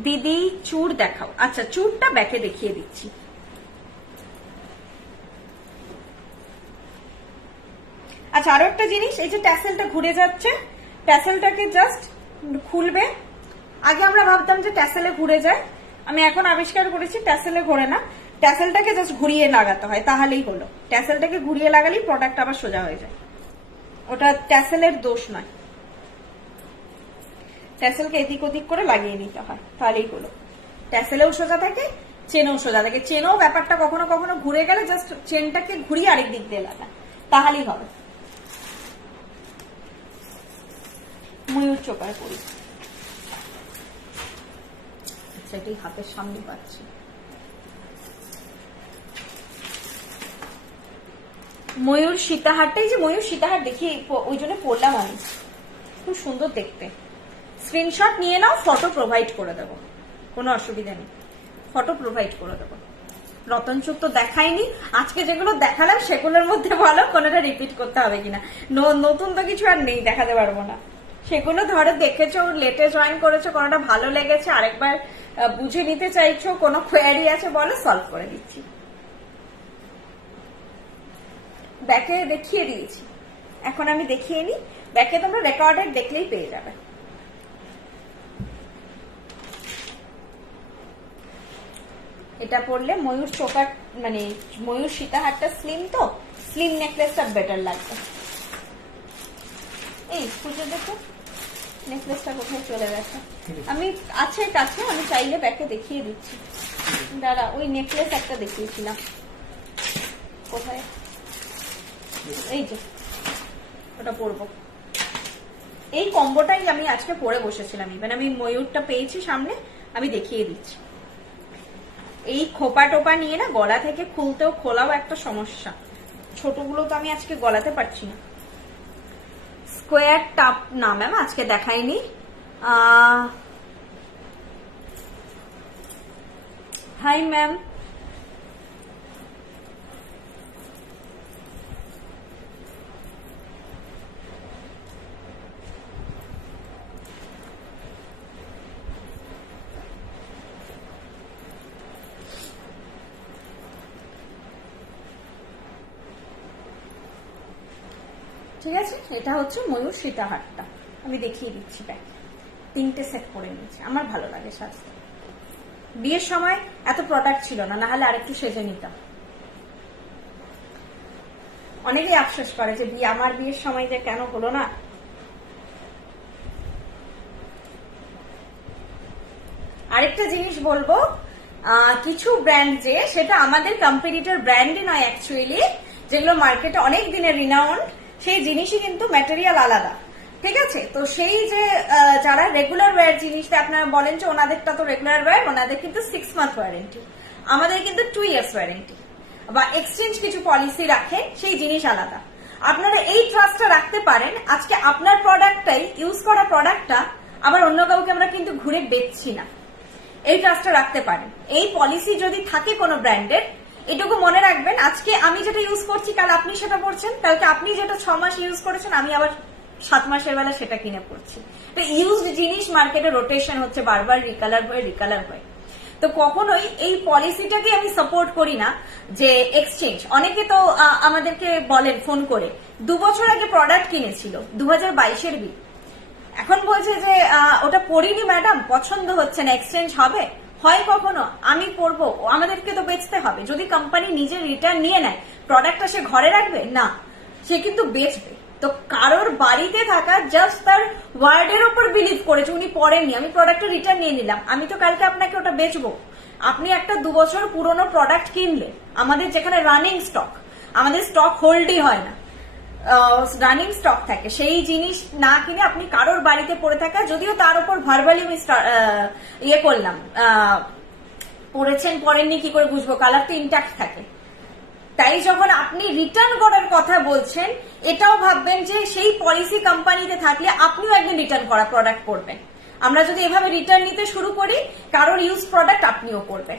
দিদি চুর দেখাও। আচ্ছা, চুরটা ব্যাকে দেখিয়ে দিচ্ছি। আচ্ছা, আরো একটা জিনিস, এই যে ট্যাসেলটা ঘুরে যাচ্ছে, ট্যাসেলটাকে জাস্ট খুলবে। আগে আমরা ভাবতাম যে ট্যাসেলে ঘুরে যায়, আমি এখন আবিষ্কার করেছি ট্যাসেলে ঘোরে না, ট্যাসেলটাকে জাস্ট ঘুরিয়ে লাগাতে হয়, তাহলেই হলো। ট্যাসেলটাকে ঘুরিয়ে লাগালেই প্রোডাক্ট আবার সোজা হয়ে যায়, ওটা ট্যাসেলের দোষ নয়। ট্যাসেলকে এদিক ওদিক করে লাগিয়ে নিতে হয়, তাহলেই হলো। ট্যাসেলেও সোজা থাকে, চেনও সোজা থাকে। চেনও ব্যাপারটা কখনো কখনো ঘুরে গেলে জাস্ট চেনটাকে ঘুরিয়ে আরেক দিক দিয়ে লাগায়, তাহলেই হবে। ময়ূর চোপায় পড়ি। আচ্ছা, এটাই হাতের সামনে পাচ্ছি। ময়ূর সীতাহারটাই, যে ময়ূর সীতাহার দেখি ওই জন্য পড়লাম আমি, খুব সুন্দর দেখতে। স্ক্রিনশট নিয়ে নাও, ফটো প্রোভাইড করে দেবো, কোনো অসুবিধা নেই, ফটো প্রোভাইড করে দেবো। রতনচুর তো দেখাইনি, আজকে যেগুলো দেখালাম সেগুলোর মধ্যে ভালো কোনোটা রিপিট করতে হবে কিনা। নতুন তো কিছু আর নেই, দেখাতে পারবো না। সেগুলো ধরো দেখেছো, লেটে জয়েন করেছো, কোনোটা ভালো লেগেছে, আরেকবার বুঝে নিতে চাইছো, কোনো কোয়ারি আছে বলো, সলভ করে দিচ্ছি। ব্যাকে দেখিয়ে দিয়েছি, এখন আমি দেখিয়ে নিই। ব্যাকে তোমরা রেকর্ডেড দেখলেই পেয়ে যাবে। এটা পড়লে ময়ূর চোকার, মানে ময়ূর সীতাহারটা স্লিম, তো স্লিম নেকলেসটা বেটার লাগবে। এই খুঁজে দেখো নেকলেসটা কোথায় চলে গেছে। আমি আছে কাছে, আমি চাইলে ব্যাকে দেখিয়ে দিচ্ছি। দাঁড়া, ওই নেকলেস একটা দেখিয়েছিলাম, কোথায়? এই যে ওটা পরবো, এই কম্বোটাই আমি আজকে পরে বসেছিলাম। ইভেন আমি ময়ূরটা পেয়েছি সামনে, আমি দেখিয়ে দিচ্ছি। এই খোপা টোপা নিয়ে না গলা থেকে খুলতেও খোলাও একটা সমস্যা, ছোটগুলো তো আমি আজকে গলাতে পারছি না। স্কোয়ার টাপ না ম্যাম, আজকে দেখাইনি। হাই ম্যাম, ঠিক আছে। এটা হচ্ছে ময়ূর সীতাহারটা, আমি দেখিয়ে দিচ্ছি। ব্যাগ 3টে সেট করে নিয়েছি, আমার ভালো লাগে সাজতে। বিয়ের সময় এত প্রোডাক্ট ছিল না, নাহলে আরেকটু সেজে নিতাম। অনেকেই আফসোস করে যে আমার বিয়ের সময় যে কেন হলো না। আরেকটা জিনিস বলবো, কিছু ব্র্যান্ড যে, সেটা আমাদের কম্পিটিটর ব্র্যান্ডই নয় অ্যাকচুয়ালি, যেগুলো মার্কেটে অনেক দিনের রিনাউন্ড, সেই জিনিসই কিন্তু ম্যাটেরিয়াল আলাদা। ঠিক আছে, তো সেই যে যারা রেগুলার ওয়্যার জিনিসটা আপনারা বলেন যে ওনাদেরটা তো রেগুলার ওয়্যার, ওনাদের কিন্তু 6 মান্থ ওয়ারেন্টি, আমাদের কিন্তু 2 ইয়ার্স ওয়ারেন্টি, বা এক্সচেঞ্জ কিছু পলিসি রাখেন, সেই জিনিস আলাদা। আপনারা এই ট্রাস্টটা রাখতে পারেন। আজকে আপনার প্রোডাক্টটাই, ইউজ করা প্রোডাক্টটা আবার অন্য কাউকে আমরা কিন্তু ঘুরে বেচছি না, এই ট্রাস্টটা রাখতে পারেন। এই পলিসি যদি থাকে কোনো ব্র্যান্ডের, এটুকু মনে রাখবেন, আজকে আমি যেটা ইউজ করছি কাল আপনি সেটা পড়ছেন, কালকে আপনি যেটা 6 মাস ইউজ করেছেন আমি আবার 7 মাসের বেলা সেটা কিনে পড়ছি। তো ইউজড জিনিস মার্কেটে রোটেশন হচ্ছে, বারবার রিকালার হয়। তো কখনোই এই পলিসিটাকে আমি সাপোর্ট করি না যে এক্সচেঞ্জ। অনেকে তো আমাদেরকে বলেন ফোন করে 2 বছর আগে প্রোডাক্ট কিনেছিল 2022-এর বিল, এখন বলছে যে ওটা পড়িনি ম্যাডাম, পছন্দ হচ্ছে না, এক্সচেঞ্জ হবে? হয় কখনো? আমি পড়বো, আমাদেরকে তো বেচতে হবে। যদি কোম্পানি নিজে রিটার্ন নিয়ে নেয়, প্রোডাক্টটা সে ঘরে রাখবে না, সে কিন্তু বেচবে। তো কারোর বাড়িতে থাকা জাস্ট তার ওয়ার্ডের উপর বিলিভ করেছে, উনি পড়েননি, আমি প্রোডাক্টটা রিটার্ন নিয়ে নিলাম, আমি তো কালকে আপনাকে ওটা বেচবো। আপনি একটা 2 বছর পুরনো প্রোডাক্ট কিনলে, আমাদের যেখানে রানিং স্টক, আমাদের স্টক হোল্ডই হয় না, রানিং স্টক থাকে, সেই জিনিস না কিনে আপনি কারোর বাড়িতে পড়ে থাকা, যদিও তার উপর ভার্বালি আমি ইয়ে করলাম, পড়েছেন পড়েননি কি করে বুঝবো, কালারটা ইনট্যাক্ট থাকে। তাই যখন আপনি রিটার্ন করার কথা বলছেন, এটাও ভাববেন যে সেই পলিসি কোম্পানিতে থাকলে আপনিও একদিন রিটার্ন করা প্রোডাক্ট করবেন। আমরা যদি এভাবে রিটার্ন নিতে শুরু করি, কারোর ইউজ প্রোডাক্ট আপনিও করবেন।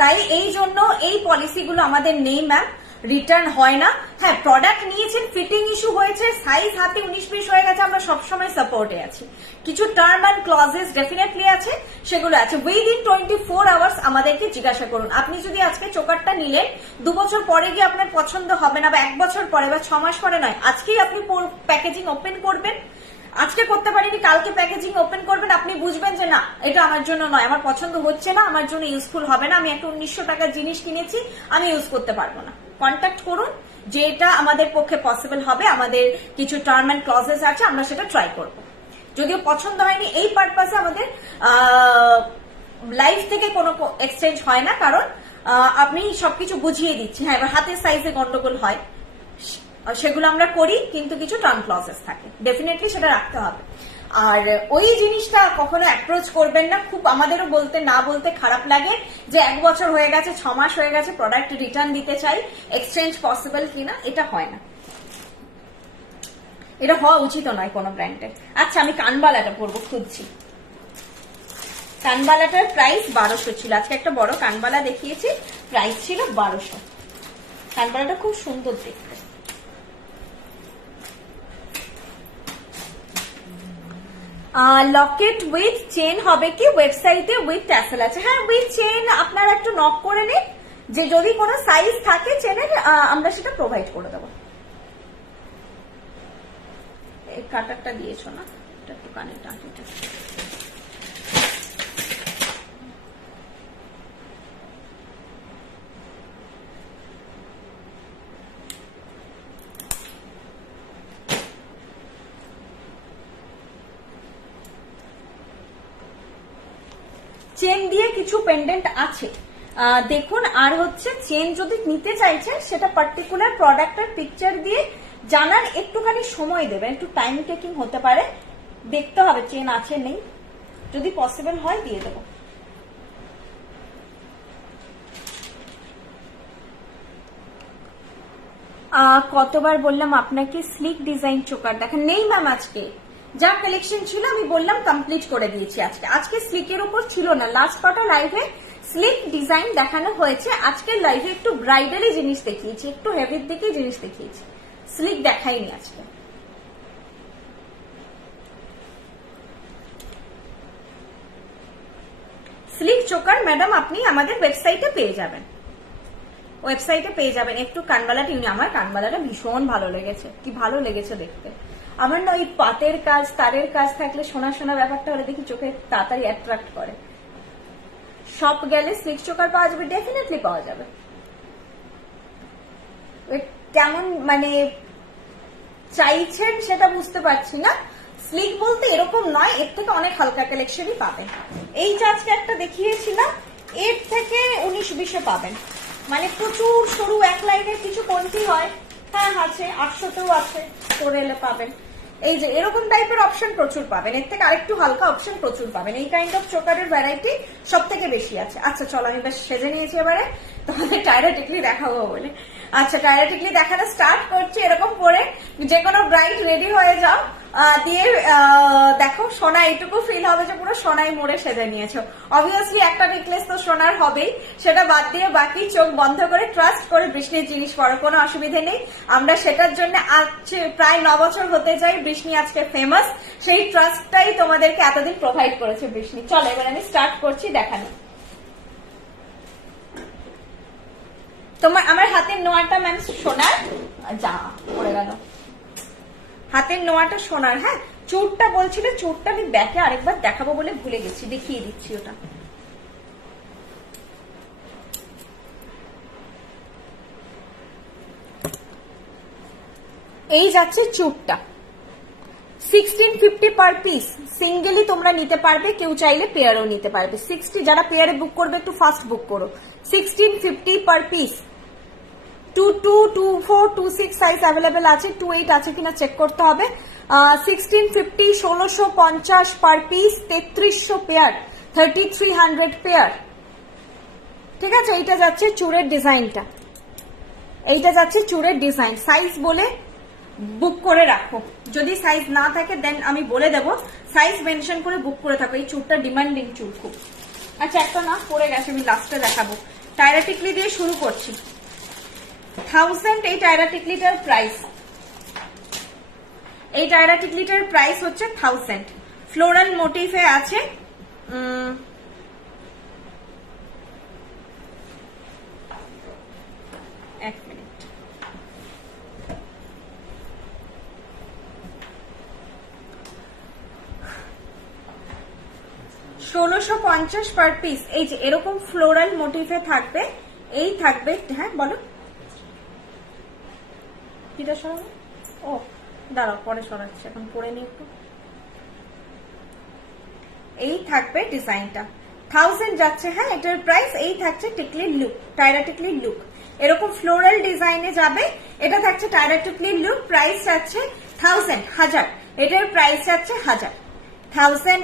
তাই এই জন্য এই পলিসিগুলো আমাদের নেই ম্যাম, রিটার্ন হয় না। হ্যাঁ, প্রোডাক্ট নিয়েছেন, ফিটিং ইস্যু হয়েছে, সাইজ হাতে 19-20 হয়ে গেছে, আমরা সবসময় সাপোর্টে আছি। কিছু টার্ম অ্যান্ড ক্লজেস ডেফিনেটলি আছে, সেগুলো আছে। উইদিন 24 আওয়ার্স আমাদেরকে জিজ্ঞাসা করুন। আপনি যদি আজকে চোকারটা নিলেন, 2 বছর পরে গিয়ে আপনার পছন্দ হবে না, বা 1 বছর পরে বা 6 মাস পরে নয়, আজকেই আপনি প্যাকেজিং ওপেন করবেন, আজকে করতে পারিনি কালকে প্যাকেজিং ওপেন করবেন, আপনি বুঝবেন যে না, এটা আমার জন্য নয়, আমার পছন্দ হচ্ছে না, আমার জন্য ইউজফুল হবে না, আমি একটা 1900 টাকার জিনিস কিনেছি, আমি ইউজ করতে পারবো না। কন্ট্যাক্ট করুন, যে এটা আমাদের পক্ষে পসিবল হবে, আমাদের কিছু টার্ম অ্যান্ড ক্লজেস আছে, আমরা সেটা ট্রাই করব। যদিও পছন্দ হয়নি, এই পারপাসে আমাদের লাইফ থেকে কোনো এক্সচেঞ্জ হয় না, কারণ আপনি সবকিছু বুঝিয়ে দিচ্ছি। হ্যাঁ, এবার হাতের সাইজে গন্ডগোল হয়, সেগুলো আমরা করি, কিন্তু কিছু টার্ম ক্লজেস থাকে, ডেফিনেটলি সেটা রাখতে হবে। আর ওই জিনিসটা কখনো অ্যাপ্রোচ করবেন না। খুব আমাদেরও বলতে খারাপ লাগে যে 1 বছর হয়ে গেছে, 6 মাস হয়ে গেছে, প্রোডাক্ট রিটার্ন দিতে চাই, এক্সচেঞ্জ পসিবল কিনা, এটা হয় না, এটা হওয়া উচিত নয় কোনো ব্র্যান্ডের। আচ্ছা, আমি কানবালাটা পরবো, খুঁজছি। কানবালাটার প্রাইস 1200 ছিল, আজকে একটা বড় কানবালা দেখিয়েছি, প্রাইস ছিল 1200। কানবালাটা খুব সুন্দর দেখতে। লকেট উইথ চেন হবে কি? ওয়েবসাইটে উইথ ট্যাসেল আছে। হ্যাঁ, উইথ চেন আপনারা একটু নক করে নিন, যে যদি কোনো সাইজ থাকে চেনের, আমরা সেটা প্রোভাইড করে দেবো। এই কাটারটা দিয়েছো না, এটা একটু কানের টাঁটিটা। চেন দিয়ে কিছু পেন্ডেন্ট আছে দেখুন। আর হচ্ছে চেন যদি নিতে চাইছেন, সেটা পার্টিকুলার প্রোডাক্টের পিকচার দিয়ে জানার একটুখানি সময় দেবেন, একটু টাইম টেকিং হতে পারে, দেখতে হবে চেন আছে নেই, যদি পসিবল হয় দিয়ে দেবো। কতবার বললাম আপনাকে স্লিক ডিজাইন চোকার দেখেন, নেই ম্যাম। আজকে যা কালেকশন ছিল আমি বললাম কমপ্লিট করে দিয়েছি। আজকে স্লিকের উপর ছিল না, লাস্ট কটা লাইভে স্লিক ডিজাইন দেখানো হয়েছে, আজকের লাইভে একটু ব্রাইডালি জিনিস দেখিয়েছি, একটু হেভির দিকে জিনিস দেখিয়েছি, স্লিক দেখাইনি আজকে। স্লিক চোকার ম্যাডাম আপনি আমাদের ওয়েবসাইটে পেয়ে যাবেন, একটু কানবালাটা, আমার কানবালাটা ভীষণ ভালো লেগেছে, কি ভালো লেগেছে দেখতে। আমার না ওই পাটের কাজ, তারের কাজ থাকলে সোনা সোনা ব্যাপারটা হলে দেখি চোখে তাড়াতাড়ি অ্যাট্রাক্ট করে। শপ গেলে স্লিক চোকার পাওয়া যাবে, ডেফিনেটলি পাওয়া যাবে। কেমন মানে চাইছেন সেটা বুঝতে পারছি না। স্লিক বলতে এরকম নয়, এর থেকে অনেক হালকা কালেকশনই পাবেন। এই আজকে একটা দেখিয়েছিলাম, এর থেকে 19-20-এ পাবেন, মানে প্রচুর সরু এক লাইনের কিছু কোনটি হয়। হ্যাঁ আছে, 800-তেও আছে, করে এলে পাবেন। এই যে এরকম টাইপের অপশন প্রচুর পাবেন, এর থেকে আরেকটু হালকা অপশন প্রচুর পাবেন। এই কাইন্ড অফ চোকারের ভ্যারাইটি সব থেকে বেশি আছে। আচ্ছা চলো, আমি বেশ সেজে নিয়েছি, এবারে তোমাদের টায়রা টিকলি দেখাবো বলে। আচ্ছা, টায়রা টিকলি দেখানো স্টার্ট করছি। এরকম পরে যে কোনো ব্রাইড রেডি হয়ে যাও, দিয়ে দেখো সোনা এইটুকু ফিল হবে যে পুরো সোনাই মোড়ে সেজে নিয়েছো। অবভিয়াসলি একটা নেকলেস তো সোনার হবেই, সেটা বাদ দিয়ে বাকি চোখ বন্ধ করে ট্রাস্ট করে বৃষ্ণির জিনিস পরো, কোনো অসুবিধে নেই। আমরা সেটার জন্য আজ প্রায় 9 বছর হতে যাই, বৃষ্ণি আজকে ফেমাস, সেই ট্রাস্টটাই তোমাদেরকে এতদিন প্রোভাইড করেছে বৃষ্ণি। চলো এবার আমি স্টার্ট করছি দেখানো। আমার হাতের নোয়াটা ম্যাম সোনার, যা পড়ে গেল, হাতের নোয়াটা সোনার। হ্যাঁ, চোরটা বলছিল, চোরটা আমি ব্যাকে আরেকবার দেখাবো বলে ভুলে গেছি, দেখিয়ে দিচ্ছি ওটা। এই যাচ্ছে চোরটা 1650 পার পিস, সিঙ্গেলি তোমরা নিতে পারবে, কেউ চাইলে পেয়ারও নিতে পারবে। 60 যারা পেয়ারে বুক করবে একটু ফাস্ট বুক করো। 1650 পার পিস। 22, 24, 26 সাইজ অ্যাভেলেবেল আছে, 28 আছে কিনা চেক করতে হবে। 1650, 1650 পার পিস, 3300 পেয়ার, 3300 পেয়ার। ঠিক আছে, এইটা যাচ্ছে চুরের ডিজাইনটা, এইটা যাচ্ছে চুরের ডিজাইন। সাইজ বলে বুক করে রাখো, যদি সাইজ না থাকে দেন আমি বলে দেবো, সাইজ মেনশন করে বুক করে থাকো। এই চুরটা ডিমান্ডিং চুর খুব। আচ্ছা, একটা না পড়ে গেছে, আমি লাস্টে দেখাবো। টায়রা টিকলি দিয়ে শুরু করছি। 1000 এই টায়রা টিকলিটার প্রাইস, এই টায়রা টিকলিটার প্রাইস হচ্ছে 1000। ফ্লোরাল মোটিফে আছে। এক মিনিট, 1650 পার পিস। এই যে এরকম ফ্লোরাল মোটিফে থাকবে, এই থাকবে। হ্যাঁ বলো, কিটা সরাবো? ও দাঁড়াও, পরে সরাচ্ছি, এখন পরে নিই একটু। এই থাকবে ডিজাইনটা, 1000 যাচ্ছে। হ্যাঁ, এটার প্রাইস এই থাকছে টিকলির লুক, টায়রা টিকলির লুক। এরকম ফ্লোরাল ডিজাইনে যাবে, এটা থাকছে টায়রা টিকলির লুক। প্রাইস যাচ্ছে 1000, 1000। এটার প্রাইস যাচ্ছে 1000, 1000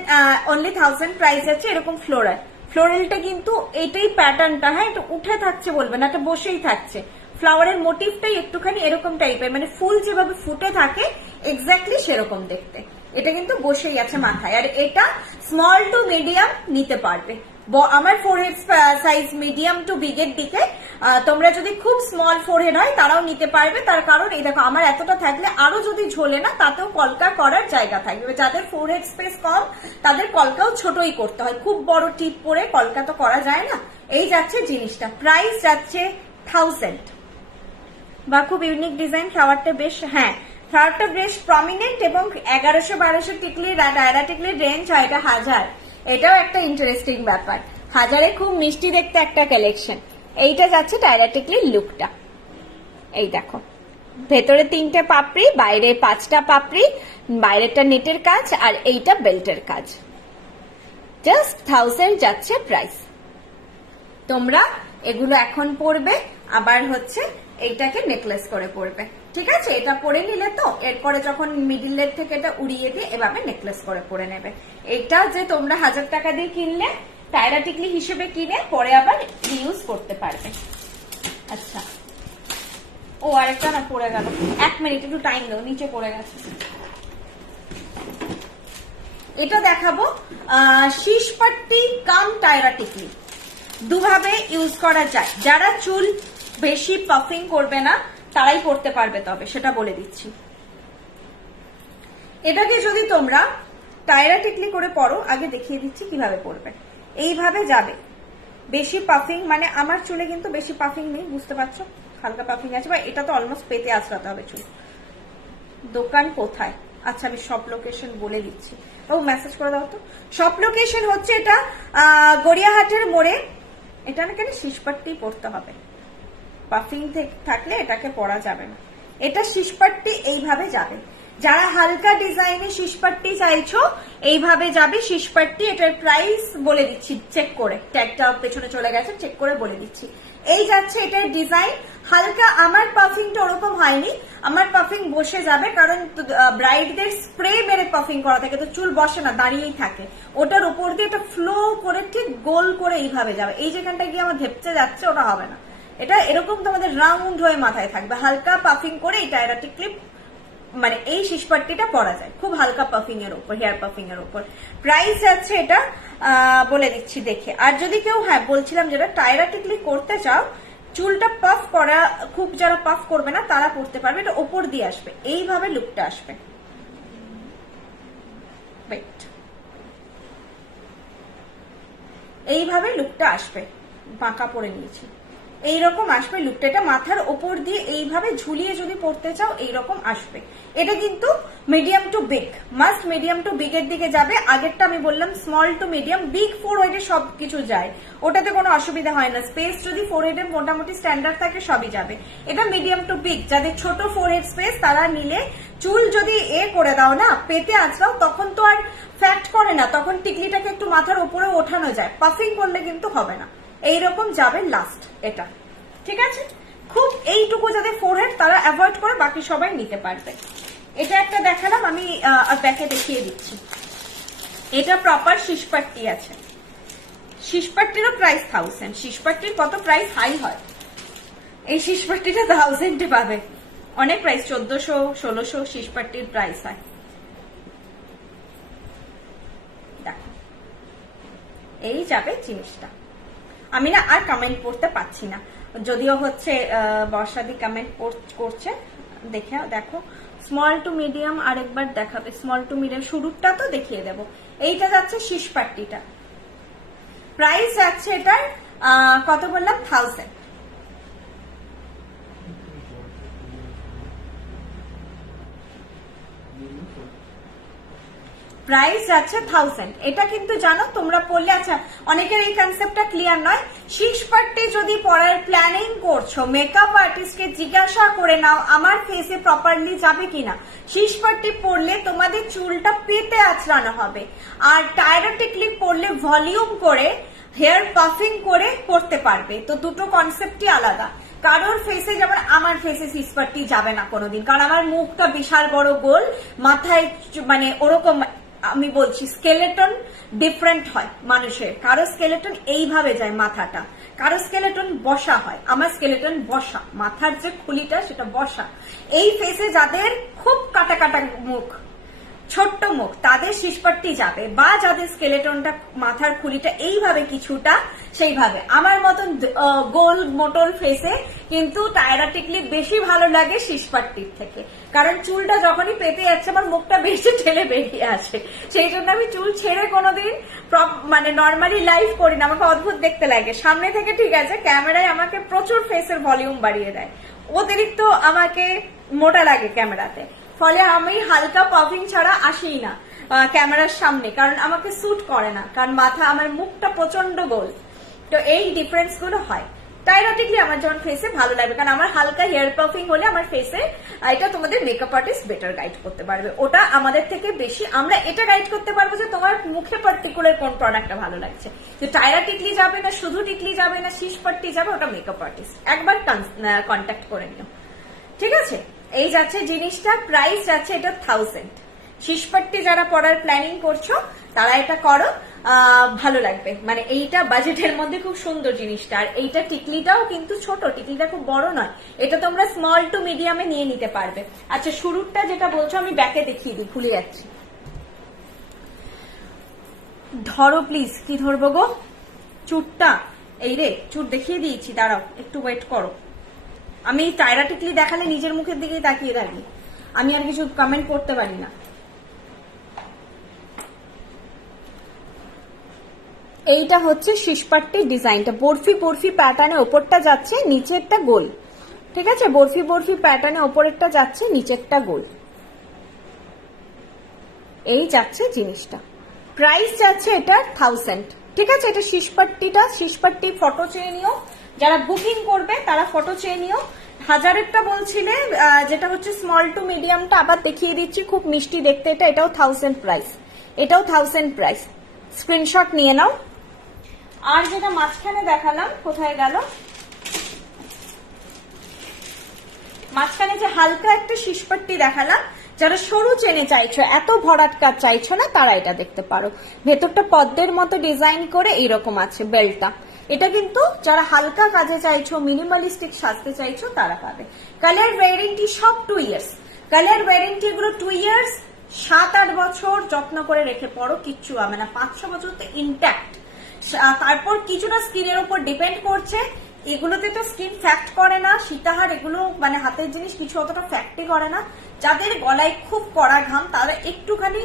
অনলি 1000 প্রাইস যাচ্ছে। এরকম ফ্লোরাল, ফ্লোরালটা কিন্তু এইটাই প্যাটার্নটা। হ্যাঁ, এটা উঠে থাকছে বলবে না, এটা বসেই থাকছে। ফ্লাওয়ারের মোটিভটাই একটুখানি এরকম টাইপের, মানে ফুল যেভাবে ফুটে থাকে এক্স্যাক্টলি সেরকম দেখতে। এটা কিন্তু বসেই আছে মাথায়। আর এটা স্মল টু মিডিয়াম নিতে পারবে। আমার ফোরহেড সাইজ মিডিয়াম টু বিগের দিকে, তোমরা যদি খুব স্মল ফোরহেড হয় তারাও নিতে পারবে। তার কারণ এই দেখো, আমার এতটা থাকলে আরো যদি ঝোলে না তাতেও কলকা করার জায়গা থাকবে। যাদের ফোরহেড স্পেস কম তাদের কলকাও ছোটই করতে হয়, খুব বড় টিপ পরে কলকা তো করা যায় না। এই যাচ্ছে জিনিসটা, প্রাইস যাচ্ছে 1000। বা খুব ইউনিক ডিজাইন, ফ্লাওয়ারটা বেশ, হ্যাঁ ফ্লাওয়ারটা বেশ প্রমিনেন্ট, এবং 1100-1200 টিকলির টায়রা টিকলির রেঞ্জ হয়, এটা 1000। এটাও একটা ইন্টারেস্টিং ব্যাপার, 1000-এ খুব মিষ্টি দেখতে একটা কালেকশন। এইটা যাচ্ছে টায়রা টিকলির লুকটা। এই দেখো, ভেতরে 3টে পাপড়ি, বাইরে 5টা পাপড়ি, বাইরেটা নেটের কাজ, আর এইটা বেল্টের কাজ। জাস্ট 1000 যাচ্ছে প্রাইস। তোমরা এগুলো এখন পরবে, আবার হচ্ছে এইটাকে নেকলেস করে পরবে। ঠিক আছে, এটা পরে নিলে তো এরপরে যখন মিডিলের থেকে এটা উড়িয়ে দিয়ে এভাবে নেকলেস করে পরে নেবে। এটা যে তোমরা 1000 টাকা দিয়ে কিনলে টায়রা টিকলি হিসেবে কিনে পরে আবার ইউজ করতে পারবে। আচ্ছা, ও আরেকটা না পড়ে গেল, 1 মিনিট একটু টাইম দাও, নিচে পড়ে গেছে। এটা দেখাবো শীষপাট্টি কাম টায়রা টিকলি, দুভাবে ইউজ করা যায়। যারা চুল বেশি পাফিং করবে না তারাই পড়তে পারবে, তবে সেটা বলে দিচ্ছি। এটাকে যদি তোমরা টায়রা টিকলি করে পরো, আগে দেখিয়ে দিচ্ছি কিভাবে পরবে। এইভাবে যাবে, বেশি পাফিং মানে আমার চুলে কিন্তু বেশি পাফিং নেই, বুঝতে পারছো, হালকা পাফিং আছে, বা এটা তো অলমোস্ট পেতে আসতে হবে চুল। দোকান কোথায়? আচ্ছা, আমি সব লোকেশন বলে দিচ্ছি। ও মেসেজ করে দাও তো। সব লোকেশন হচ্ছে এটা গড়িয়াহাটের মোড়ে। এটা না কেন শীষপাট্টি পড়তে হবে, পাফিং থাকলে এটাকে পরা যাবে না। এটা শীষপাট্টি এইভাবে যাবে। যারা হালকা ডিজাইনে শীষপাট্টি চাইছো এইভাবে যাবে শীষপাট্টি। এটার প্রাইস বলে দিচ্ছি, চেক করে, ট্যাগটা পেছনে চলে গেছে, চেক করে বলে দিচ্ছি। এই যাচ্ছে এটার ডিজাইন হালকা। আমার পাফিংটা ওরকম হয়নি, আমার পাফিং বসে যাবে, কারণ ব্রাইডদের স্প্রে মেরে পাফিং করা থাকে, তো চুল বসে না, দাঁড়িয়েই থাকে। ওটার উপর দিয়ে এটা ফ্লো করে ঠিক গোল করে এইভাবে যাবে। এই যেখানটা গিয়ে আমার ধেপচে যাচ্ছে ওটা হবে না, এটা এরকম তোমাদের রাউন্ড হয়ে মাথায় থাকবে, হালকা পাফিং করে এই টায়রাটি ক্লিপ মানে এই শিশপাট্টিটা পরা যায় খুব হালকা পাফিং এর উপর, হেয়ার পাফিং এর উপর। প্রাইস যাচ্ছে এটা বলে দিচ্ছি দেখে। আর যদি কেউ হ্যাঁ বলছিলাম যেটা টায়রাটিকলি করতে চাও, চুলটা পাফ করা, খুব যারা পাফ করবে না তারা করতে পারবে, এটা ওপর দিয়ে আসবে, এইভাবে লুকটা আসবে। এইভাবে লুকটা আসবে, বাঁকা পরে নিয়েছি, এইরকম আসবে লুকটা। এটা মাথার ওপর দিয়ে এইভাবে ঝুলিয়ে যদি পড়তে চাও এইরকম আসবে। এটা কিন্তু medium to big, must medium to big এর দিকে যাবে। আগেরটা আমি বললাম স্মল টু মিডিয়াম, বিগ ফোরহেডে সবকিছু যায়, ওটাতে কোনো অসুবিধা হয় না। স্পেস যদি ফোরহেডে মোটামুটি স্ট্যান্ডার্ড থাকে সবই যাবে। এটা মিডিয়াম টু বিগ, যাদের ছোট ফোরহেড স্পেস তারা নিলে চুল যদি করে দাও না, পেতে আঁচড়াও, তখন তো আর ফ্যাক্ট করে না, তখন টিকলিটাকে একটু মাথার উপরে ওঠানো যায়, পাফিং করলে কিন্তু হবে না। এইরকম যাবে লাস্ট এটা, ঠিক আছে? খুব এইটুকু যাদের ফোরহেড তারা অ্যাভয়েড করে, বাকি সবাই নিতে পারবে। এটা একটা দেখালাম আমি, ব্যাকে দেখিয়ে দিচ্ছি। এটা প্রপার শিশপাট্টি আছে, শিশপাট্টিরও প্রাইস 1000। শিশপাট্টির কত প্রাইস হাই হয়, এই শিশপাট্টিটা 1000 পাবে, অনেক প্রাইস 1400 1600 শিশপাট্টির প্রাইস হয়। দেখো এই যাবে জিনিসটা। আমি না আর কমেন্ট পড়তে পাচ্ছি না, যদিও হচ্ছে বর্ষাদি কমেন্ট করছে, দেখে দেখো। স্মল টু মিডিয়াম আরেকবার দেখাবে, স্মল টু মিডিয়াম শুরুটা তো দেখিয়ে দেবো। এইটা যাচ্ছে শিশপাট্টিটা, প্রাইস যাচ্ছে এটার কত বললাম, 1000। প্রাইস যাচ্ছে 1000। এটা কিন্তু জানো তোমরা পড়লে, আচ্ছা অনেকের এই কনসেপ্টটা ক্লিয়ার নয়। শিশপাট্টি যদি পরার প্ল্যানিং করছো, মেকআপ আর্টিস্টকে জিজ্ঞাসা করে নাও আমার ফেসে প্রপারলি যাবে কিনা। শিশপাট্টি পরলে তোমাদের চুলটা পেতে আঁচড়ানো হবে, আর টায়রাটি ক্লিপ পরলে ভলিউম করে হেয়ার পাফিং করে করতে পারবে। তো দুটো কনসেপ্টই আলাদা। কারোর ফেসে, যেমন আমার ফেসে শিশপাট্টি যাবে না কোনোদিন, কারণ আমার মুখটা বিশাল বড় গোল, মাথায় মানে ওরকম, আমি বলছি স্কেলেটন ডিফারেন্ট হয় মানুষের। কারো স্কেলেটন এইভাবে যায় মাথাটা, কারো স্কেলেটন বসা হয়, আমার স্কেলেটন বসা, মাথার যে খুলিটা সেটা বসা। এই ফেসে যাদের খুব কাটা কাটা মুখ, ছোট্ট মুখ, তাদের শিশপাট্টি যাবে, বা যাদের স্কেলেটনটা মাথার খুলিটা এইভাবে কিছুটা সেইভাবে। আমার মতন গোল মোটল ফেসে কিন্তু টায়রাটিকলি বেশি ভালো লাগে শিশপাট্টির থেকে, কারণ চুলটা যখনই পেতে যাচ্ছে আমার মুখটা বেশি ঠেলে বেরিয়ে আসে, সেই জন্য আমি চুল ছেড়ে কোনোদিন মানে নর্মালি লাইভ করি না, আমাকে অদ্ভুত দেখতে লাগে। সামনে থেকে ঠিক আছে, ক্যামেরায় আমাকে প্রচুর ফেসের ভলিউম বাড়িয়ে দেয়, অতিরিক্ত আমাকে মোটা লাগে ক্যামেরাতে, ফলে আমি হালকা পাফিং ছাড়া আসি না ক্যামেরার সামনে, কারণ আমাকে স্যুট করে না, কারণ মাথা, আমার মুখটা প্রচন্ড গোল। তো এই ডিফারেন্স গুলো হয়। টাইরাটিকলি আমার যেমন ফেসে ভালো লাগবে, কারণ আমার হালকা হেয়ার পাফিং হলে আমার ফেসে, এটা তোমাদের মেকআপ আর্টিস্ট বেটার গাইড করতে পারবে, ওটা আমাদের থেকে বেশি আমরা এটা গাইড করতে পারবো যে তোমার মুখে পার্টিকুলার কোন প্রোডাক্টটা ভালো লাগছে। যে টাইরাটিকলি যাবে না, শুধু টিকলি যাবে না, শিশপাট্টি যাবে, ওটা মেকআপ আর্টিস্ট, একবার কন্ট্যাক্ট করে নিও, ঠিক আছে? এই যাচ্ছে জিনিসটা, প্রাইস যাচ্ছে এটা 1000। শিশপাট্টি যারা পরার প্ল্যানিং করছো তারা এটা করো, ভালো লাগবে, মানে এইটা বাজেটের মধ্যে খুব সুন্দর জিনিসটা। আর এইটা টিকলিটাও কিন্তু ছোট, টিকলিটা খুব বড় নয়, এটা তোমরা স্মল টু মিডিয়ামে নিয়ে নিতে পারবে। আচ্ছা শুরুটা যেটা বলছো আমি ব্যাকে দেখিয়ে দিই, ভুলে যাচ্ছি, ধরো প্লিজ। কি ধরবো গো? চুটটা, এই রে চুট দেখিয়ে দিয়েছি, দাঁড়াও একটু ওয়েট করো। আমি টায়রাটিকলি দেখালে নিজের মুখের দিকেই তাকিয়ে থাকি, আমি আর কিছু কমেন্ট করতে পারি না। এইটা হচ্ছে শিশপাট্টির ডিজাইনটা, বরফি বরফি প্যাটার্নে ওপরটা যাচ্ছে, নিচেরটা গোল, ঠিক আছে? বরফি বরফি প্যাটার্নে ওপরেরটা যাচ্ছে, নিচেরটা গোল, এই যাচ্ছে জিনিসটা। প্রাইস যাচ্ছে এটা 1000, ঠিক আছে? এটা শিশপাট্টিটা, শিশপাট্টি ফটো চেয়ে নিও, যারা বুকিং করবে তারা ফটো চেয়ে নিও। 1000-এরটা বলছিলে, যেটা হচ্ছে স্মল টু মিডিয়ামটা আবার দেখিয়ে দিচ্ছি, খুব মিষ্টি দেখতে এটা, এটাও 1000 প্রাইস, এটাও 1000 প্রাইস, স্ক্রিনশট নিয়ে নাও। আর যেটা মাঝখানে দেখালাম, কোথায় গেল? মাঝখানে যে হালকা একটা শিশপাট্টি দেখালাম, যারা সরু চেনে চাইছো, এত ভরাট কাজ চাইছো না, তারা এটা দেখতে পারো। ভেতরটা পদ্মের মতো ডিজাইন করে এইরকম আছে বেল্টটা, এটা কিন্তু যারা হালকা কাজে চাইছো, মিনিমালিস্টিক সাজতে চাইছো তারা পাবে। কালার ওয়ারেন্টি সব 2 ইয়ার্স, কালার ওয়ারেন্টি এগুলো 2 ইয়ার্স, 7-8 বছর যত্ন করে রেখে পড়ো, কিচ্ছু হবে না, 5-6 বছর তো ইনট্যাক্ট। তারপর কিছুটা স্কিনের উপর ডিপেন্ড করছে, এগুলোতে তো স্কিন ফ্যাক্ট করে না, সীতাহার এগুলো মানে হাতের জিনিস কিছু অতটা ফ্যাক্টই করে না। যাদের গলায় খুব কড়া ঘাম তারা একটুখানি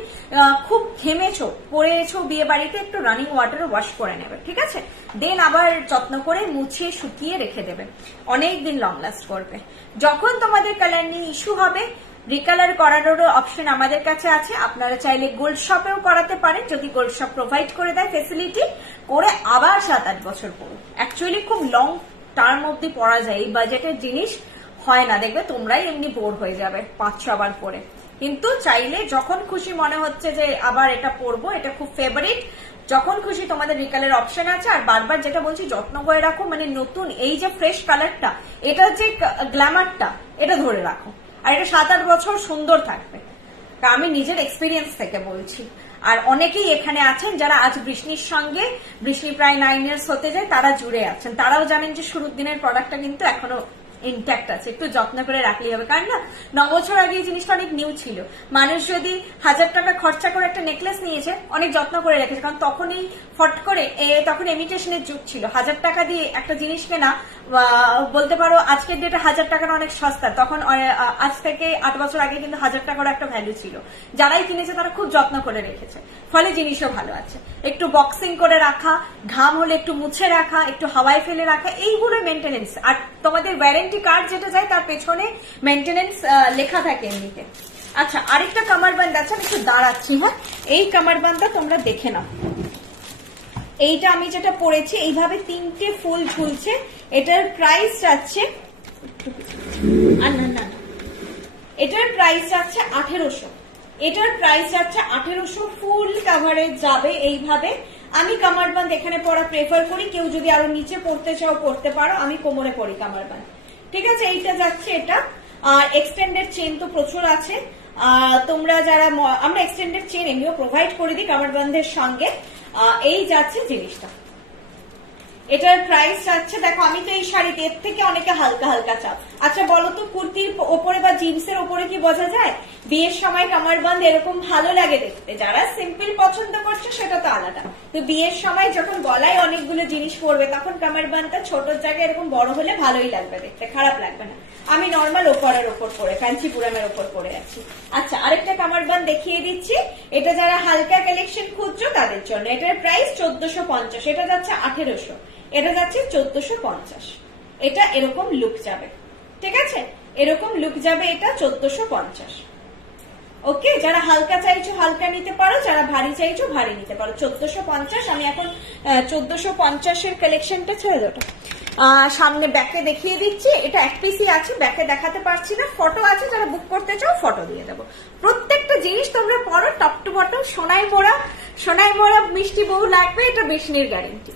খুব ঘেমেছো, পড়েছো বিয়ে বাড়িতে, একটু রানিং ওয়াটারে ওয়াশ করে নেবে, ঠিক আছে? দেন আবার যত্ন করে মুছিয়ে শুকিয়ে রেখে দেবে, অনেক দিন লং লাস্ট করবে। যখন তোমাদের কালার নিয়ে ইস্যু হবে, রিকালার করানোরও অপশন আমাদের কাছে আছে। আপনারা চাইলে গোল্ড শপেও করাতে পারেন, যদি গোল্ড শপ প্রোভাইড করে দেয় ফেসিলিটি, করে আবার 7-8 বছর পড়ুন। অ্যাকচুয়ালি খুব লং টার্ম অব্দি পড়া যায়, এই বাজেটের জিনিস হয় না, দেখবে তোমরাই এমনি বোর হয়ে যাবে 5-6 বার পরে। কিন্তু চাইলে যখন খুশি মনে হচ্ছে যে আবার এটা পরবো, এটা খুব ফেভারিট, যখন খুশি তোমাদের রিকালের অপশন আছে। আর বারবার যেটা বলছি, যত্ন করে রাখো, মানে নতুন এই যে ফ্রেশ কালারটা, এটা যে গ্ল্যামারটা, এটা ধরে রাখো, আর এটা 7-8 বছর সুন্দর থাকবে, আমি নিজের এক্সপিরিয়েন্স থেকে বলছি। আর অনেকেই এখানে আছেন যারা আজ বৃষ্ণির সঙ্গে, বৃষ্ণি প্রায় 9 ইয়ার্স হতে যায়, তারা জুড়ে আছেন, তারাও জানেন যে শুরুর দিনের প্রোডাক্টটা কিন্তু এখনো ইনট্যাক্ট আছে, একটু যত্ন করে রাখলেই হবে। কারণ না, 9 বছর আগে এই জিনিসটা অনেক নিউ ছিল, মানুষ যদি 1000 টাকা খরচা করে একটা নেকলেস নিয়েছে, অনেক যত্ন করে রেখেছে, কারণ তখনই ফট করে তখন ইমিটেশনের যুগ ছিল, 1000 টাকা দিয়ে একটা জিনিস কেনা বলতে পারো আজকের ডেটে 1000 টাকার অনেক সস্তা, তখন আজ থেকে 8 বছর আগে কিন্তু 1000 টাকার একটা ভ্যালু ছিল। যারাই কিনেছে তারা খুব যত্ন করে রেখেছে, ফলে জিনিসও ভালো আছে। একটু বক্সিং করে রাখা, ঘাম হলে একটু মুছে রাখা, একটু হাওয়ায় ফেলে রাখা, এইগুলো মেনটেনেন্স। আর তোমাদের ওয়ারেন্টি কার্ড যেটা যায় তার পেছনে মেনটেনেন্স লেখা থাকে এমনিতে। আচ্ছা, আরেকটা কামারবান্দ আছে, আমি একটু দাঁড়াচ্ছি। হ্যাঁ, এই কামারবান্দটা তোমরা দেখে নাও। এইটা আমি যেটা পরেছি, এইভাবে 3টে ফুল ঝুলছে, এটার প্রাইস যাচ্ছে, এটার প্রাইস যাচ্ছে 1800, এটার প্রাইস যাচ্ছে 1800, ফুল কাভারেজ যাবে এইভাবে। আমি কামারবান্দ এখানে পরা প্রেফার করি, কেউ যদি আরো নিচে পড়তে চাও পড়তে পারো, আমি কোমরে পরি কামারবান্দ, ঠিক আছে? এইটা যাচ্ছে এটা। এক্সটেন্ডেড চেন তো প্রচুর আছে, তোমরা যারা, আমরা এক্সটেন্ডেড চেন এমনিও প্রোভাইড করে দিই কামারবান্দের সঙ্গে। এই যাচ্ছে জিনিসটা, এটার প্রাইস যাচ্ছে, দেখো আমি তো এই শাড়িতে এর থেকে অনেকে হালকা হালকা চাও। আচ্ছা বলো তো, কুর্তির ওপরে বা জিন্সের ওপরে কি বোঝা যায়? বিয়ের সময় কামারবান্দ এরকম ভালো লাগে দেখতে, যারা সিম্পল পছন্দ করছে সেটা তো আলাদা, তো বিয়ের সময় যখন গলায় অনেকগুলো জিনিস পরবে তখন কামারবান্দটা ছোট জায়গায় এরকম বড় হলে ভালোই লাগবে দেখতে, খারাপ লাগবে না। আমি নর্মাল ওপরের ওপর পরে, কাঞ্চিপুরামের ওপর পরে আছি। আচ্ছা, আরেকটা কামারবান্দ দেখিয়ে দিচ্ছি, এটা যারা হালকা কালেকশন খুঁজছো তাদের জন্য। এটার প্রাইস 1450, এটা যাচ্ছে 1800, এটা যাচ্ছে 1450। এটা এরকম লুক যাবে, ঠিক আছে? এরকম লুক যাবে, এটা 1450। ওকে, যারা হালকা চাইছো হালকা নিতে পারো, যারা ভারী চাইছো ভারী নিতে পারো। 1450। আমি এখন 1450 এর কালেকশনটা ছেড়ে দেবো, সামনে ব্যাকে দেখিয়ে দিচ্ছি। এটা এক পিসই আছে, ব্যাকে দেখাতে পারছি না, ফটো আছে, যারা বুক করতে চাও ফটো দিয়ে দেবো। প্রত্যেকটা জিনিস তোমরা পরো টপ টু বটম, সোনায় মোড়া মিষ্টি বহু লাগবে, এটা বৃষ্ণির গ্যারেন্টি।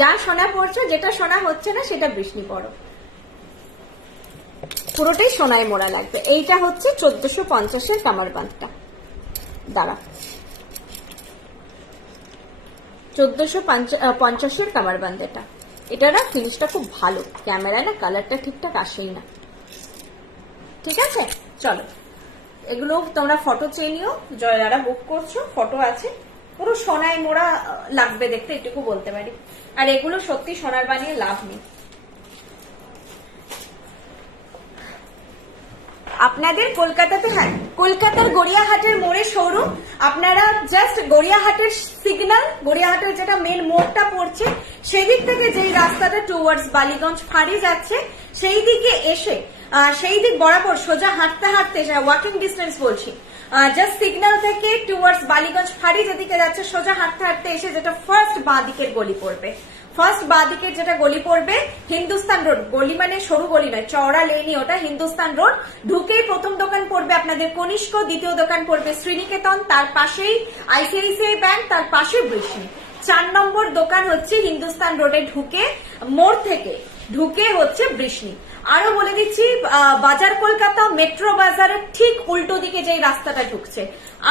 যা সোনা পড়ছো, যেটা সোনা হচ্ছে না সেটা বৃষ্ণি পড়ো, পুরোটাই সোনায় মোড়া লাগবে। এইটা হচ্ছে 1450 এর কামারবান্দটা, দাঁড়া, 1450 এর কামারবান্দ এটা। এটা না ফিনিশটা খুব ভালো, ক্যামেরায় না কালারটা ঠিকঠাক আসেই না, ঠিক আছে? চলো, এগুলো তোমরা ফটো চেয়ে নিও, যারা বুক করছো ফটো আছে, পুরো সোনায় মোড়া লাগবে দেখতে, এটুকু বলতে পারি। আর এগুলো সত্যি সোনার বানিয়ে লাভ নেই। আপনাদের কলকাতাতে, হ্যাঁ, কলকাতার গড়িয়াহাটের মোড়ে শোরুম, আপনারা জাস্ট গড়িয়াহাটের সিগন্যাল, গড়িয়াহাটের যেটা মেন মোড়টা পড়ছে সেই দিক থেকে যেই রাস্তাটা টুয়ার্ডস বালিগঞ্জ ফাঁড়ি যাচ্ছে, সেই দিকে এসে সেই দিক বরাবর সোজা হাঁটতে হাঁটতে, ওয়াকিং ডিস্টেন্স বলছি, জাস্ট সিগন্যাল থেকে টুয়ার্ডস বালিগঞ্জ ফাঁড়ি যেদিকে যাচ্ছে, সোজা হাঁটতে হাঁটতে এসে যেটা ফার্স্ট বাঁ দিকের গলি পড়বে, ফার্স্ট বাঁ দিকের যেটা গলি পড়বে হিন্দুস্তান রোড, গলি মানে সরু গলি নয়, চওড়া লেনই ওটা, হিন্দুস্তান রোড ঢুকেই প্রথম দোকান পড়বে আপনাদের কনিষ্ক, দ্বিতীয় দোকান পড়বে শ্রীনিকেতন, তার পাশেই আইসিআইসিআই ব্যাংক, তার পাশে বৃষ্ণি। 4 নম্বর দোকান হচ্ছে হিন্দুস্তান রোডে ঢুকে, মোড় থেকে ঢুকে হচ্ছে বৃষ্ণি। আরো বলে দিচ্ছি, বাজার কলকাতা মেট্রো বাজারের ঠিক উল্টো দিকে যে রাস্তাটা ঢুকছে।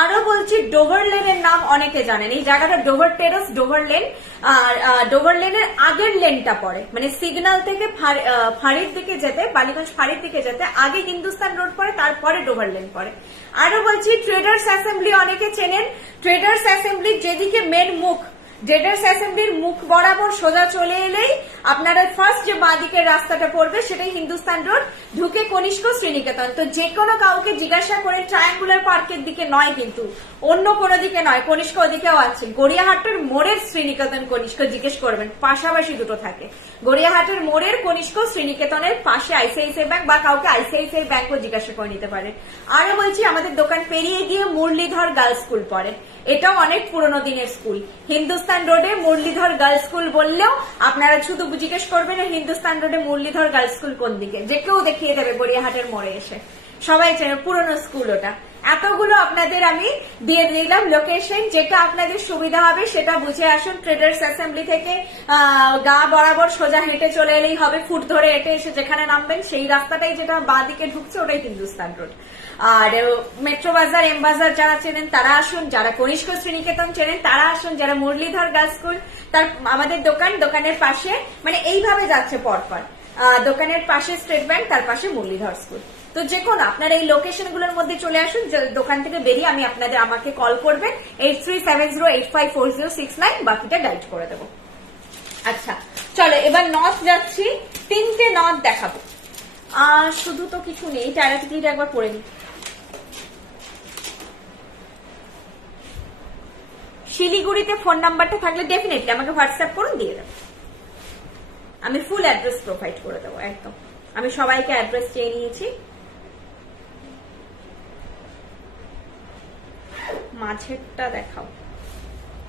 আরো বলছি, ডোভার লেনের নাম অনেকে জানেন, এই জায়গাটা ডোভার টেরাস, ডোভার লেন। আর ডোভার লেনের আগের লেনটা পড়ে, মানে সিগন্যাল থেকে ফাঁড়ির দিকে যেতে, বালিগঞ্জ ফাঁড়ির দিকে যেতে আগে হিন্দুস্তান রোড পড়ে, তারপরে ডোভার লেন পড়ে। আরো বলছি, ট্রেডার্স অ্যাসেম্বলি অনেকে চেনেন। ট্রেডার্স অ্যাসেম্বলির যেদিকে মেন মুখ, ট্রেডার্স অ্যাসেম্বলির মুখ বরাবর সোজা চলে এলেই আপনারা ফার্স্ট যে বাঁদিকের রাস্তাটা পড়বে সেটাই হিন্দুস্তান রোড, ঢুকে কনিষ্ক শ্রীনিকেতন। তো যে কোনো কাউকে জিজ্ঞাসা করে ট্রায়াঙ্গুলার পার্কের দিকে নয়, কিন্তু অন্য কোনো দিকে নয়, কনিষ্ক ওদিকেও আছে। গড়িয়াহাটের মোড়ের শ্রীনিকেতন কনিষ্ক জিজ্ঞেস করবেন, পাশাপাশি দুটো থাকে। গড়িয়াহাটের মোড়ের কনিষ্ক শ্রীনিকেতনের পাশে আইসিআইসিআই ব্যাংক, বা কাউকে আইসিআইসিআই ব্যাংকও জিজ্ঞাসা করে নিতে পারে। আরো বলছি, আমাদের দোকান পেরিয়ে গিয়ে মুরলীধর গার্লস স্কুল পড়ে, এটাও অনেক পুরোনো দিনের স্কুল। হিন্দুস্তান রোডে মুরলীধর গার্লস স্কুল বললেও আপনারা শুধু জিজ্ঞেস করবেন হিন্দুস্তান রোডে মুরলীধর গার্লস স্কুল কোন দিকে, যে কেউ দেখিয়ে দেবে গড়িয়াহাটের মোড়ে এসে। সবাই চেনে, পুরোনো স্কুল ওটা। এতগুলো আপনাদের আমি দিয়ে দিলাম লোকেশন, যেটা আপনাদের সুবিধা হবে সেটা বুঝে আসুন। ট্রেডার্স অ্যাসেম্বলি থেকে গা বরাবর সোজা হেঁটে চলে এলেই হবে, ফুট ধরে হেঁটে এসে যেখানে নামবেন সেই রাস্তাটাই যেটা বাঁ দিকে ঢুকছে ওটাই হিন্দুস্তান রোড। আর মেট্রো বাজার, এম বাজার যারা চেনেন তারা আসুন, যারা কনিষ্ক শ্রীনিকেতন চেনেন তারা আসুন, যারা মুরলীধর গার্লস স্কুল, তার আমাদের দোকানের পাশে, মানে এইভাবে যাচ্ছে পরপর, দোকানের পাশে স্টেট ব্যাংক, তার পাশে মুরলীধর স্কুল। তো যে কোনো আপনারা এই লোকেশন গুলোর মধ্যে চলে আসুন। দোকান থেকে বেরিয়ে আমাকে কল করবেন 8370854069, বাকিটা গাইড করে দেবো। আচ্ছা চলো এবার নথ যাচ্ছি, 3টে নথ দেখাবো। শুধু তো কিছু নেই, টায়ারটা একবার পরে নিই। শিলিগুড়িতে ফোন নাম্বারটা থাকলে ডেফিনেটলি আমাকে হোয়াটসঅ্যাপ করুন, দিয়ে দেবো। আমি ফুল অ্যাড্রেস প্রোভাইড করে দেবো একদম। আমি সবাইকে অ্যাড্রেস চেয়ে নিয়েছি। মাঝেরটা দেখাও,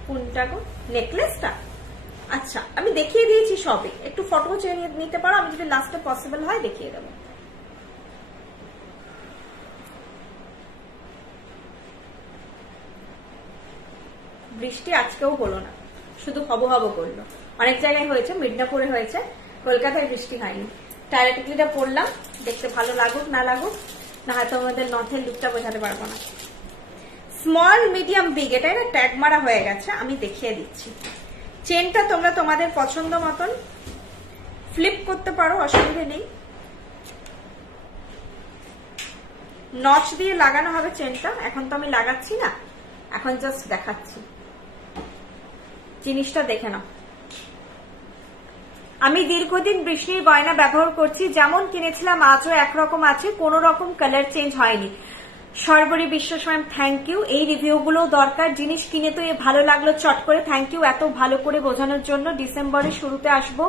কোনটা গো? নেকলেসটা? আচ্ছা আমি দেখিয়ে দিয়েছি সবে, একটু ফটো চেয়ে নিতে পারো, আমি যদি লাস্টে পসিবল হয় দেখিয়ে দেবো। বৃষ্টি আজকেও হলো না, শুধু হব হব করলো। অনেক জায়গায় হয়েছে, মিদনাপুরে হয়েছে, কলকাতায় বৃষ্টি হয়নি। টায়ারটিটা পরলাম, দেখতে ভালো লাগুক না লাগুক, না হয়তো আমাদের নথের লুকটা বোঝাতে পারবো না। স্মল, মিডিয়াম, বিগ, এটা না ট্যাগ মারা হয়ে গেছে, আমি দেখিয়ে দিচ্ছি। চেনটা তোমরা তোমাদের পছন্দ মতন ফ্লিপ করতে পারো, অসুবিধা নেই। নচ দিয়ে লাগানো হবে চেনটা, এখন তো আমি লাগাচ্ছি না, এখন জাস্ট দেখাচ্ছি। জিনিসটা দেখে নাও। আমি দীর্ঘদিন বৃষ্টির গয়না ব্যবহার করছি, যেমন কিনেছিলাম আজও একরকম আছে, কোনো রকম কালার চেঞ্জ হয়নি। সর্বরী বিশ্বাস ম্যাম, থ্যাংক ইউ। এই রিভিউগুলো দরকার, জিনিস কিনে তো ভালো লাগলো চট করে, থ্যাংক ইউ এত ভালো করে বোঝানোর জন্য। ডিসেম্বরের শুরুতে আসবো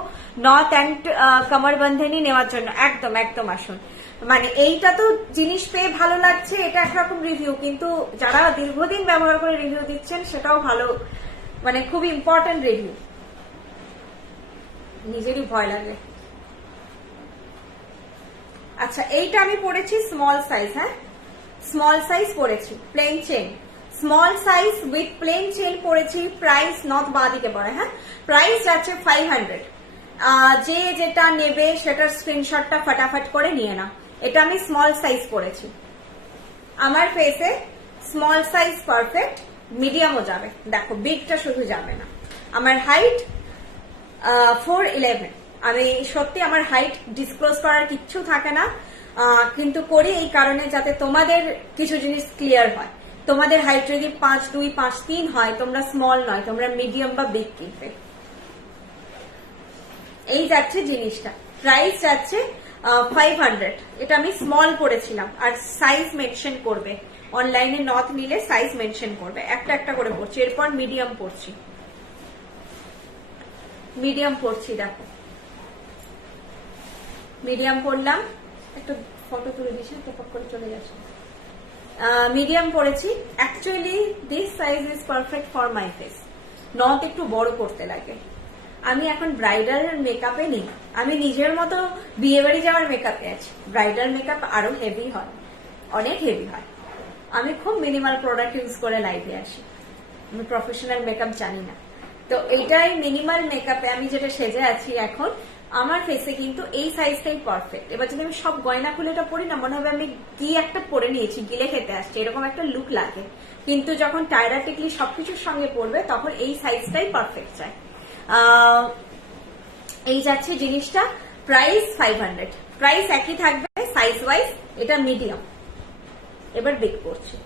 নথ অ্যান্ড কামারবন্ধনী নেওয়ার জন্য, একদম একদম আসুন। মানে এইটা তো জিনিস পেয়ে ভালো লাগছে, এটা একরকম রিভিউ, কিন্তু যারা দীর্ঘদিন ব্যবহার করে রিভিউ দিচ্ছেন সেটাও ভালো, মানে খুব ইম্পর্টেন্ট রিভিউ। নিজেরই ভয় লাগে। আচ্ছা এইটা আমি পড়েছি স্মল সাইজ, হ্যাঁ স্মল সাইজ পড়েছি, plain chain, small size with plain chain পড়েছি। প্রাইস নথ বাঁদিকে পড়ে, হ্যাঁ প্রাইস যাচ্ছে 500। যে যেটা নেবে সেটার স্ক্রিনশটটা ফটাফট করে নিয়ে নাও। এটা আমি স্মল সাইজ পড়েছি, আমার ফেসে স্মল সাইজ পারফেক্ট, মিডিয়ামও যাবে, দেখো বিগটা শুধু যাবে না। আমার হাইট 4'11", আমি সত্যি আমার হাইট ডিসক্লোজ করার কিচ্ছু থাকে না, কিন্তু করি এই কারণে যাতে তোমাদের কিছু জিনিস ক্লিয়ার হয়। তোমাদের হাইট যদি 5'2", 5'3" হয়, তোমরা স্মল নয়, তোমরা মিডিয়াম বা বিগ কিনবে। এই যাচ্ছে জিনিসটা, প্রাইস যাচ্ছে 500। এটা আমি স্মল পড়েছিলাম, আর সাইজ মেনশন করবে অনলাইনে, নথ নিলে সাইজ মেনশন করবে, একটা একটা করে পড়ছি। এরপর মিডিয়াম পড়ছি, মিডিয়াম পড়ছি, দেখো মিডিয়াম পড়লাম, একটু ফটো তুলে দিস, টেপক করে চলে যাচ্ছে। মিডিয়াম পড়েছি। Actually this size is perfect for my face. নথ একটু বড় করতে লাগে। আমি এখন ব্রাইডাল মেকআপে নেই, আমি নিজের মতো বিয়ে বাড়ি যাওয়ার মেকআপে আছি। ব্রাইডাল মেকআপ আরো হেভি হয়, অনেক হেভি হয়। আমি খুব মিনিমাল প্রোডাক্ট ইউজ করে লাইভে আসি, আমি প্রফেশনাল মেকআপ জানি না। তো এইটাই মিনিমাল মেকআপে আমি যেটা সেজে আছি এখন, আমার ফেসে কিন্তু এই সাইজটাই পারফেক্ট। এবার যদি আমি সব গয়না খুলে এটা পরি না, মনে হবে আমি কি একটা পরে নিয়েছি, গিলে খেতে আসছে, এরকম একটা লুক লাগে। কিন্তু যখন টায়রা টিকলি সবকিছুর সঙ্গে পরবে তখন এই সাইজটাই পারফেক্ট চাই। এই যাচ্ছে জিনিসটা, প্রাইস 500, প্রাইস একই থাকবে সাইজ ওয়াইজ। এটা মিডিয়াম। এবার বিগ করছি।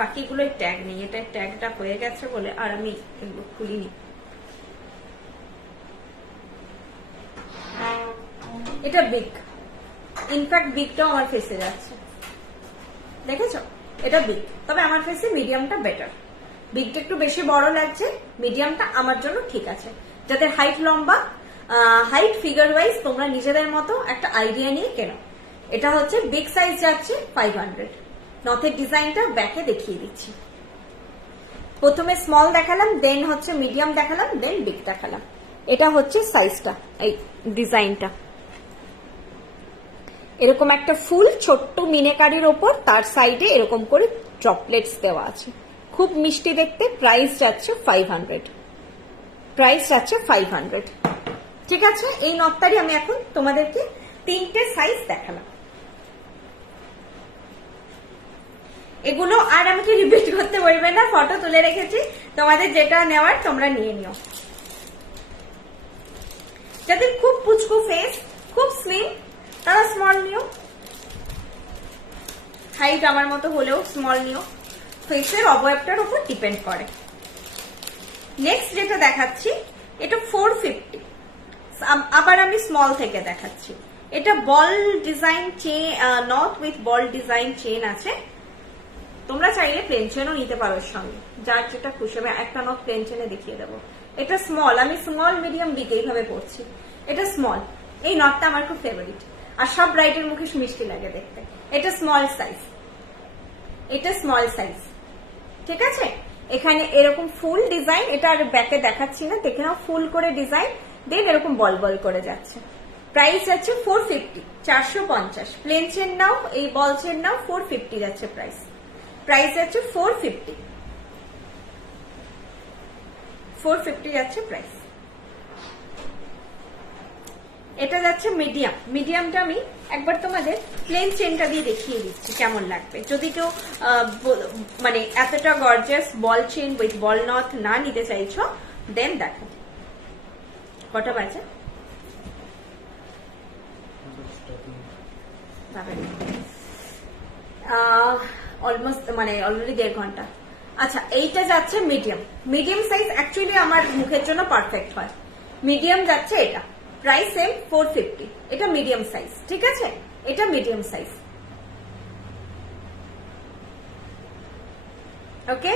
বাকিগুলো ট্যাগ নেই, এটা ট্যাগটা হয়ে গেছে বলে আর আমি এগুলো খুলিনি। এটা বিগ, ইনফ্যাক্ট বিগটাও আমার ফেসে যাচ্ছে, দেখেছো? এটা বিগ, তবে আমার ফেসে মিডিয়ামটা বেটার। বিগটা একটু বেশি বড় লাগছে, মিডিয়ামটা আমার জন্য ঠিক আছে। যাদের হাইট লম্বা, হাইট ফিগার ওয়াইজ তোমরা নিজেদের মতো একটা আইডিয়া নিয়ে কেনো। এটা হচ্ছে বিগ সাইজ যাচ্ছে 500। নথের ডিজাইনটা ব্যাকে দেখিয়ে দিচ্ছি। প্রথমে স্মল দেখালাম, দেন হচ্ছে মিডিয়াম দেখালাম, দেন বিগ দেখালাম। এটা হচ্ছে সাইজটা, এই ডিজাইনটা এরকম একটা ফুল ছোট্ট মিনেকারির ওপর, তার সাইডে এরকম করে ড্রপলেটস দেওয়া আছে, খুব মিষ্টি দেখতে। প্রাইস যাচ্ছে 500, প্রাইস যাচ্ছে 500। ঠিক আছে, এই নথটারই আমি এখন তোমাদেরকে 3টে সাইজ দেখালাম। এগুলো আর আমাকে রিপিট করতে বলবে না, ফটো তুলে রেখেছি, তোমাদের যেটা নেওয়ার তোমরা নিয়ে নিও। যাদের খুব পুচকু ফেস, খুব স্লিম, তারা স্মল নিও। হাইট আমার মতো হলেও স্মল নিও, ফেসের অবয়বটার উপর ডিপেন্ড করে। নেক্সট যেটা দেখাচ্ছি, এটা 450। আবার আমি স্মল থেকে দেখাচ্ছি। এটা বল design chain, not with ball design chain আছে। তোমরা চাইলে প্লেন চেনও নিতে পারো এর সঙ্গে, যার যেটা খুশি হবে। একটা নট প্লেন চেনে দেখিয়ে দেবো। এটা স্মল, আমি স্মল মিডিয়াম বিগ এইভাবে করছি। এটা স্মল, এই নটটা আমার খুব ফেভারিট, আর সব ব্রাইডের মুখে মিষ্টি লাগে দেখতে। এটা স্মল সাইজ, এটা স্মল সাইজ। ঠিক আছে, এখানে এরকম ফুল ডিজাইন, এটা আর ব্যাকে দেখাচ্ছি না, দেখে নাও ফুল করে ডিজাইন, দেন এরকম বল বল করে যাচ্ছে। প্রাইস যাচ্ছে 450, 450। প্লেন চেন নাও, এই বল চেন নাও, 450 যাচ্ছে প্রাইস। প্রাইস যাচ্ছে 450, 450 যাচ্ছে প্রাইস। এটা যাচ্ছে মিডিয়াম। মিডিয়ামটা আমি একবার তোমাদের প্লেন চেনটা দিয়ে দেখিয়ে দিচ্ছি কেমন লাগবে। যদি কেউ মানে এতটা গর্জিয়াস বল চেন উইথ বল নথ না নিতে চাইছো, দেন দেখো। কটা বাজে? অলমোস্ট মানে অলরেডি 1.5 ঘন্টা। আচ্ছা, এইটা যাচ্ছে মিডিয়াম। মিডিয়াম সাইজ অ্যাকচুয়ালি আমার মুখের জন্য পারফেক্ট হয়। মিডিয়াম যাচ্ছে এটা, প্রাইস সেম 450। এটা মিডিয়াম সাইজ, ঠিক আছে? এটা মিডিয়াম সাইজ। ওকে,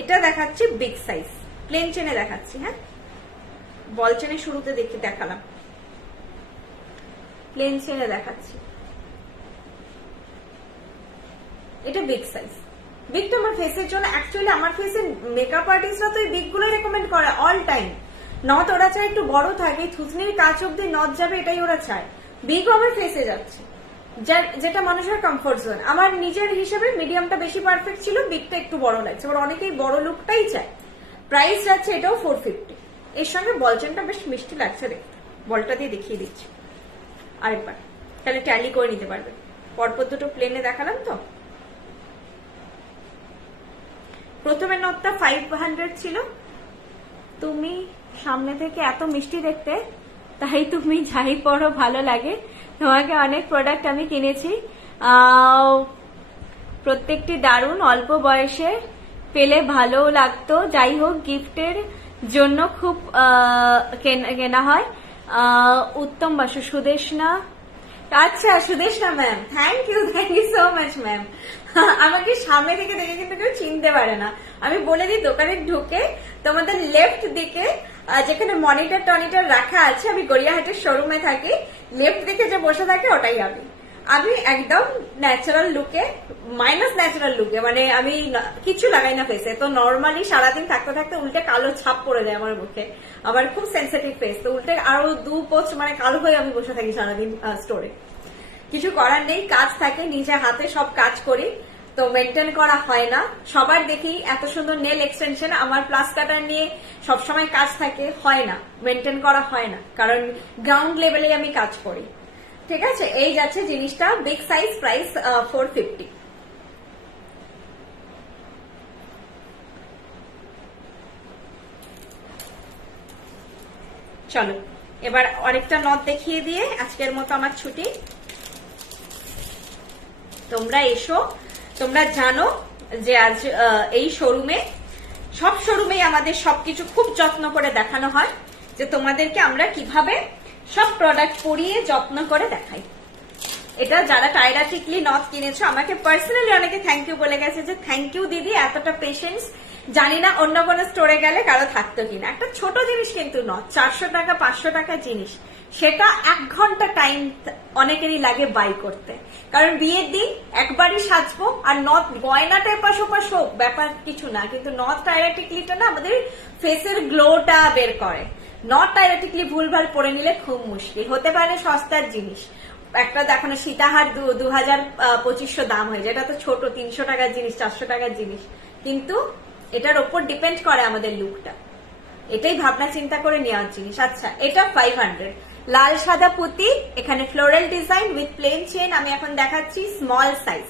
এটা দেখাচ্ছি বিগ সাইজ, প্লেন চেনে দেখাচ্ছি। হ্যাঁ, বল চেনে শুরুতে দেখালাম, প্লেন চেনে দেখাচ্ছি। এটা বিগ সাইজ। বিগটা আমার ফেসের জন্য, অ্যাকচুয়ালি আমার ফেসে মেকআপ আর্টিস্টরা তো এই বিগ গুলো রেকমেন্ড করে অল টাইম। নট ওরা চায় একটু বড় থাকে, থুতনির কাছ অব্দি নট যাবে, এটাই ওরা চায়। বিগও আমার ফেসে যাচ্ছে, যেটা মানুষের কমফোর্ট জোন। আমার নিজের হিসেবে মিডিয়ামটা বেশি পারফেক্ট ছিল, বিগটা একটু বড় লাগছে, আবার অনেকেই বড় লুকটাই চায়। প্রাইস যাচ্ছে এটাও 450। এর সঙ্গে বলচেনটা বেশ মিষ্টি লাগছে দেখতে, বলটা দিয়ে দেখিয়ে দিচ্ছি আরেকবার, তাহলে ট্যালি করে নিতে পারবে। পরপর দুটো প্লেনে দেখালাম তো। প্রথমে নটটা 500 ছিল। তুমি সামনে থেকে এত মিষ্টি দেখতে, তাই তুমি যাই পড়ো ভালো লাগে। তোমাকে অনেক প্রোডাক্ট আমি কিনেছি, প্রত্যেকটি দারুণ, অল্প বয়সে পেলে ভালো লাগতো। যাই হোক, গিফটের জন্য খুব কেনা হয়। উত্তম বাসু, সুদেশনা। আচ্ছা, Sudeshna ma'am, thank you so much ma'am. আমাকে সামনে থেকে দেখে কিন্তু কেউ চিনতে পারে না। আমি বলে দিই, দোকানে ঢুকে তোমাদের লেফট দিকে যেখানে মনিটর টনিটর রাখা আছে, আমি গড়িয়াহাটের শোরুমে থাকি, লেফট দিকে যে বসে থাকে ওটাই আমি। আমি একদম ন্যাচারাল লুকে, মাইনাস ন্যাচারাল লুকে, মানে আমি কিছু লাগাই না ফেসে। তো নর্মালি সারাদিন থাকতে থাকতে উল্টে কালো ছাপ পড়ে যায় আমার মুখে। আমার খুব সেন্সিটিভ ফেস, তো উল্টে আরো 2 পোস্ট মানে কালো হয়ে আমি বসে থাকি সারাদিন স্টোরে। কিছু করার নেই, কাজ থাকে, নিজে হাতে সব কাজ করি। তো মেনটেন করা হয় না। সবার দেখি এত সুন্দর নেল এক্সটেনশন, আমার প্লাস কাটার নিয়ে সবসময় কাজ থাকে, হয় না, মেনটেন করা হয় না, কারণ গ্রাউন্ড লেভেলে আমি কাজ করি। ঠিক আছে, এই যাচ্ছে জিনিসটা, বিগ সাইজ, প্রাইস 450। চলো এবার আরেকটা নথ দেখিয়ে দিয়ে আজকের মতো আমার ছুটি। তোমরা এসো, তোমরা জানো যে আজ এই শোরুমে, সব শোরুমেই আমাদের সবকিছু খুব যত্ন করে দেখানো হয়, যে তোমাদেরকে আমরা কিভাবে সব প্রোডাক্ট পরিয়ে যত্ন করে দেখাই। এটা যারা টায়রা টিকলি নথ কিনেছো, আমাকে পার্সোনালি অনেকে থ্যাংক ইউ বলে গেছে, যে থ্যাংক ইউ দিদি, এতটা পেশেন্স, জানি না অন্য কোনো স্টোরে গেলে কারো থাকতো কিনা। একটা ছোট জিনিস কিন্তু নথ, 400 টাকা 500 টাকা জিনিস, সেটা 1 ঘন্টা টাইম অনেকেরই লাগে বাই করতে, কারণ বিয়ের দিন একবারই সাজবো, আর নথ গয়নাটা এপাশ ওপাশ হোক ব্যাপার কিছু না, কিন্তু নথ টায়রা টিকলিটা না আমাদের ফেসের গ্লোটা বের করে। নথ টায়রা টিকলি ভুলভাল পরে নিলে খুব মুশকিল। হতে পারে সস্তার জিনিস, একটা দেখো না সীতাহার 2000-2500 দাম হয়ে যায়, এটা তো ছোট 300 টাকার জিনিস, 400 টাকার জিনিস, কিন্তু এটার ওপর ডিপেন্ড করে আমাদের লুকটা, এটাই ভাবনা চিন্তা করে নেওয়ার জিনিস। আচ্ছা, এটা 500, লাল সাদা পুঁতি, এখানে floral design with plain chain. আমি এখন দেখাচ্ছি স্মল সাইজ,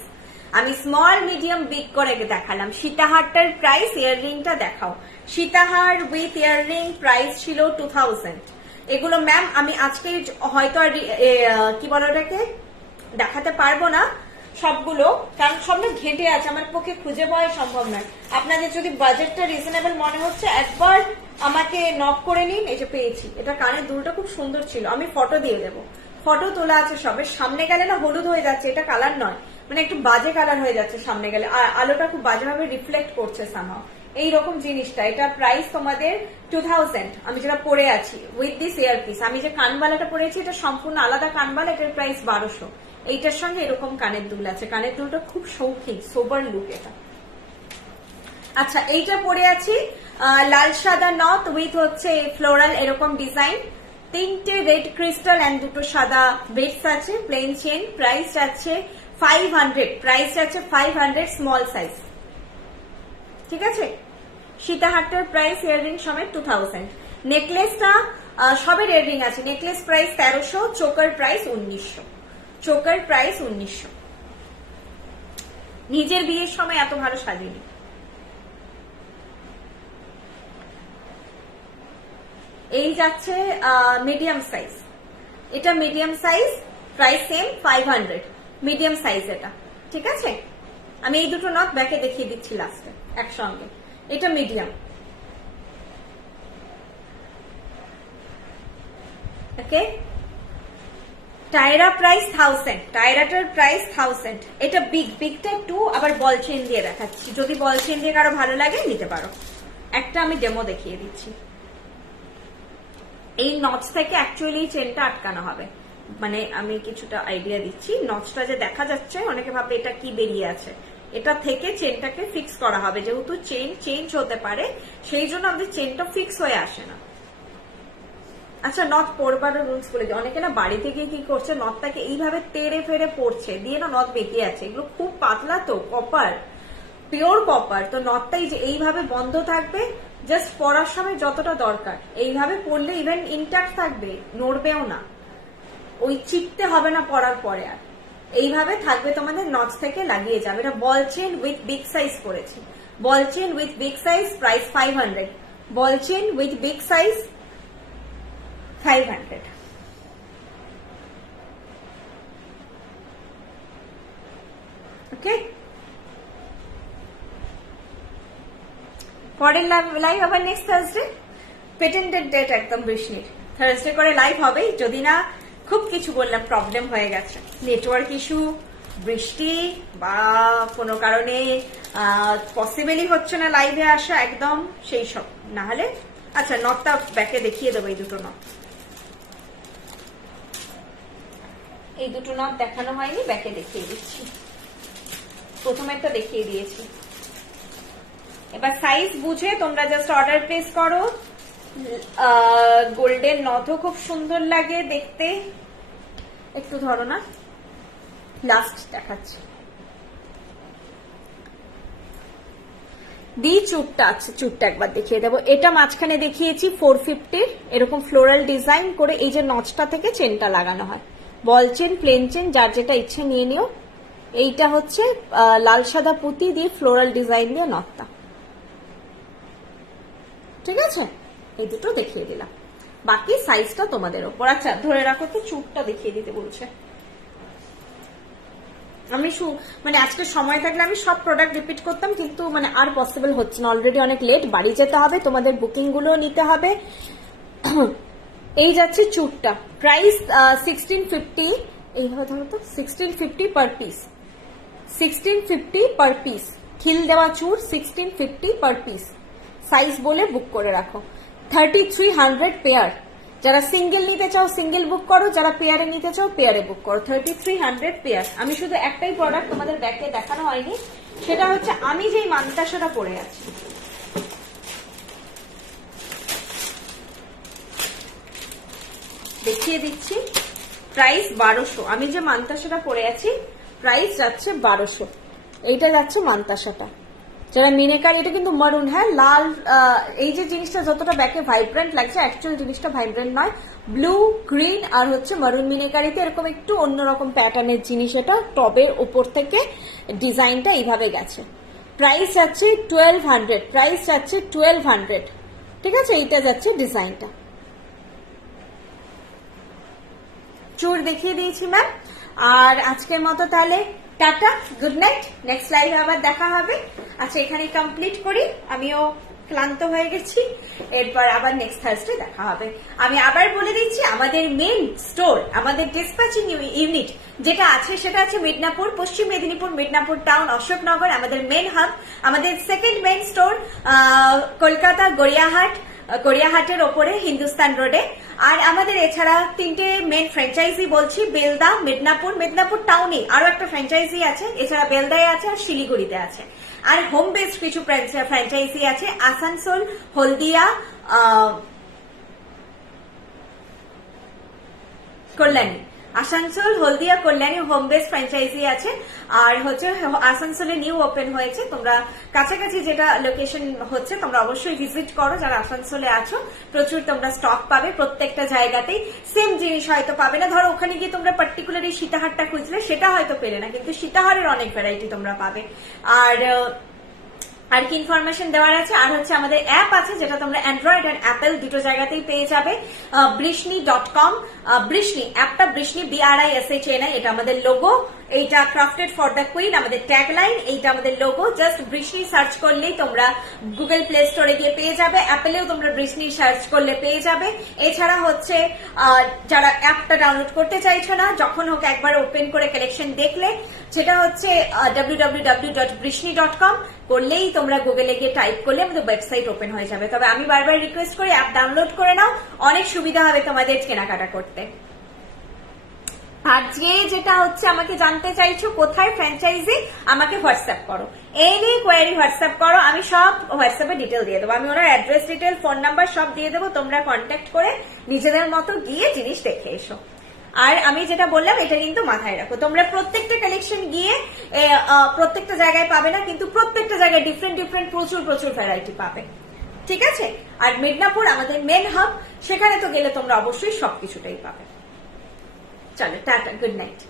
আমি স্মল মিডিয়াম বিগ করে দেখালাম। সীতাহারটার প্রাইস, ইয়াররিংটা দেখাও, সীতাহার উইথ ইয়াররিং প্রাইস ছিল 2000। এগুলো ম্যাম আমি আজকে হয়তো আর কি বলে ওটাকে দেখাতে পারবো না সবগুলো, কারণ সব না ঘেঁটে আছে, আমার পক্ষে খুঁজে পাওয়া সম্ভব নয়। আপনাদের যদি বাজেটটা রিজনেবল মনে হচ্ছে, একবার আমাকে নক করে নিন। এই যে পেয়েছি, এটা কানের দুলটা খুব সুন্দর ছিল, আমি ফটো দিয়ে দেবো, ফটো তোলা আছে সবে। সামনে গেলে না হলুদ হয়ে যাচ্ছে, এটা কালার নয়, মানে একটু বাজে কালার হয়ে যাচ্ছে সামনে গেলে, আর আলোটা খুব বাজেভাবে রিফ্লেক্ট করছে সামহাও। এইরকম জিনিসটা, এটা প্রাইস তোমাদের 2000। আমি যেটা পরে আছি উইথ দিস ইয়ারপিস, আমি যে কানবালাটা পরেছি এটা সম্পূর্ণ আলাদা কানবালা, এটার প্রাইস 1200। এইটার সঙ্গে এরকম কানের দুল আছে, কানের দুলটা খুব শৌখিন, সোবার লুক এটা। আচ্ছা, এইটা পরে আছি লাল সাদা নথ উইথ হচ্ছে ফ্লোরাল এরকম ডিজাইন, 3টে রেড ক্রিস্টাল এন্ড 2টো সাদা বেডস আছে, প্লেন চেন, প্রাইস আছে 500, প্রাইস আছে 500, স্মল সাইজ। ঠিক আছে, সীতাহারটার প্রাইস ইয়াররিং সমেত 2000। নেকলেসটা সবের ইয়াররিং আছে, necklace price 1300, choker price 1900, choker price 1900। নিজের বিয়ের সময় এত ভালো সাজিনি। এই যাচ্ছে মিডিয়াম সাইজ, এটা medium size, price same 500, medium size এটা। ঠিক আছে, আমি এই দুটো নথ ব্যাকে দেখিয়ে দিচ্ছি লাস্টে একসঙ্গে। এটা মিডিয়াম, ওকে। টায়রা প্রাইস 1000, টায়রাটার প্রাইস 1000। এটা বিগ, বিগটা একটু আবার বল চেন দিয়ে দেখাচ্ছি, যদি বল চেন দিয়ে কারো ভালো লাগে নিতে পারো। একটা আমি ডেমো দেখিয়ে দিচ্ছি। এই নটস থেকে অ্যাকচুয়ালি চেনটা আটকানো হবে, মানে আমি কিছুটা আইডিয়া দিচ্ছি। নটসটা যে দেখা যাচ্ছে, অনেকে ভাবে এটা কি বেরিয়ে আছে, এটা থেকে চেনটাকে ফিক্স করা হবে, যেহেতু চেন চেঞ্জ হতে পারে, সেই জন্য আমাদের চেনটা ফিক্স হয়ে আসে না। আচ্ছা, নথ পরবারও রুলস বলে দিই। অনেকে না বাড়ি থেকে কি করছে, নথটাকে এইভাবে তেড়ে ফেড়ে পড়ছে, দিয়ে না নথ বেঁকে আছে। এগুলো খুব পাতলা তো, কপার, পিওর কপার, তো নথটাই যে এইভাবে বন্ধ থাকবে, জাস্ট পরার সময় যতটা দরকার এইভাবে পড়লে ইভেন ইনট্যাক্ট থাকবে, নড়বেও না, ওই চিপতে হবে না পরার পরে আর, এইভাবে থাকবে তোমাদের, নথ থেকে লাগিয়ে যাবে। এটা ball chain with big size করেছি, ball chain with big size, price 500, ball chain with big size 500। Okay, পরের লাইভ আবার নেক্সট থার্সডে, পেটেন্টেড ডেট একদম বৃষ্টির, থার্সডে করে লাইভ হবে, যদি না খুব কিছু বললাম প্রবলেম হয়ে গেছে, নেটওয়ার্ক ইস্যু, বৃষ্টি বা কোনো কারণে পসিবলই হচ্ছে না লাইভে আসা একদম, সেই সব না হলে। আচ্ছা, নটটা ব্যাকে দেখিয়ে দেবো, এই দুটো নট, এই দুটো নট দেখানো হয়নি, ব্যাকে দেখিয়ে দিচ্ছি, প্রথমে একটা দেখিয়ে দিয়েছি। এবার সাইজ বুঝে তোমরা জাস্ট অর্ডার প্লেস করো। গোল্ডেন নথও খুব সুন্দর লাগে দেখতে, একটু ধরো না, লাস্ট দেখাচ্ছি। দিয়ে চুটটা আছে, চুটটা একবার দেখিয়ে দেবো। এটা মাঝখানে দেখিয়েছি 450 এরকম ফ্লোরাল ডিজাইন করে, এই যে নচটা থেকে চেনটা লাগানো হয়, বল চেন, প্লেন চেন, যার যেটা ইচ্ছে নিয়ে নিও। এইটা হচ্ছে লাল সাদা পুঁতি দিয়ে ফ্লোরাল ডিজাইন দিয়ে নথটা, ঠিক আছে? এই দুটো দেখিয়ে দিলাম, বাকি সাইজটা তোমাদের ওপর। আচ্ছা ধরে রাখো তো, চুটটা দেখিয়ে দিতে বলছে। আমি মানে আজকে সময় থাকলে আমি সব প্রোডাক্ট রিপিট করতাম, কিন্তু মানে আর পসিবল হচ্ছে না, অলরেডি অনেক লেট, বাড়ি যেতে হবে, তোমাদের বুকিং গুলো নিতে হবে। এই যাচ্ছে চুটটা, প্রাইস 1650, এইভাবে ধরো তো, 1650 পার পিস, 1650 পার পিস, খিল দেওয়া চুর 1650 পার পিস। সাইজ বলে বুক করে রাখো। 3300 পেয়ার, যারা সিঙ্গেল নিতে চাও সিঙ্গেল বুক করো, যারা পেয়ারে নিতে চাও পেয়ারে বুক করো। 3300 পেয়ার। আমি শুধু একটাই প্রোডাক্ট তোমাদের ব্যাকে দেখানো হয়নি, সেটা হচ্ছে আমি যেই মান্তাসাটা পরে আছি, দেখিয়ে দিচ্ছি। প্রাইস 1200। আমি যে মান্তাসাটা পরে আছি প্রাইস যাচ্ছে 1200। এইটা যাচ্ছে মান্তাসাটা, যারা মিনেকার, এটা কিন্তু মারুন, হ্যাঁ লাল, এই যে জিনিসটা যতটা ব্যাকে ভাইব্রেন্ট লাগছে, অ্যাকচুয়াল জিনিসটা ভাইব্রেন্ট নয়, ব্লু, গ্রিন আর হচ্ছে মারুন মিনেকারিতে এরকম একটু অন্যরকম প্যাটার্নের জিনিস, এটা টবের উপর থেকে ডিজাইনটা এইভাবে গেছে। প্রাইস যাচ্ছে 1200, প্রাইস যাচ্ছে 1200, ঠিক আছে? এইটা যাচ্ছে ডিজাইনটা। চুর দেখিয়ে দিয়েছি ম্যাম। আর আজকের মতো তাহলে টাটা, গুড নাইট, নেক্সট লাইভে আবার দেখা হবে। আচ্ছা এখানে কমপ্লিট করি, আমিও ক্লান্ত হয়ে গেছি, এরপর আবার নেক্সট থার্সডে দেখা হবে। আমি আবার বলে দিচ্ছি, আমাদের মেন স্টোর, আমাদের ডিসপ্যাচিং ইউনিট যেটা আছে সেটা আছে মিদনাপুর, পশ্চিম মেদিনীপুর, মিদনাপুর টাউন, অশোকনগর আমাদের মেন হাব। আমাদের সেকেন্ড মেন স্টোর কলকাতা গড়িয়াহাটের ওপরে হিন্দুস্তান রোডে। আর আমাদের এছাড়া তিনটে মেন ফ্র্যাঞ্চাইজি বলছি, বেলদা, মেদিনীপুর টাউনে আরো একটা ফ্র্যাঞ্চাইজি আছে, এছাড়া বেলদায় আছে আর শিলিগুড়িতে আছে। আর হোম বেসড কিছু ফ্র্যাঞ্চাইজি আছে, আসানসোল, হলদিয়া, কল্যাণী। আসানসোল, হলদিয়া, কল্যাণী হোম বেস ফ্র্যাঞ্চাইজি আছে। আর হচ্ছে আসানসোলে নিউ ওপেন হয়েছে, তোমরা কাছাকাছি যেটা লোকেশন হচ্ছে তোমরা অবশ্যই ভিজিট করো। যারা আসানসোলে আছো প্রচুর তোমরা স্টক পাবে, প্রত্যেকটা জায়গাতেই সেম জিনিস হয়তো পাবে না। ধরো ওখানে গিয়ে তোমরা পার্টিকুলারলি সীতাহারটা খুঁজলে সেটা হয়তো পেলে না, কিন্তু সীতাহারের অনেক ভ্যারাইটি তোমরা পাবে। আর কি ইনফরমেশন দেওয়ার আছে, আর হচ্ছে আমাদের অ্যাপ আছে যেটা তোমরা অ্যান্ড্রয়েড আর অ্যাপেল দুটো জায়গাতেই পেয়ে যাবে, brishney.com। বৃষ্ণি অ্যাপটা, বৃষ্ণি BRISHNI, এটা আমাদের লোগো, এইটা ক্রাফটেড ফর দ্য কুইন আমাদের ট্যাগলাইন, এইটা আমাদের লোগো। জাস্ট বৃষ্ণি সার্চ করলেই তোমরা গুগল প্লে স্টোরে গিয়ে পেয়ে যাবে, অ্যাপেলেও তোমরা বৃষ্ণি সার্চ করলে পেয়ে যাবে। এছাড়া হচ্ছে যারা অ্যাপটা ডাউনলোড করতে চাইছো না, যখন হোক একবার ওপেন করে কালেকশন দেখলে, সেটা হচ্ছে www.brishney.com করলেই তোমরা গুগলে গিয়ে টাইপ করলে আমাদের ওয়েবসাইট ওপেন হয়ে যাবে। তবে আমি বারবার রিকোয়েস্ট করি অ্যাপ ডাউনলোড করে নাও, অনেক সুবিধা হবে তোমাদের কেনাকাটা করতে। আজকে যেটা হচ্ছে আমাকে জানতে চাইছো কোথায় ফ্র্যাঞ্চাইজি, আমাকে হোয়াটসঅ্যাপ করো, এনি কোয়ারি হোয়াটসঅ্যাপ করো, আমি সব হোয়াটসঅ্যাপে ডিটেল দিয়ে দেবো। আমি ওনার অ্যাড্রেস ডিটেল, ফোন নাম্বার সব দিয়ে দেবো, তোমরা কন্ট্যাক্ট করে নিজেদের মতো গিয়ে জিনিস দেখে এসো। আর আমি যেটা বললাম এটা কিন্তু মাথায় রাখো, তোমরা প্রত্যেকটা কালেকশন গিয়ে প্রত্যেকটা জায়গায় পাবে না, কিন্তু প্রত্যেকটা জায়গায় ডিফারেন্ট প্রচুর ভ্যারাইটি পাবে, ঠিক আছে? আর মিদনাপুর আমাদের মেন হাব, সেখানে তো গেলে তোমরা অবশ্যই সবকিছুটাই পাবে। চলো টাটা, গুড নাইট।